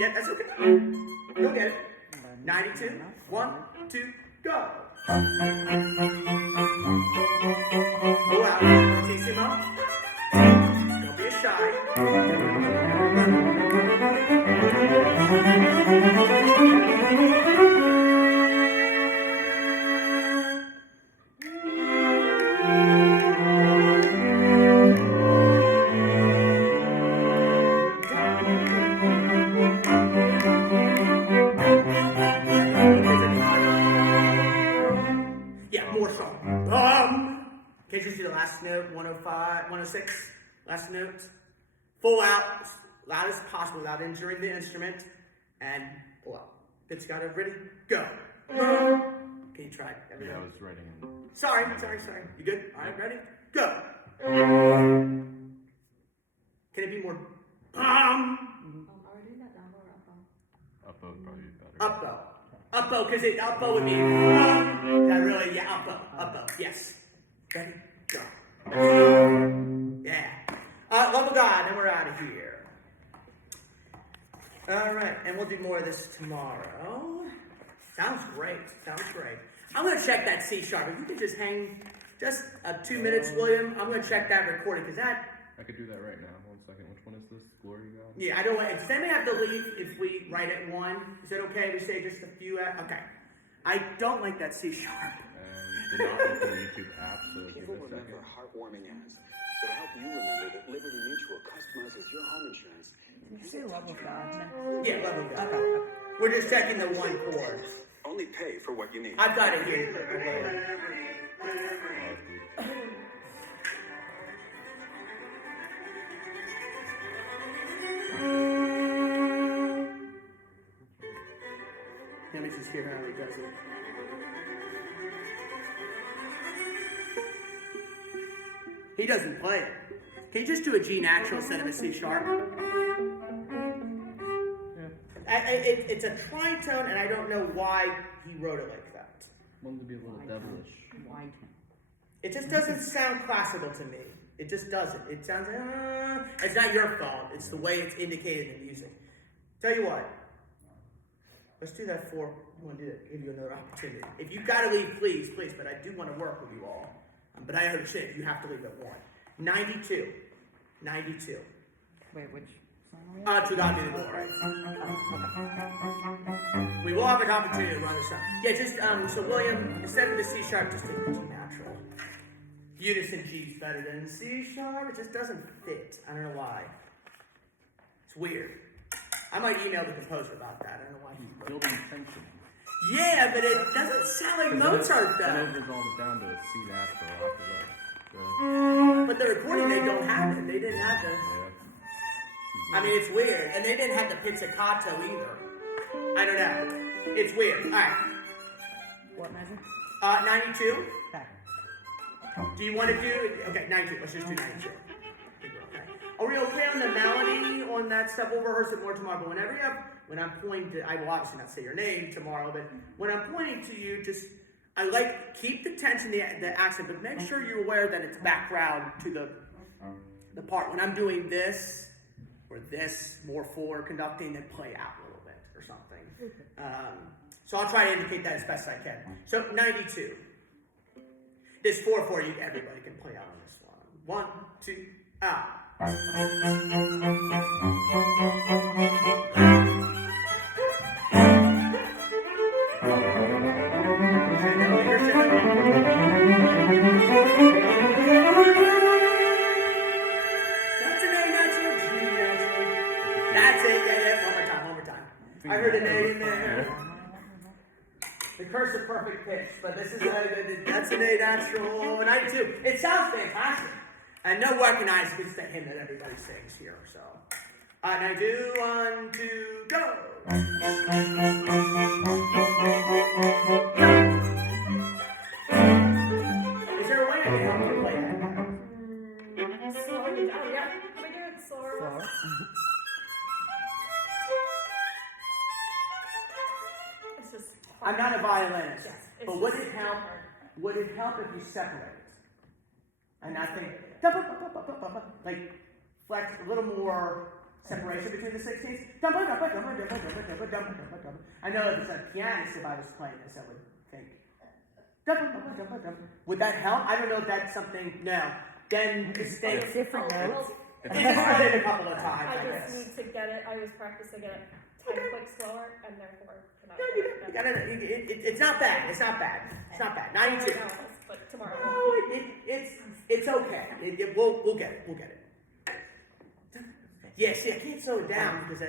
Yeah, that's okay. You'll get it. 92. 1, 2, go. Go out. Fortissimo. Don't be shy. Yeah, more strong. Can you just do the last note, 105, 106? Last note. Full out, as loud as possible without injuring the instrument. And pull out. Good, Scott, ready? Go. Can you try? Yeah, I was writing in. Sorry. You good? All right, ready? Go. Can it be more? Are we doing that down low or up low? Up bow would probably be better. Up bow. Up bow, because up bow would be. That really, yeah, up bow. Up bow, yes. Ready? Go. Yeah. Love of God, and we're out of here. All right, and we'll do more of this tomorrow. Sounds great. I'm going to check that C sharp. If you could just hang just 2 minutes, William. I'm going to check that recording, because that. I could do that right now. 1 second. Which one is this? Glory God? Yeah, I don't want. Then they have to leave if we write at 1. Is it okay? We say just a few. Okay. I don't like that C sharp. Did not open the YouTube app, so give People it a second. remember heartwarming ads that help you remember that Liberty Mutual customizes your home insurance. Did you say love of God? No. Yeah, love of God. Okay. We're just checking the 1 chord. Only pay for what you need. I've got it here. Let me just hear how he does it. He doesn't play it. Can you just do a G natural instead of a C sharp? It's a tritone, and I don't know why he wrote it like that. Wanted to be a little devilish. Why? It just doesn't sound classical to me. It just doesn't. It sounds, it's not your fault. It's the way it's indicated in music. Tell you what. Let's do that for, I want to do that, give you another opportunity. If you've got to leave, please, but I do want to work with you all. But I understand you have to leave at 1. 92. Wait, which song? To God be the glory. We will have an opportunity to run this up. Yeah, just, so William, instead of the C sharp, just take the G natural. Unison G is better than C sharp. It just doesn't fit. I don't know why. It's weird. I might email the composer about that. I don't know why he's Building tension. Yeah, but it doesn't sound like Mozart That though. opens all down to a C natural after that. But the recording, they don't have it. They didn't have the. Yeah. I mean, it's weird. And they didn't have the pizzicato either. I don't know. It's weird. All right. What measure? 92. Okay. Do you want to do, okay, 92. Let's just do 92. Okay. Are we okay on the melody on that stuff? We'll rehearse it more tomorrow. But whenever you have, when I'm pointing to, I will obviously not say your name tomorrow, but when I'm pointing to you, just, I like, keep the tension, the accent, but make sure you're aware that it's background to the part. When I'm doing this, or this, more forward conducting, then play out a little bit or something. So I'll try to indicate that as best I can. So 92. This 4/4, everybody can play out on this one. 1, 2, out. That's an A natural, G natural. That's it. Yeah. One more time. I heard an A in there. The curse of perfect pitch, but this is that's an A natural, 92. It sounds fantastic. And no recognized it's the hymn that everybody sings here, so. 92, 1, 2, go! Is there a way I can help you play that? Slow it down, yeah. Can we do it slower? Slower. I'm not a violinist, Yes, it's but would just it help? hard. Would it help if you separate it? And I think like flex a little more separation between the 16ths. I know if it's a pianist, if I was playing this, I would think. Would that help? I don't know if that's something. No. Then stay. Different notes. It's just did a couple of times, I I just guess. need to get it. I was practicing it 10 clicks slower, and therefore cannot. You gotta, it's not bad. It's not bad. It's not bad. 92. But tomorrow. No, it's okay. We'll get it. We'll get it. Yeah, see, I can't slow it down because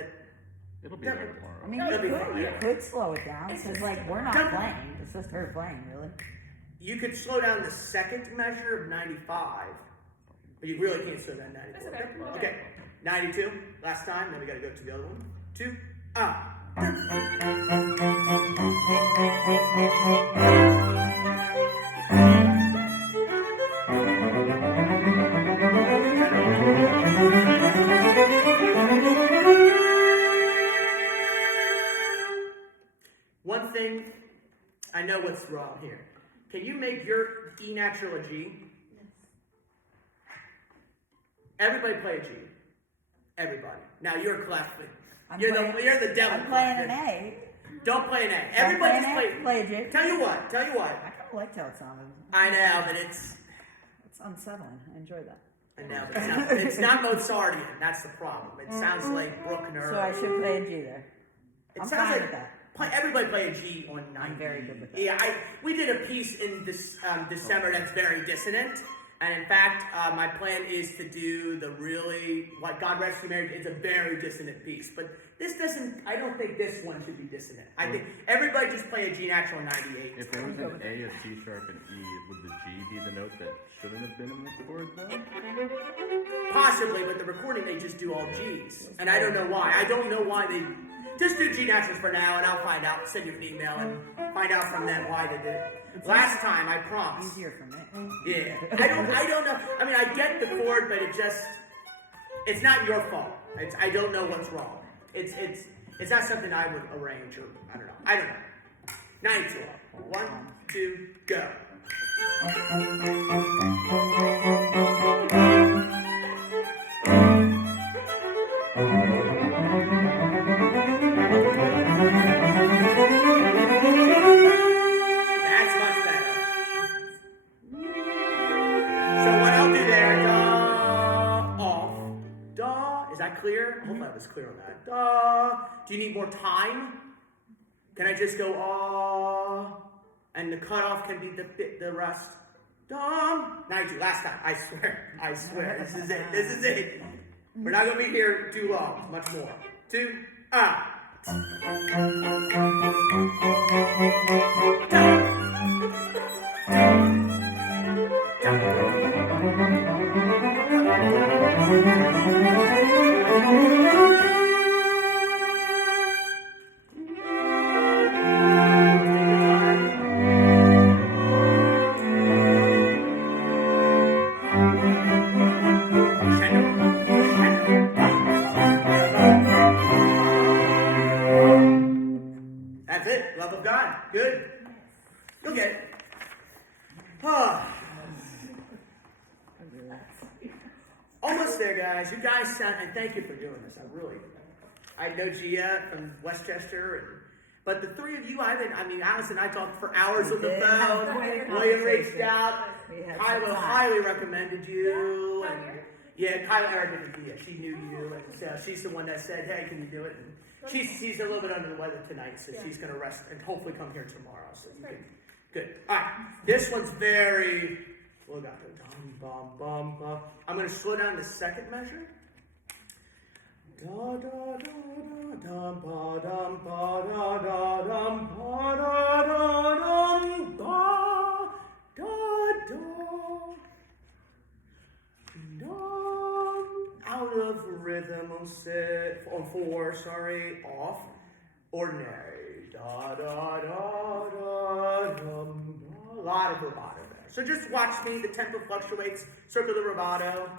It'll be there tomorrow. I mean, That'd be you fine. could slow it down, because, like, we're not playing. It's just her playing, really. you could slow down the second measure of 95, but you really can't slow down 94. That's okay. Okay, 92. Last time. Then we got to go to the other one. 2. One thing, I know what's wrong here. Can you make your E natural a G? Everybody play a G. Everybody. Now you're cleft. You're the devil. I'm playing an A. Don't play an A. Everybody just play a J. Tell you what. I kind of liked how it sounded. I know, but it's unsettling. I enjoy that. I know, but it's not Mozartian. That's the problem. It sounds like Bruckner. So I should play a G there. It I'm sounds fine like with that. everybody play a G on 90. I'm very good with that. Yeah, we did a piece in this December that's very dissonant. And in fact, my plan is to do the really, what God Rest You Married, it's a very dissonant piece. But this doesn't, I don't think this one should be dissonant. I think everybody just play a G natural 98. If there was an A, a C sharp, and E, would the G be the note that shouldn't have been in the chord then? Possibly, but the recording, they just do all Gs. And I don't know why. I don't know why they, just do G naturals for now, and I'll find out, send you an email, and find out from them why they did it. Last time, I promise. Easier for me. Yeah. I don't know. I mean, I get the chord, but it's not your fault. I don't know what's wrong. It's not something I would arrange, or I don't know. 92. 1, 2, go. That's much better. So what I'll do there, da, off, da, is that clear? Hopefully I was clear on that. Da, do you need more time? Can I just go, and the cutoff can be the rest? Dum, 92, last time, I swear, this is it. We're not going to be here too long, much more. 2, That's it. Love of God. Good. You'll get it. Almost there, guys. You guys sound, and thank you for doing this. I know Gia from Westchester, but the three of you, Alice and I talked for hours on the phone. William reached out. Kyla highly recommended you. And yeah, Kyla recommended you. She knew you, and so she's the one that said, "Hey, can you do it?" And she's a little bit under the weather tonight, so she's going to rest and hopefully come here tomorrow. So you can, good. All right, this one's very. We'll got the dum bum bum bum. I'm going to slow down the second measure. Da da da da dum ba dum ba da da dum ba da da dum ba da da dum. Out of rhythm on 4. Sorry, off. Ordinary. Da da da da dum. A lot of vibrato there. So just watch me. The tempo fluctuates. Circle the vibrato.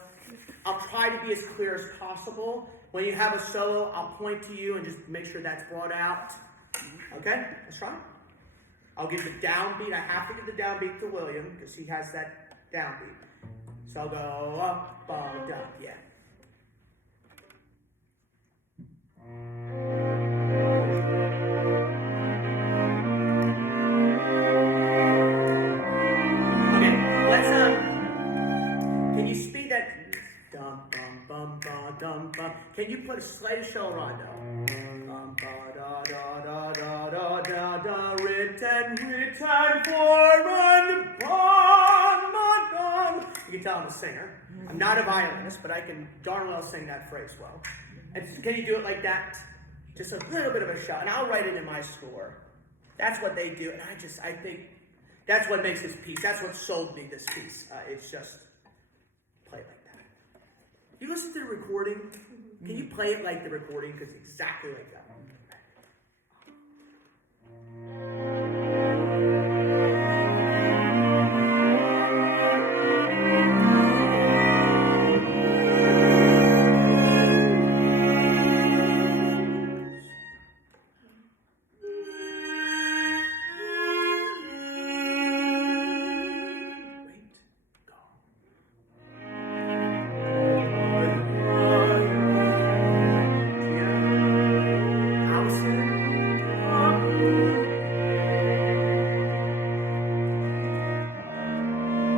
I'll try to be as clear as possible. When you have a solo, I'll point to you and just make sure that's brought out. Okay? Let's try. I'll give the downbeat. I have to give the downbeat to William because he has that downbeat. So I'll go up, down, yeah. Okay, let's can you speed that? Dum bum bum ba dum bum. Can you put a sleigh show rondo? Ba da da da da da da da. Return for run bum. You can tell I'm a singer. I'm not a violinist, but I can darn well sing that phrase well. And can you do it like that? Just a little bit of a shot, and I'll write it in my score. That's what they do, and I think that's what makes this piece. That's what sold me this piece. It's just play it like that. You listen to the recording. Can you play it like the recording? Because exactly like that.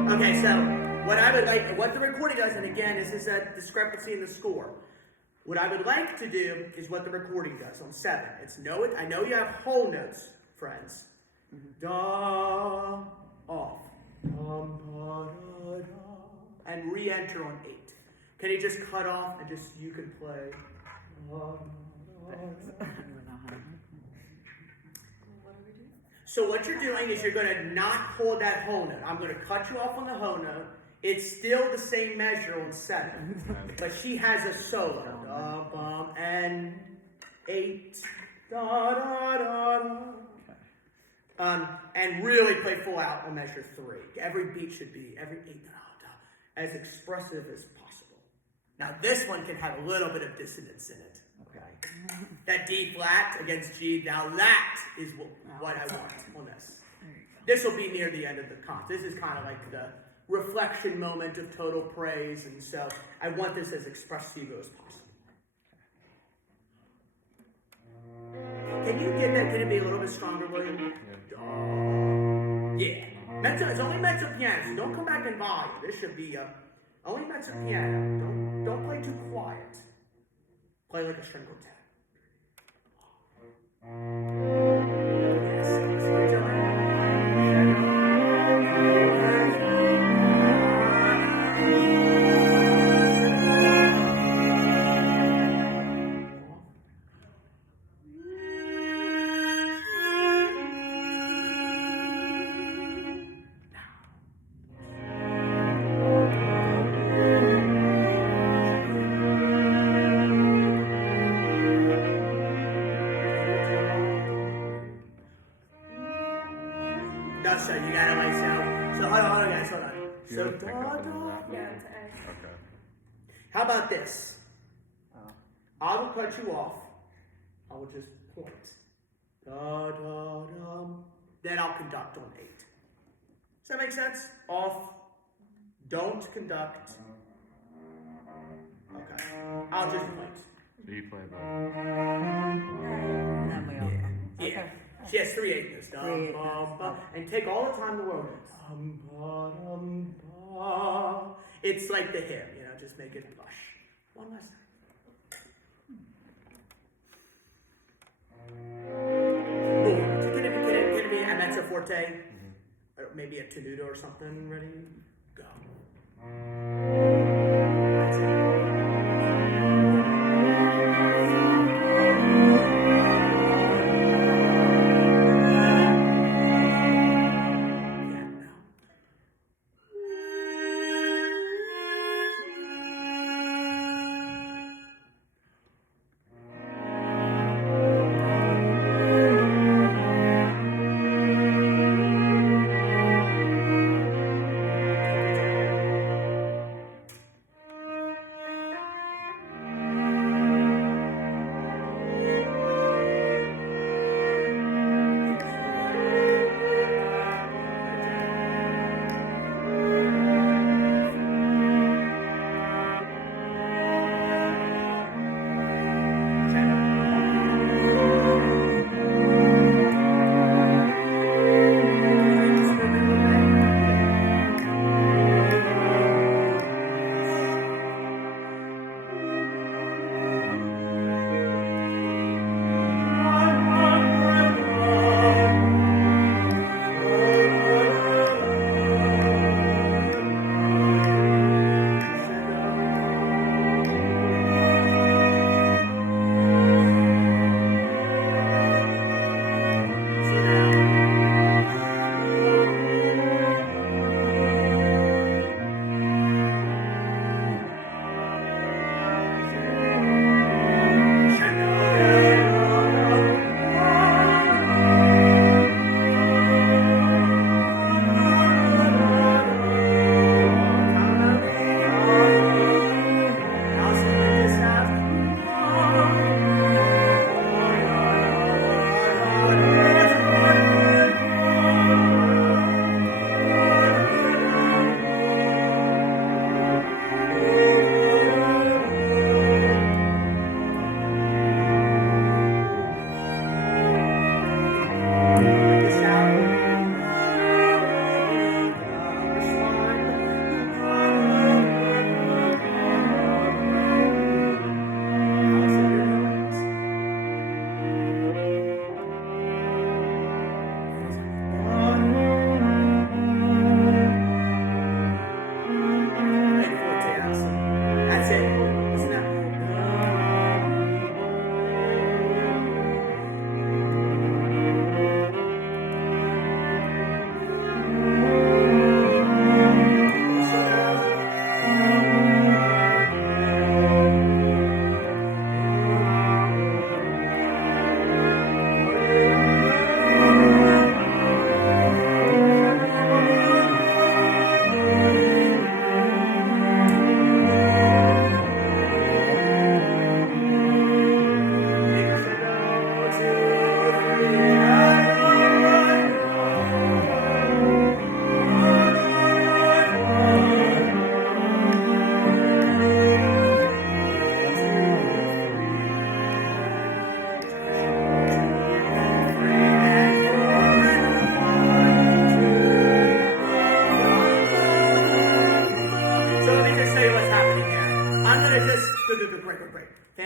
Okay, so what the recording does, and again, this is a discrepancy in the score. What I would like to do is what the recording does on 7. I know you have whole notes, friends. Da, off. Dum, da, da, da, and re-enter on 8. Can you just cut off and you can play? So what you're doing is you're going to not hold that whole note. I'm going to cut you off on the whole note. It's still the same measure on 7, but she has a solo. Da, bum, and 8. Da, da, da, da. And really play full out on measure 3. Every beat should be, every 8, da, da, as expressive as possible. Now this one can have a little bit of dissonance in it. Okay. That D flat against G, now that is what I want on this. This will be near the end of the concert. This is kind of like the reflection moment of total praise, and so I want this as expressive as possible. Can you get that? Can it be a little bit stronger, William? Yeah. Mezzo, it's only mezzo piano, so don't come back and volume. This should be only mezzo piano. Don't play too quiet. Play like a string quartet. So you gotta like so hold on guys, hold on. So da, da, Yeah, to A. Okay. how about this? I will cut you off. I will just point. Da, da, da. Then I'll conduct on 8. Does that make sense? Off. Don't conduct. Okay. I'll just point. So you play both. And then we all come. Yeah. Okay. She has 3 8 notes. Dum, 3 8 bum, notes. bum. And take all the time in the world. Dum, ba, dum, ba. It's like the hymn, just make it lush. One last time. Ooh, can it be a mezzo forte? Or maybe a tenuto or something? Ready? Go. That's it.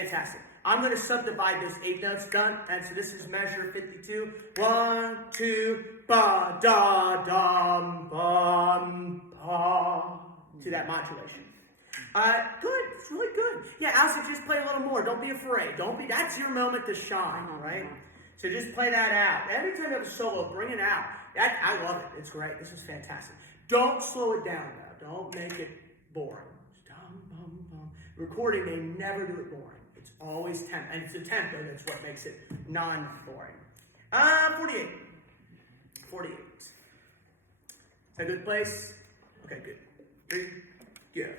Fantastic. I'm going to subdivide those 8 notes done, and so this is measure 52. 1, 2, ba da dum bum pa. To that modulation. Good. It's really good. Yeah, Allison, just play a little more. Don't be afraid. That's your moment to shine, right? So just play that out. Every time you have a solo, bring it out. I love it. It's great. This is fantastic. Don't slow it down, though. Don't make it boring. Dum, bum, bum. Recording, they never do it boring. It's always tempo. And it's the tempo that's what makes it non-boring. 48. 48. Is that a good place? Okay, good. 3, go.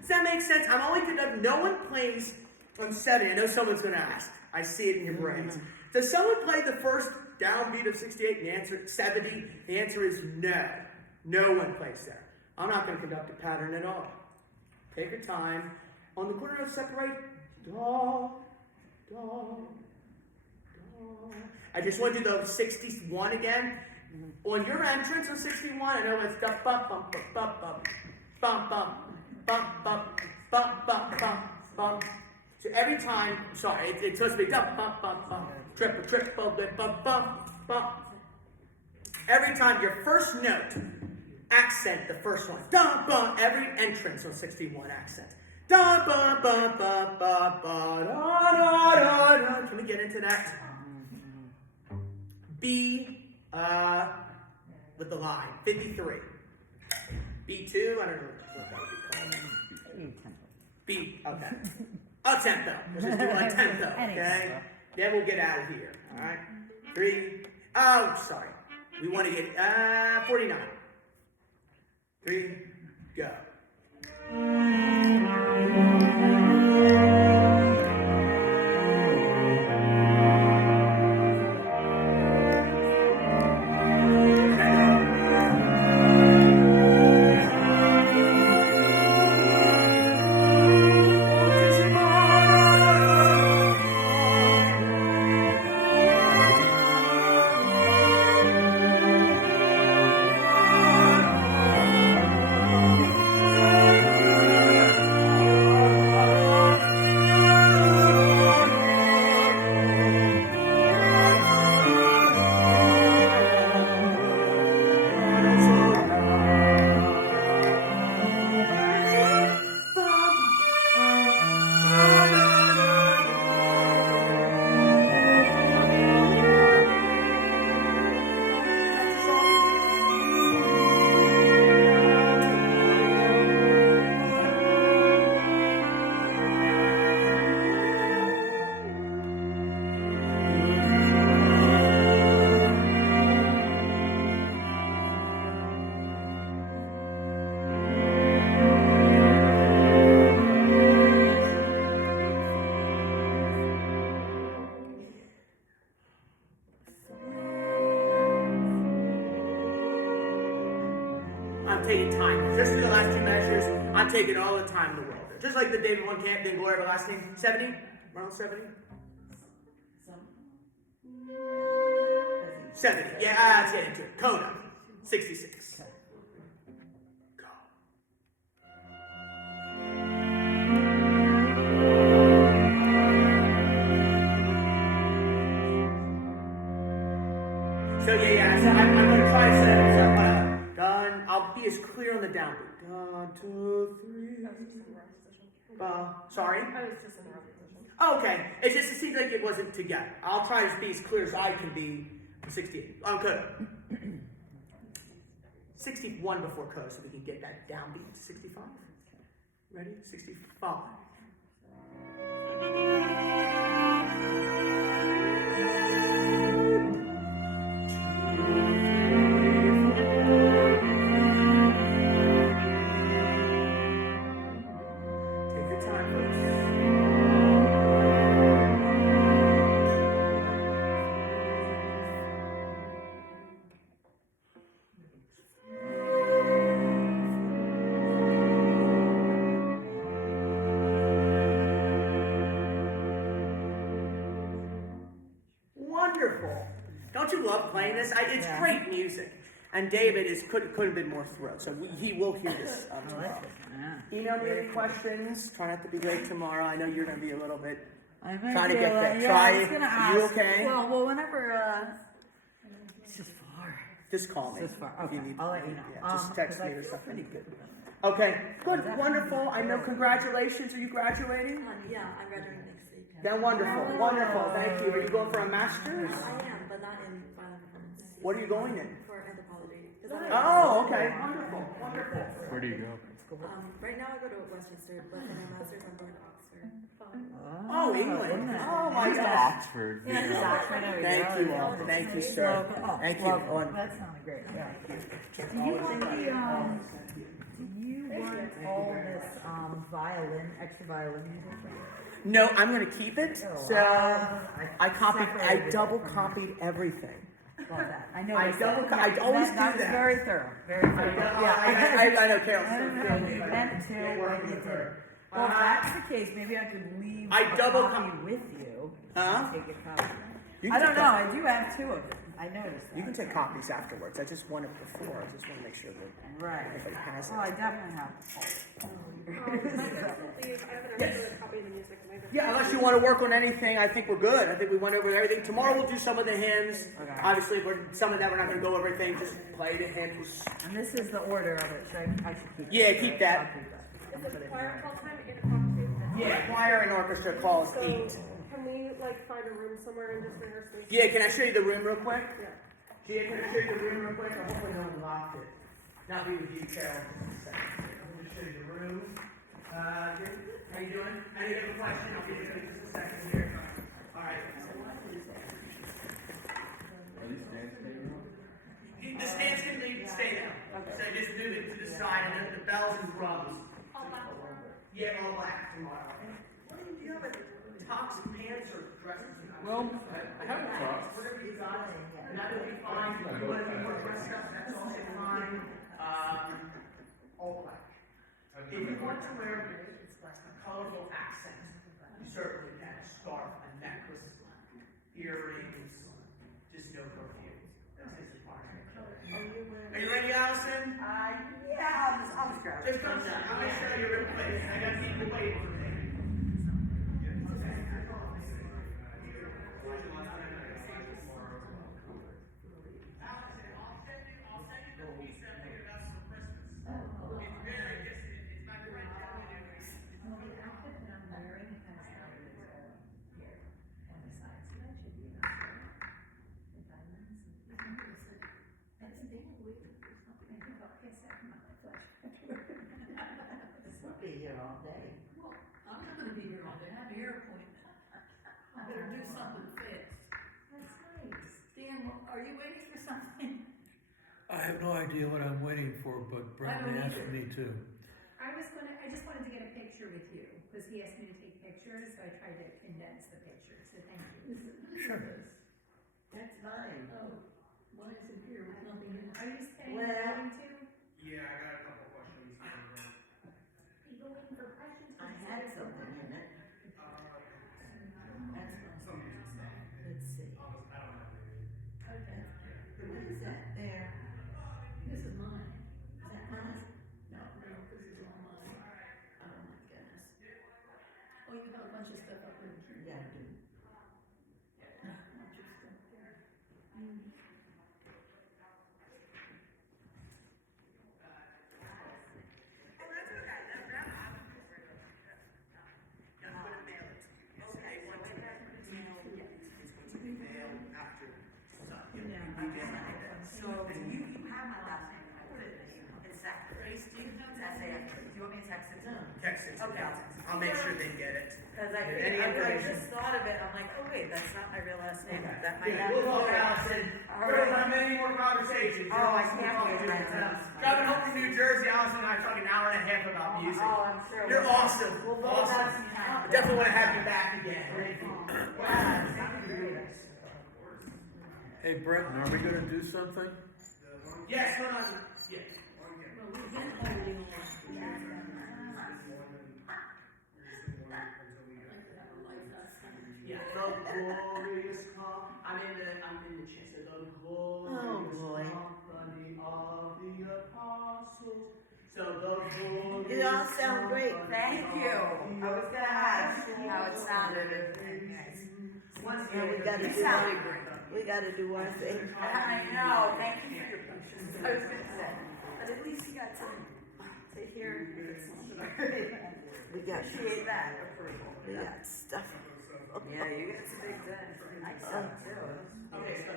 Does that make sense? I'm only conducting. No one plays on 70. I know someone's going to ask. I see it in your brains. Does someone play the first downbeat of 68 and the answer 70? The answer is no. No one plays there. I'm not going to conduct a pattern at all. Take your time. On the quarter notes, separate. Da, da, da. I just want to do the 61 again. On your entrance on 61, I know it's da bum bum bum bum bum bum bum bum bum bum bum bum. So every time, sorry, it's supposed to be da bum bum bum triple bum bum bum. Every time your first note, accent the first one. Da bum. Every entrance on 61 accent. Da bum bum bum bum ba da da da da. Can we get into that? B. With the line, 53. B2, I don't know what that would be called. B, okay. A tempo. Let's just do a tempo, okay? Then we'll get out of here, all right? 3, oh, sorry. We want to get, 49. 3, go. fine. Just do the last two measures. I'm taking all the time in the world. Just like the David One Camp thing, Glory Everlasting. 70? Around 70? 70. Yeah, let's get into it. Coda. 66. Go. So so I'm going to try to set it up. Done. I'll be as clear on the downbeat. 1, 2, 3. Sorry? I was just in the wrong position. Okay. It seems like it wasn't together. I'll try to be as clear as I can be. 68. Good. 61 before coda, so we can get that downbeat. 65. Ready? 65. Take your time, Wonderful. Don't you love playing this? It's great music. And David couldn't have been more thrilled. So he will hear this tomorrow. Email me any questions. Try not to be late tomorrow. I know you're going to be a little bit trying to get there. I was gonna ask. You okay? Well, whenever it's just far. Just call me. It's just far. If you Okay, need I'll let you know. Yeah, just text me or Pretty something. good. Okay, good, wonderful. I know. Congratulations. Are you graduating? Yeah, I'm graduating next week. Then wonderful, wonderful. Thank you. Are you going for a master's? I am, but not in violin performance. What are you going in? For anthropology. Oh, okay. Wonderful, wonderful. Where do you go? Right now I go to Westchester, but in my master's I'm going to Oxford. Oh, England. Oh my Where's God. Oxford? Yeah, it's Oxford. There we Thank go. you all. Thank you, sir. Thank you. That sounded great. Yeah. Do you want do you want all this extra violin music? No, I'm going to keep it. So I double copied everything. Love that. I know. I always do That's that. very thorough. Very thorough. I know, Carol. Meant to, like you did. Well, if that's the case, maybe I could leave a double copy with you. Huh? Take a copy. You I can don't take know. I do have 2 of them. I noticed that. You can take copies afterwards. I just want it before. I just want to make sure that Right. everybody has it. Oh, I definitely have. Yeah, unless you want to work on anything, I think we're good. I think we went over everything. Tomorrow we'll do some of the hymns. Okay. Obviously, some of that we're not going to go over everything. Just play the hymns. And this is the order of it. I should keep it. Yeah, keep that. I'll keep that. Is it choir call time 8 o'clock too? Yeah, choir and orchestra calls So 8. can we find a room somewhere and just rehearse this? Yeah, can I show you the room real quick? Yeah. Gia, can I show you the room real quick? I hope no one locked it. Now be with you, Carol. Just a second. Let me show you the room. How you doing? Any other question? I'll give you just a second here. All right. The stands can stay there. So just move it to the side and then the bells and drums. Yeah, all black tomorrow. What do you have? Tops and pants or dresses? Well, I haven't talked. Whatever you got, that would be fine. If you want to be more dressed up, that's also fine. All black. If you want to wear a colorful accent, you certainly can. A scarf, a necklace, earrings, just no perfume. That's his requirement. Are you ready, Allison? Yeah, I'll just grab it. Just come down. I'm going to show you real quick. I got people waiting for me. Be here all day. I'm not gonna be here all day, I have a hair appointment. I better do something fast. That's nice. Dan, are you waiting for something? I have no idea what I'm waiting for, but Brandon asked me to. I just wanted to get a picture with you, because he asked me to take pictures, so I tried to condense the picture, so thank you. Sure. That's fine. Oh, why is it here with nothing in it? Are you staying Well- going to? Yeah, I got a couple questions. text it to them. Text it to Okay, them. I'll text it. I'll make sure they get it. Because Any I information? just thought of it, I'm like, oh wait, that's not my real last name. Okay. That might Yeah, not we'll be talk, correct. Allison. All We'll right. have many more conversations. Oh, I can't wait, Allison. Driving home from New Jersey, Allison and I talked an hour and a half about music. Oh, I'm sure. You're awesome. We'll go Awesome. back sometime. Definitely want to have you back again. Yeah, that'd be great. Hey, Brenton, are we gonna do something? Yes, hold on. Yeah. Well, we've been holding on. Yeah, the glorious I'm in the chant. So the glorious boy. company of the apostles. So the glorious You all sound great. Thank you. I was gonna ask how it sounded. Yeah, we gotta You do sounded our, great. we gotta do our thing. I know, thank you for your patience. I was gonna say, but at least you got to hear your song. We got, Appreciate that approval. we got stuff. Yeah, you got some big things. Nice stuff too. Okay, so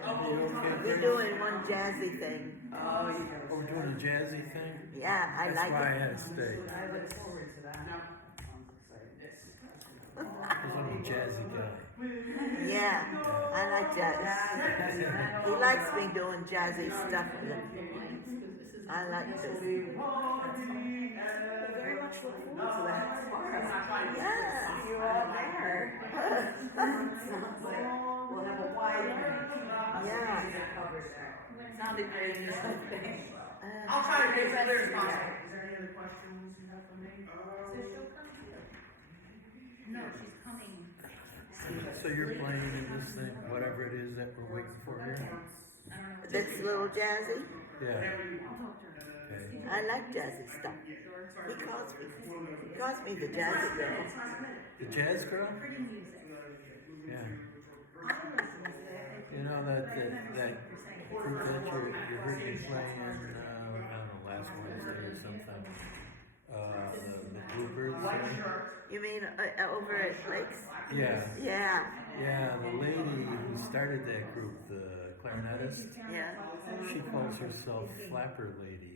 We're doing one jazzy thing. Oh, you Oh, we're doing a jazzy thing? Yeah, I That's like why I it. had to stay. I look forward to that. Because I'm a jazzy guy. Yeah, I like jazz. He likes me doing jazzy stuff with him. I like this. Very much look forward to that tomorrow. Yeah. See you all there. Sounds like we'll have a wide range. Yeah. Sounded great in something. I'll try to make it clear as possible. Is there any other questions you have for me? No, she's coming. So you're playing in this thing, whatever it is that we're waiting for here? This little jazzy. Yeah. Okay. I like jazzy stuff. He calls me the jazzy girl. The jazz girl? Yeah. You know that group that you heard me play in, I don't know, last Wednesday or something? The Bluebirds thing? You mean over at Lakes? Yeah. Yeah, Yeah, the lady who started that group, the clarinetist, yeah. she calls herself Flapper Lady.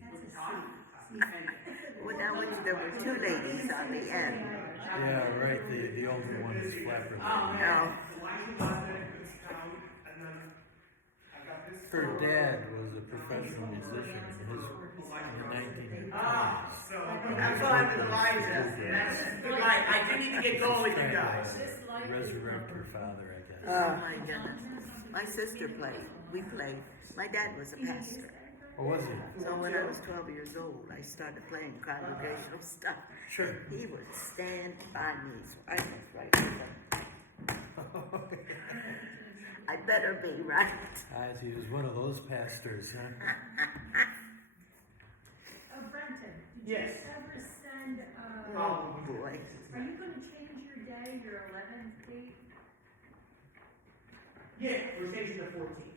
Well, now there were two ladies on the end. Yeah, right, the older one is Flapper Lady. Oh, Her dad was a professional musician in the 1920s. That's why I'm with Eliza. That's right. I do need to get going with you guys. Resurrect her father, I guess. oh my goodness. My sister played. We played. My dad was a pastor. Or was he? So when I was 12 years old, I started playing congregational stuff. Sure. He would stand by me, so I was right with him. I better be right. He was one of those pastors, huh? Brenton, did Yes. you ever send, Oh, Boy. are you gonna change your day, your 11th date? yeah, we're changing the 14th.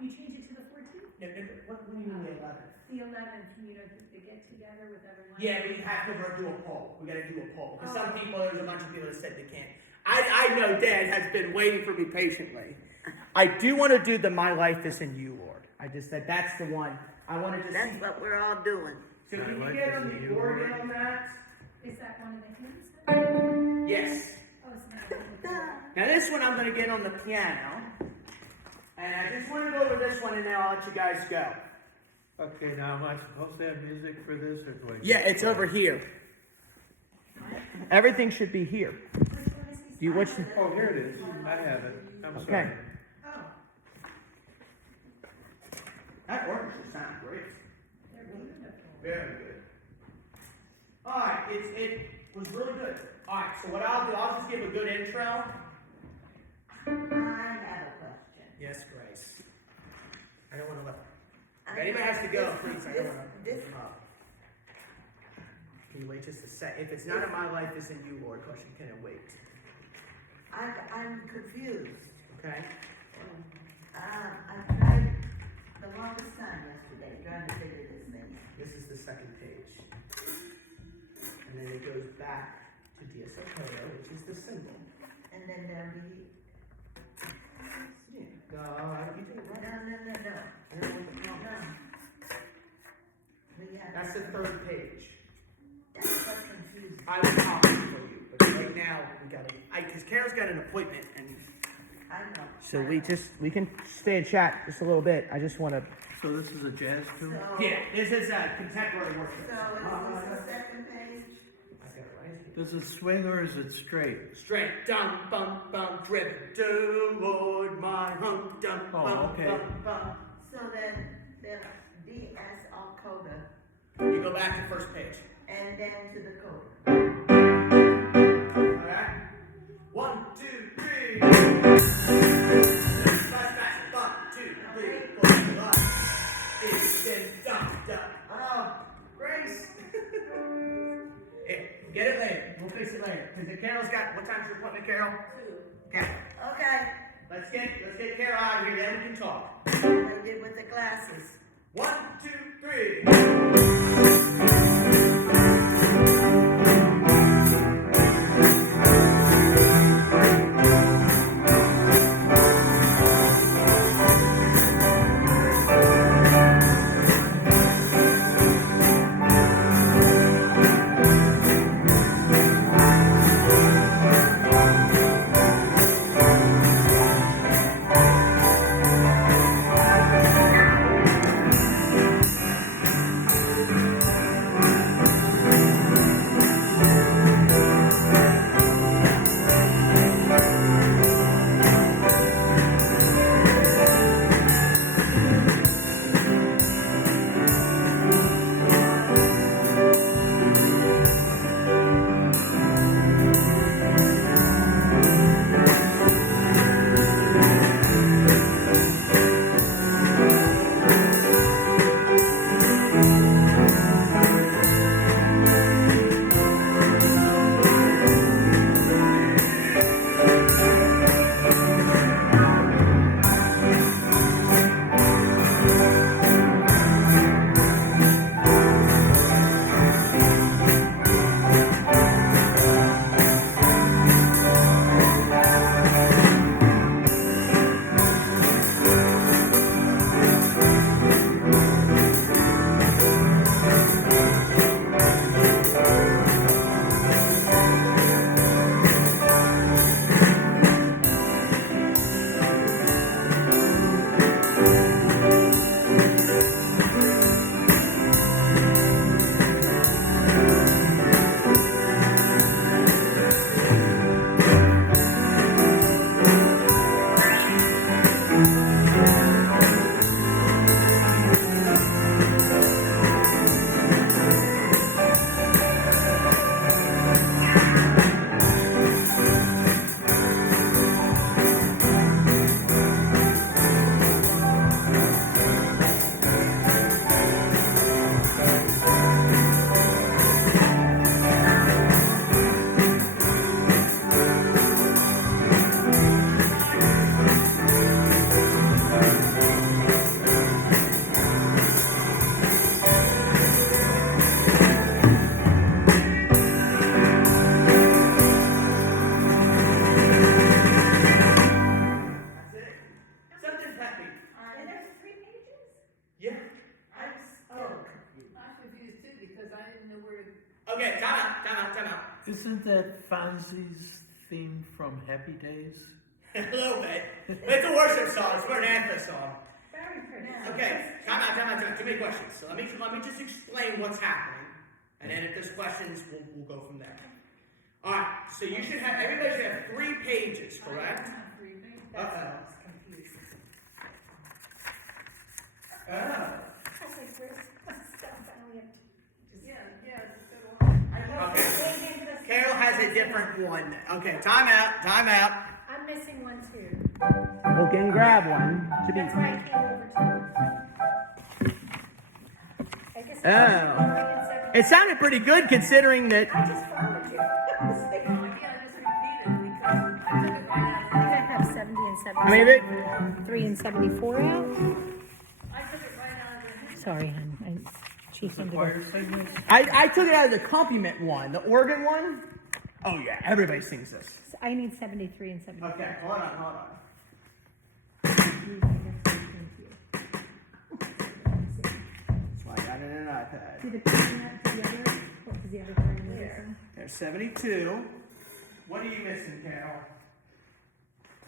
You changed it to the 14th? No, what do you mean the 11th? The 11th, you know, the get together with everyone? Yeah, we have to do a poll. We gotta do a poll. Because some people, there's a bunch of people that said they can't. I know Dad has been waiting for me patiently. I do want to do the My Life is in You, Lord. I just said that's the one. I wanted to That's see. what we're all doing. So can My you Life get is on in the You, organ Lord. on that? Is that one of the hymns? Yes. Oh, it's not. Now this one I'm going to get on the piano. And I just want to go over this one and then I'll let you guys go. Okay, now am I supposed to have music for this, or do I? Yeah, it's over here. Everything should be here. Do you which? Oh, here it is. I have it. I'm Okay. sorry. That orchestra sounds great. Very good. All right, it was really good. All right, so what I'll do, I'll just give a good intro. I have a question. Yes, Grace. I don't want to let. If anybody has to go, please. I don't want to. This, Can you wait just a sec? If it's not in My Life is in You, Lord, question, can it wait? I'm confused. Okay. I tried the longest time yesterday trying to figure this thing out. This is the second page. And then it goes back to Diasokoya, which is the symbol. And then there'll be, Yeah. You did it right. no. I don't know what the problem is. We have, That's the third page. that's what I will copy it for you, but right now, we gotta, because Carol's got an appointment, and I know. so we can stay and chat just a little bit. I just want to. So this is a jazz tune? Yeah, this is a contemporary worship. So is this the second page? Does it swing or is it straight? Straight, dum, bum, bum, driven. Do, Lord, my hum, dum, Oh, bum, okay. bum, bum. So then, DS all coda, You go back to first page. and then to the coda. Alright? 1, 2, 3. Fast, fast. 1, 2, 3, 4, 5. It's then dum, dum. Oh, Grace. Hey, get it later. We'll fix it later. Because Carol's got, what time's your appointment, Carol? 2. Okay. Okay, Let's get Carol out of here, then we can talk. I did with the glasses. 1, 2, 3. Okay, time out. Isn't that Fonzie's theme from Happy Days? A little bit. It's a worship song. It's an anthem song. Very pretty. Okay, time out. Too many questions. So let me just explain what's happening, and then if there's questions, we'll go from there. All right. So everybody should have 3 pages, correct? Uh-oh. Oh. I was like, where's my stuff? I only have Okay. Carol has a different one. Okay, time out. I'm missing one too. Go and grab one. That's why I came over to. I guess Oh. It sounded pretty good considering that. I just followed you. I was like, Oh, yeah, just repeat it because I took it right out of I think I have 70 and 74. I mean, it, 3 and 74 out. I took it right out of the. Sorry, hon. She The sent it choir over. segment? I took it out of the accompaniment one, the organ one. Oh yeah, everybody sings this. I need 73 and 74. Okay, hold on. That's why I got it in an iPad. See the picture that together? What was the other part of the There. There's 72. What are you missing, Carol?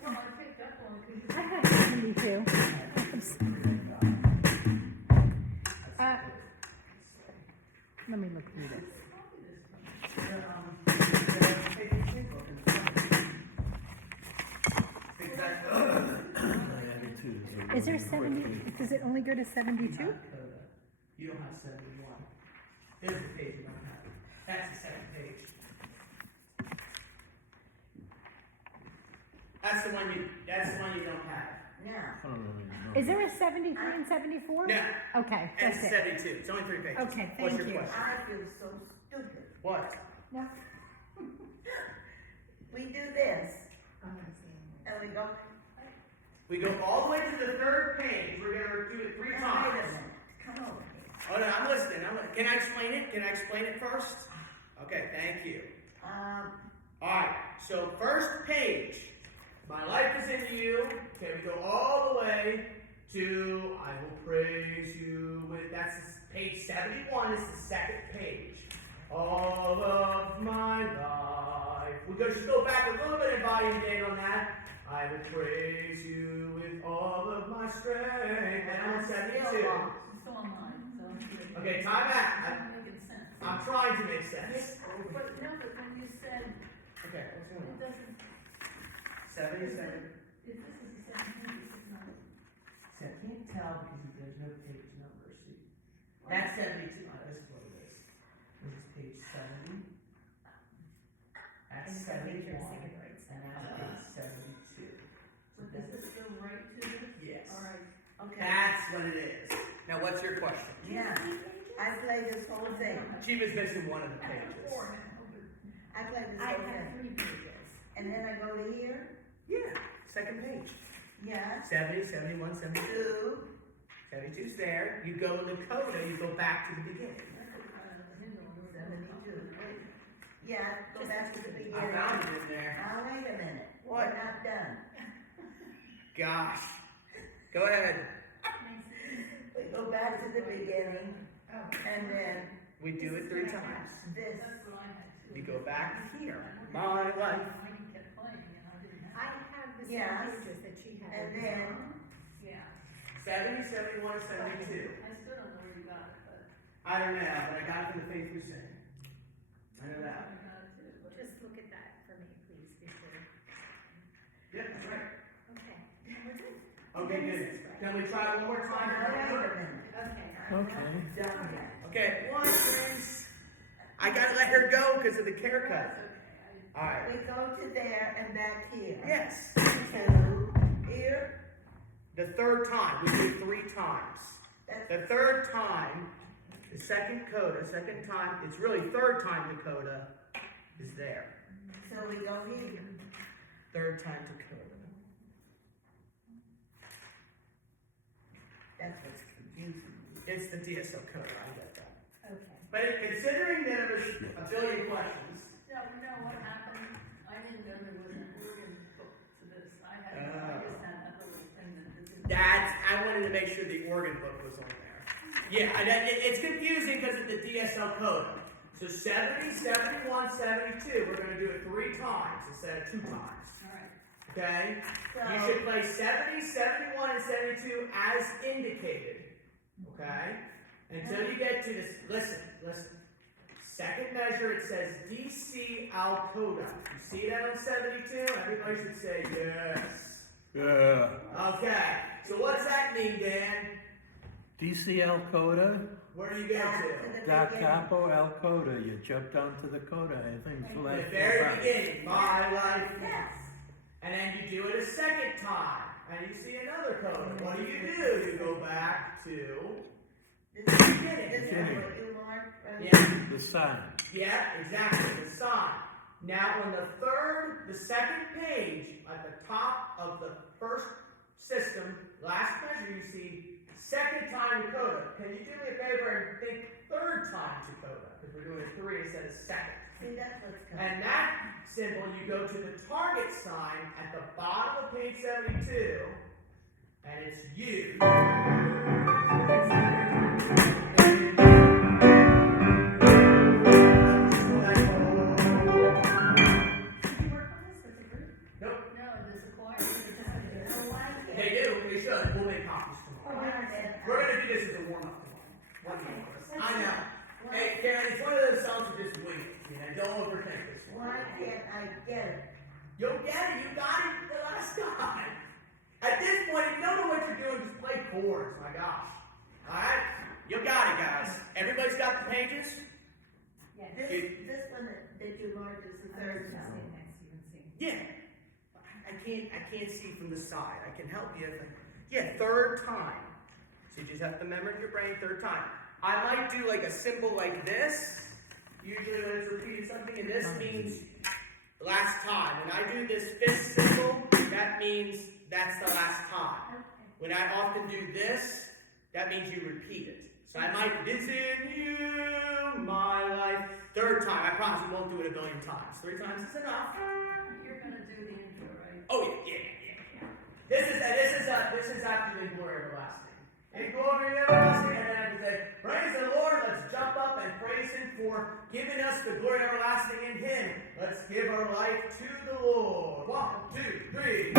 Well, I picked up on it because I have 72. Let me look through this. Is there 70? Does it only go to 72? You don't have 71. There's the page you don't have. That's the second page. That's the one you don't have. Yeah. Is there a 73 and 74? No. Okay, And that's it. 72. It's only 3 pages. Okay, What's thank your you. question? I feel so stupid. What? No. We do this, and we go, We go all the way to the third page. We're going to do it 3 wait a times. minute, come over here. Oh, no, I'm listening. Can I explain it? Can I explain it first? Okay, thank you. All right, so first page. My life is in you. Okay, we go all the way to I will praise you with, that's page 71 is the second page. All of my life. We just go back a little bit in body and date on that. I will praise you with all of my strength. And I'm on 72. so am I, so I'm good. Okay, time out. It's making sense. I'm trying to make sense. But no, but when you said, Okay, what's going it on? doesn't, 77. if this is the 17, this is not. See, I can't tell because there's no page number. See, that's 72. This is what it is. This is page 70. That's 71. And that's page 72. But does this go right to this? Yes. All right, okay. That's what it is. Now, what's your question? Yeah, I play this whole thing. She was missing one of the pages. I play this I whole have thing. 3 pages. And then I go to here, Yeah, second page. yeah, 70, 71, 72. 72's there. You go to the coda, you go back to the beginning. 72. Yeah, go back to the I beginning. found it in there. Now, wait a minute. What? We're not done. Gosh. Go ahead. We go back to the beginning, and then We do it 3 times. this. You go back here. My life. I have the same Yes. pages that she had. And then, Yeah, 70, 71, 72. I still don't know where you got it, but I don't know, but I got it from the faith we sing. I know that. I got it too. But Just look at that for me, please, before. Yep, that's right. Okay, we're good. Okay, good. Can we try one more now, time? wait a minute. Okay. Okay. Done yet. Okay, one, friends. I gotta let her go because of the haircut. Alright. We go to there and back here. Yes. To here, The third time. We do 3 times. that's, The third time, the second coda, second time, it's really third time the coda is there. so we go here. Third time to coda. That's what's confusing me. It's the DSO coda, I get that. Okay. But considering that it was a billion questions, no, what happened, I didn't know there was an organ book to this. I just had that little thing that didn't. I wanted to make sure the organ book was on there. Yeah, it's confusing because of the DSL code. So 70, 71, 72, we're going to do it 3 times instead of 2 times. All right. Okay? So, You should play 70, 71, and 72 as indicated. Okay? Until you get to this. Listen. Second measure, it says DC al coda. You see that on 72? Everybody should say yes. Yeah. Okay. So what's that mean, Dan? DCL coda, Where do you go back to to? the da beginning. capo al coda. You jumped onto the coda. I think so. The That's very beginning. My life. Yes. And then you do it a second time. And you see another coda. What do? You go back to This the beginning. is what you want from Yeah. the sign. Yeah, exactly. The sign. Now on the second page, at the top of the first system, last measure, you see second time coda. Can you do me a favor and think third time coda? Because we're doing it 3 instead of second. See, that's what's coming. And that symbol, you go to the target sign at the bottom of page 72, and it's you. Hey, Karen, it's one of those songs that just wait. You know, don't overthink this one. Why can't I get it? You'll get it. You got it the last time. At this point, if you don't know what you're doing, just play chords. My gosh. All right? You got it, guys. Everybody's got the pages? This one that you learned is the third time. Yeah. I can't see from the side. I can help you. Yeah, third time. So you just have to remember in your brain, third time. I might do like a symbol like this. Usually when it's repeating something, and this means last time. When I do this fifth symbol, that means that's the last time. When I often do this, that means you repeat it. So I might, this in you, my life. Third time. I promise you won't do it a billion times. 3 times is enough. You're gonna do the intro, right? Oh yeah. This is after the glory everlasting. In glory everlasting, and then I can say, praise the Lord. Let's jump up and praise Him for giving us the glory everlasting in Him. Let's give our life to the Lord. 1, 2, 3.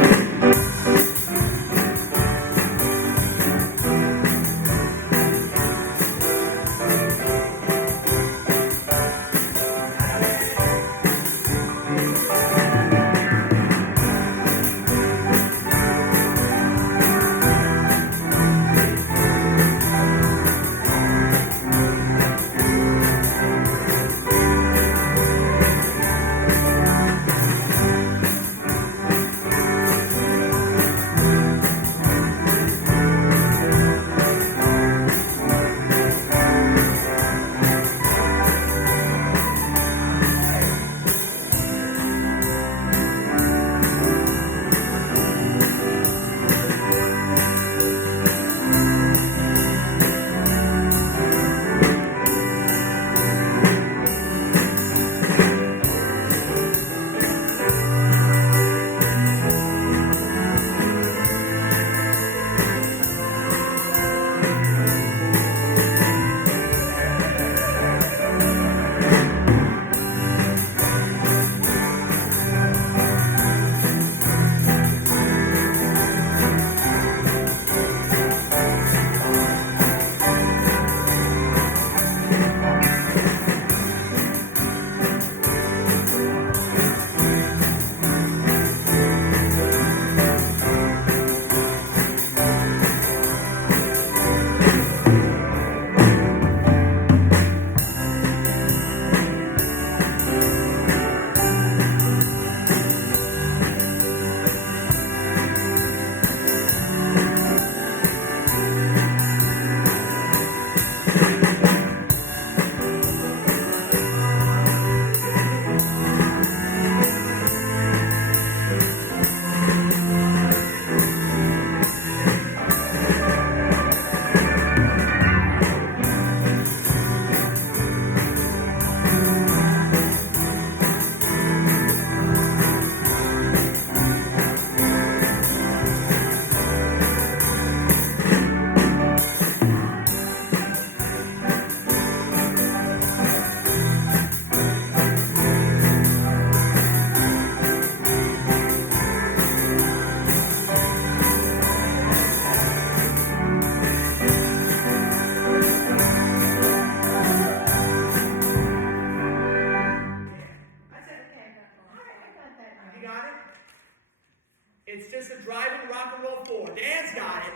It's just a driving rock and roll 4. Dan's got it.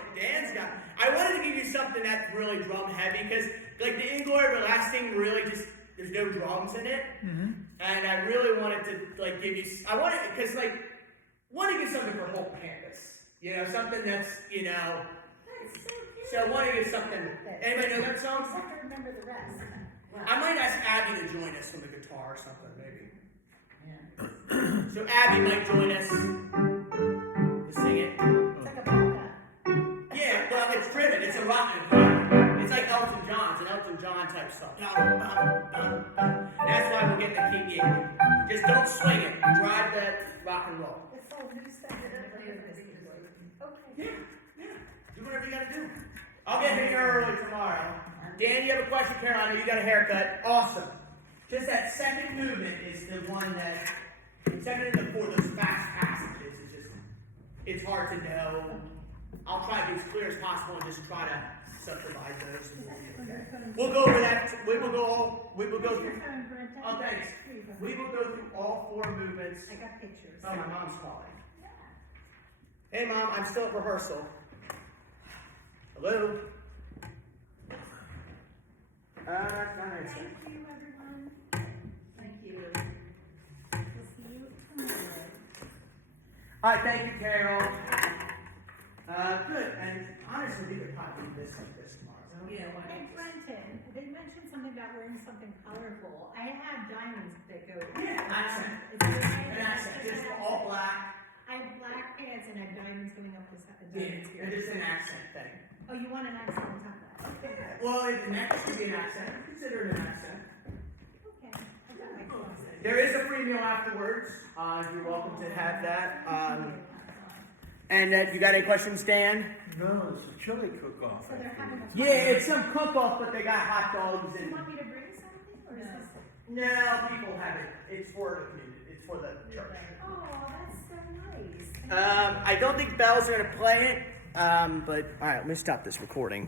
I wanted to give you something that's really drum heavy because, like, the In Glory Everlasting really just, there's no drums in it. Mm-hmm. And I really wanted to, like, give you, want to get something for whole campus. You know, something that's, you know. So I want to get something. Anybody know that song? I have to remember the rest. I might ask Abby to join us on the guitar or something, maybe. Yeah. So Abby might join us to sing it. It's like a polka. Yeah, well, it's driven. It's a rock. It's like Elton John. It's an Elton John type song. That's why we're getting the key. Yeah. Just don't swing it. Drive that rock and roll. It's all new stuff that everybody is listening to. Okay. Yeah. Do whatever you gotta do. I'll get here early tomorrow. Dan, you have a question? Karen, I know you got a haircut. Awesome. Just that second movement is the one that, second and the fourth, those fast passages, it's hard to know. I'll try to be as clear as possible and just try to subdivide those. We'll go over that. We will go through. Oh, thanks. We will go through all 4 movements. I got pictures. Oh, my mom's calling. Hey, Mom, I'm still at rehearsal. Hello? That's not nice. Thank you, everyone. Thank you. We'll see you tomorrow. All right, thank you, Carol. Good. And honestly, we could probably do this like this tomorrow. Yeah, why not? Hey, Brenton, they mentioned something about wearing something colorful. I have diamonds that go. Yeah, accent. Is it okay? An accent, just all black. I have black pants and I have diamonds going up this side. Yeah, and just an accent thing. Oh, you want an accent on top of that? Okay. Well, the next should be an accent. Consider it an accent. Okay. I got my glasses. There is a free meal afterwards. You're welcome to have that. And you got any questions, Dan? No, it's a chili cook-off. So they're having a. Yeah, it's some cook-off, but they got hot dogs Do you and. want me to bring something or is this? No, people have it. It's for the community. It's for the church. Oh, that's so nice. I don't think bells are gonna play it. But all right, let me stop this recording.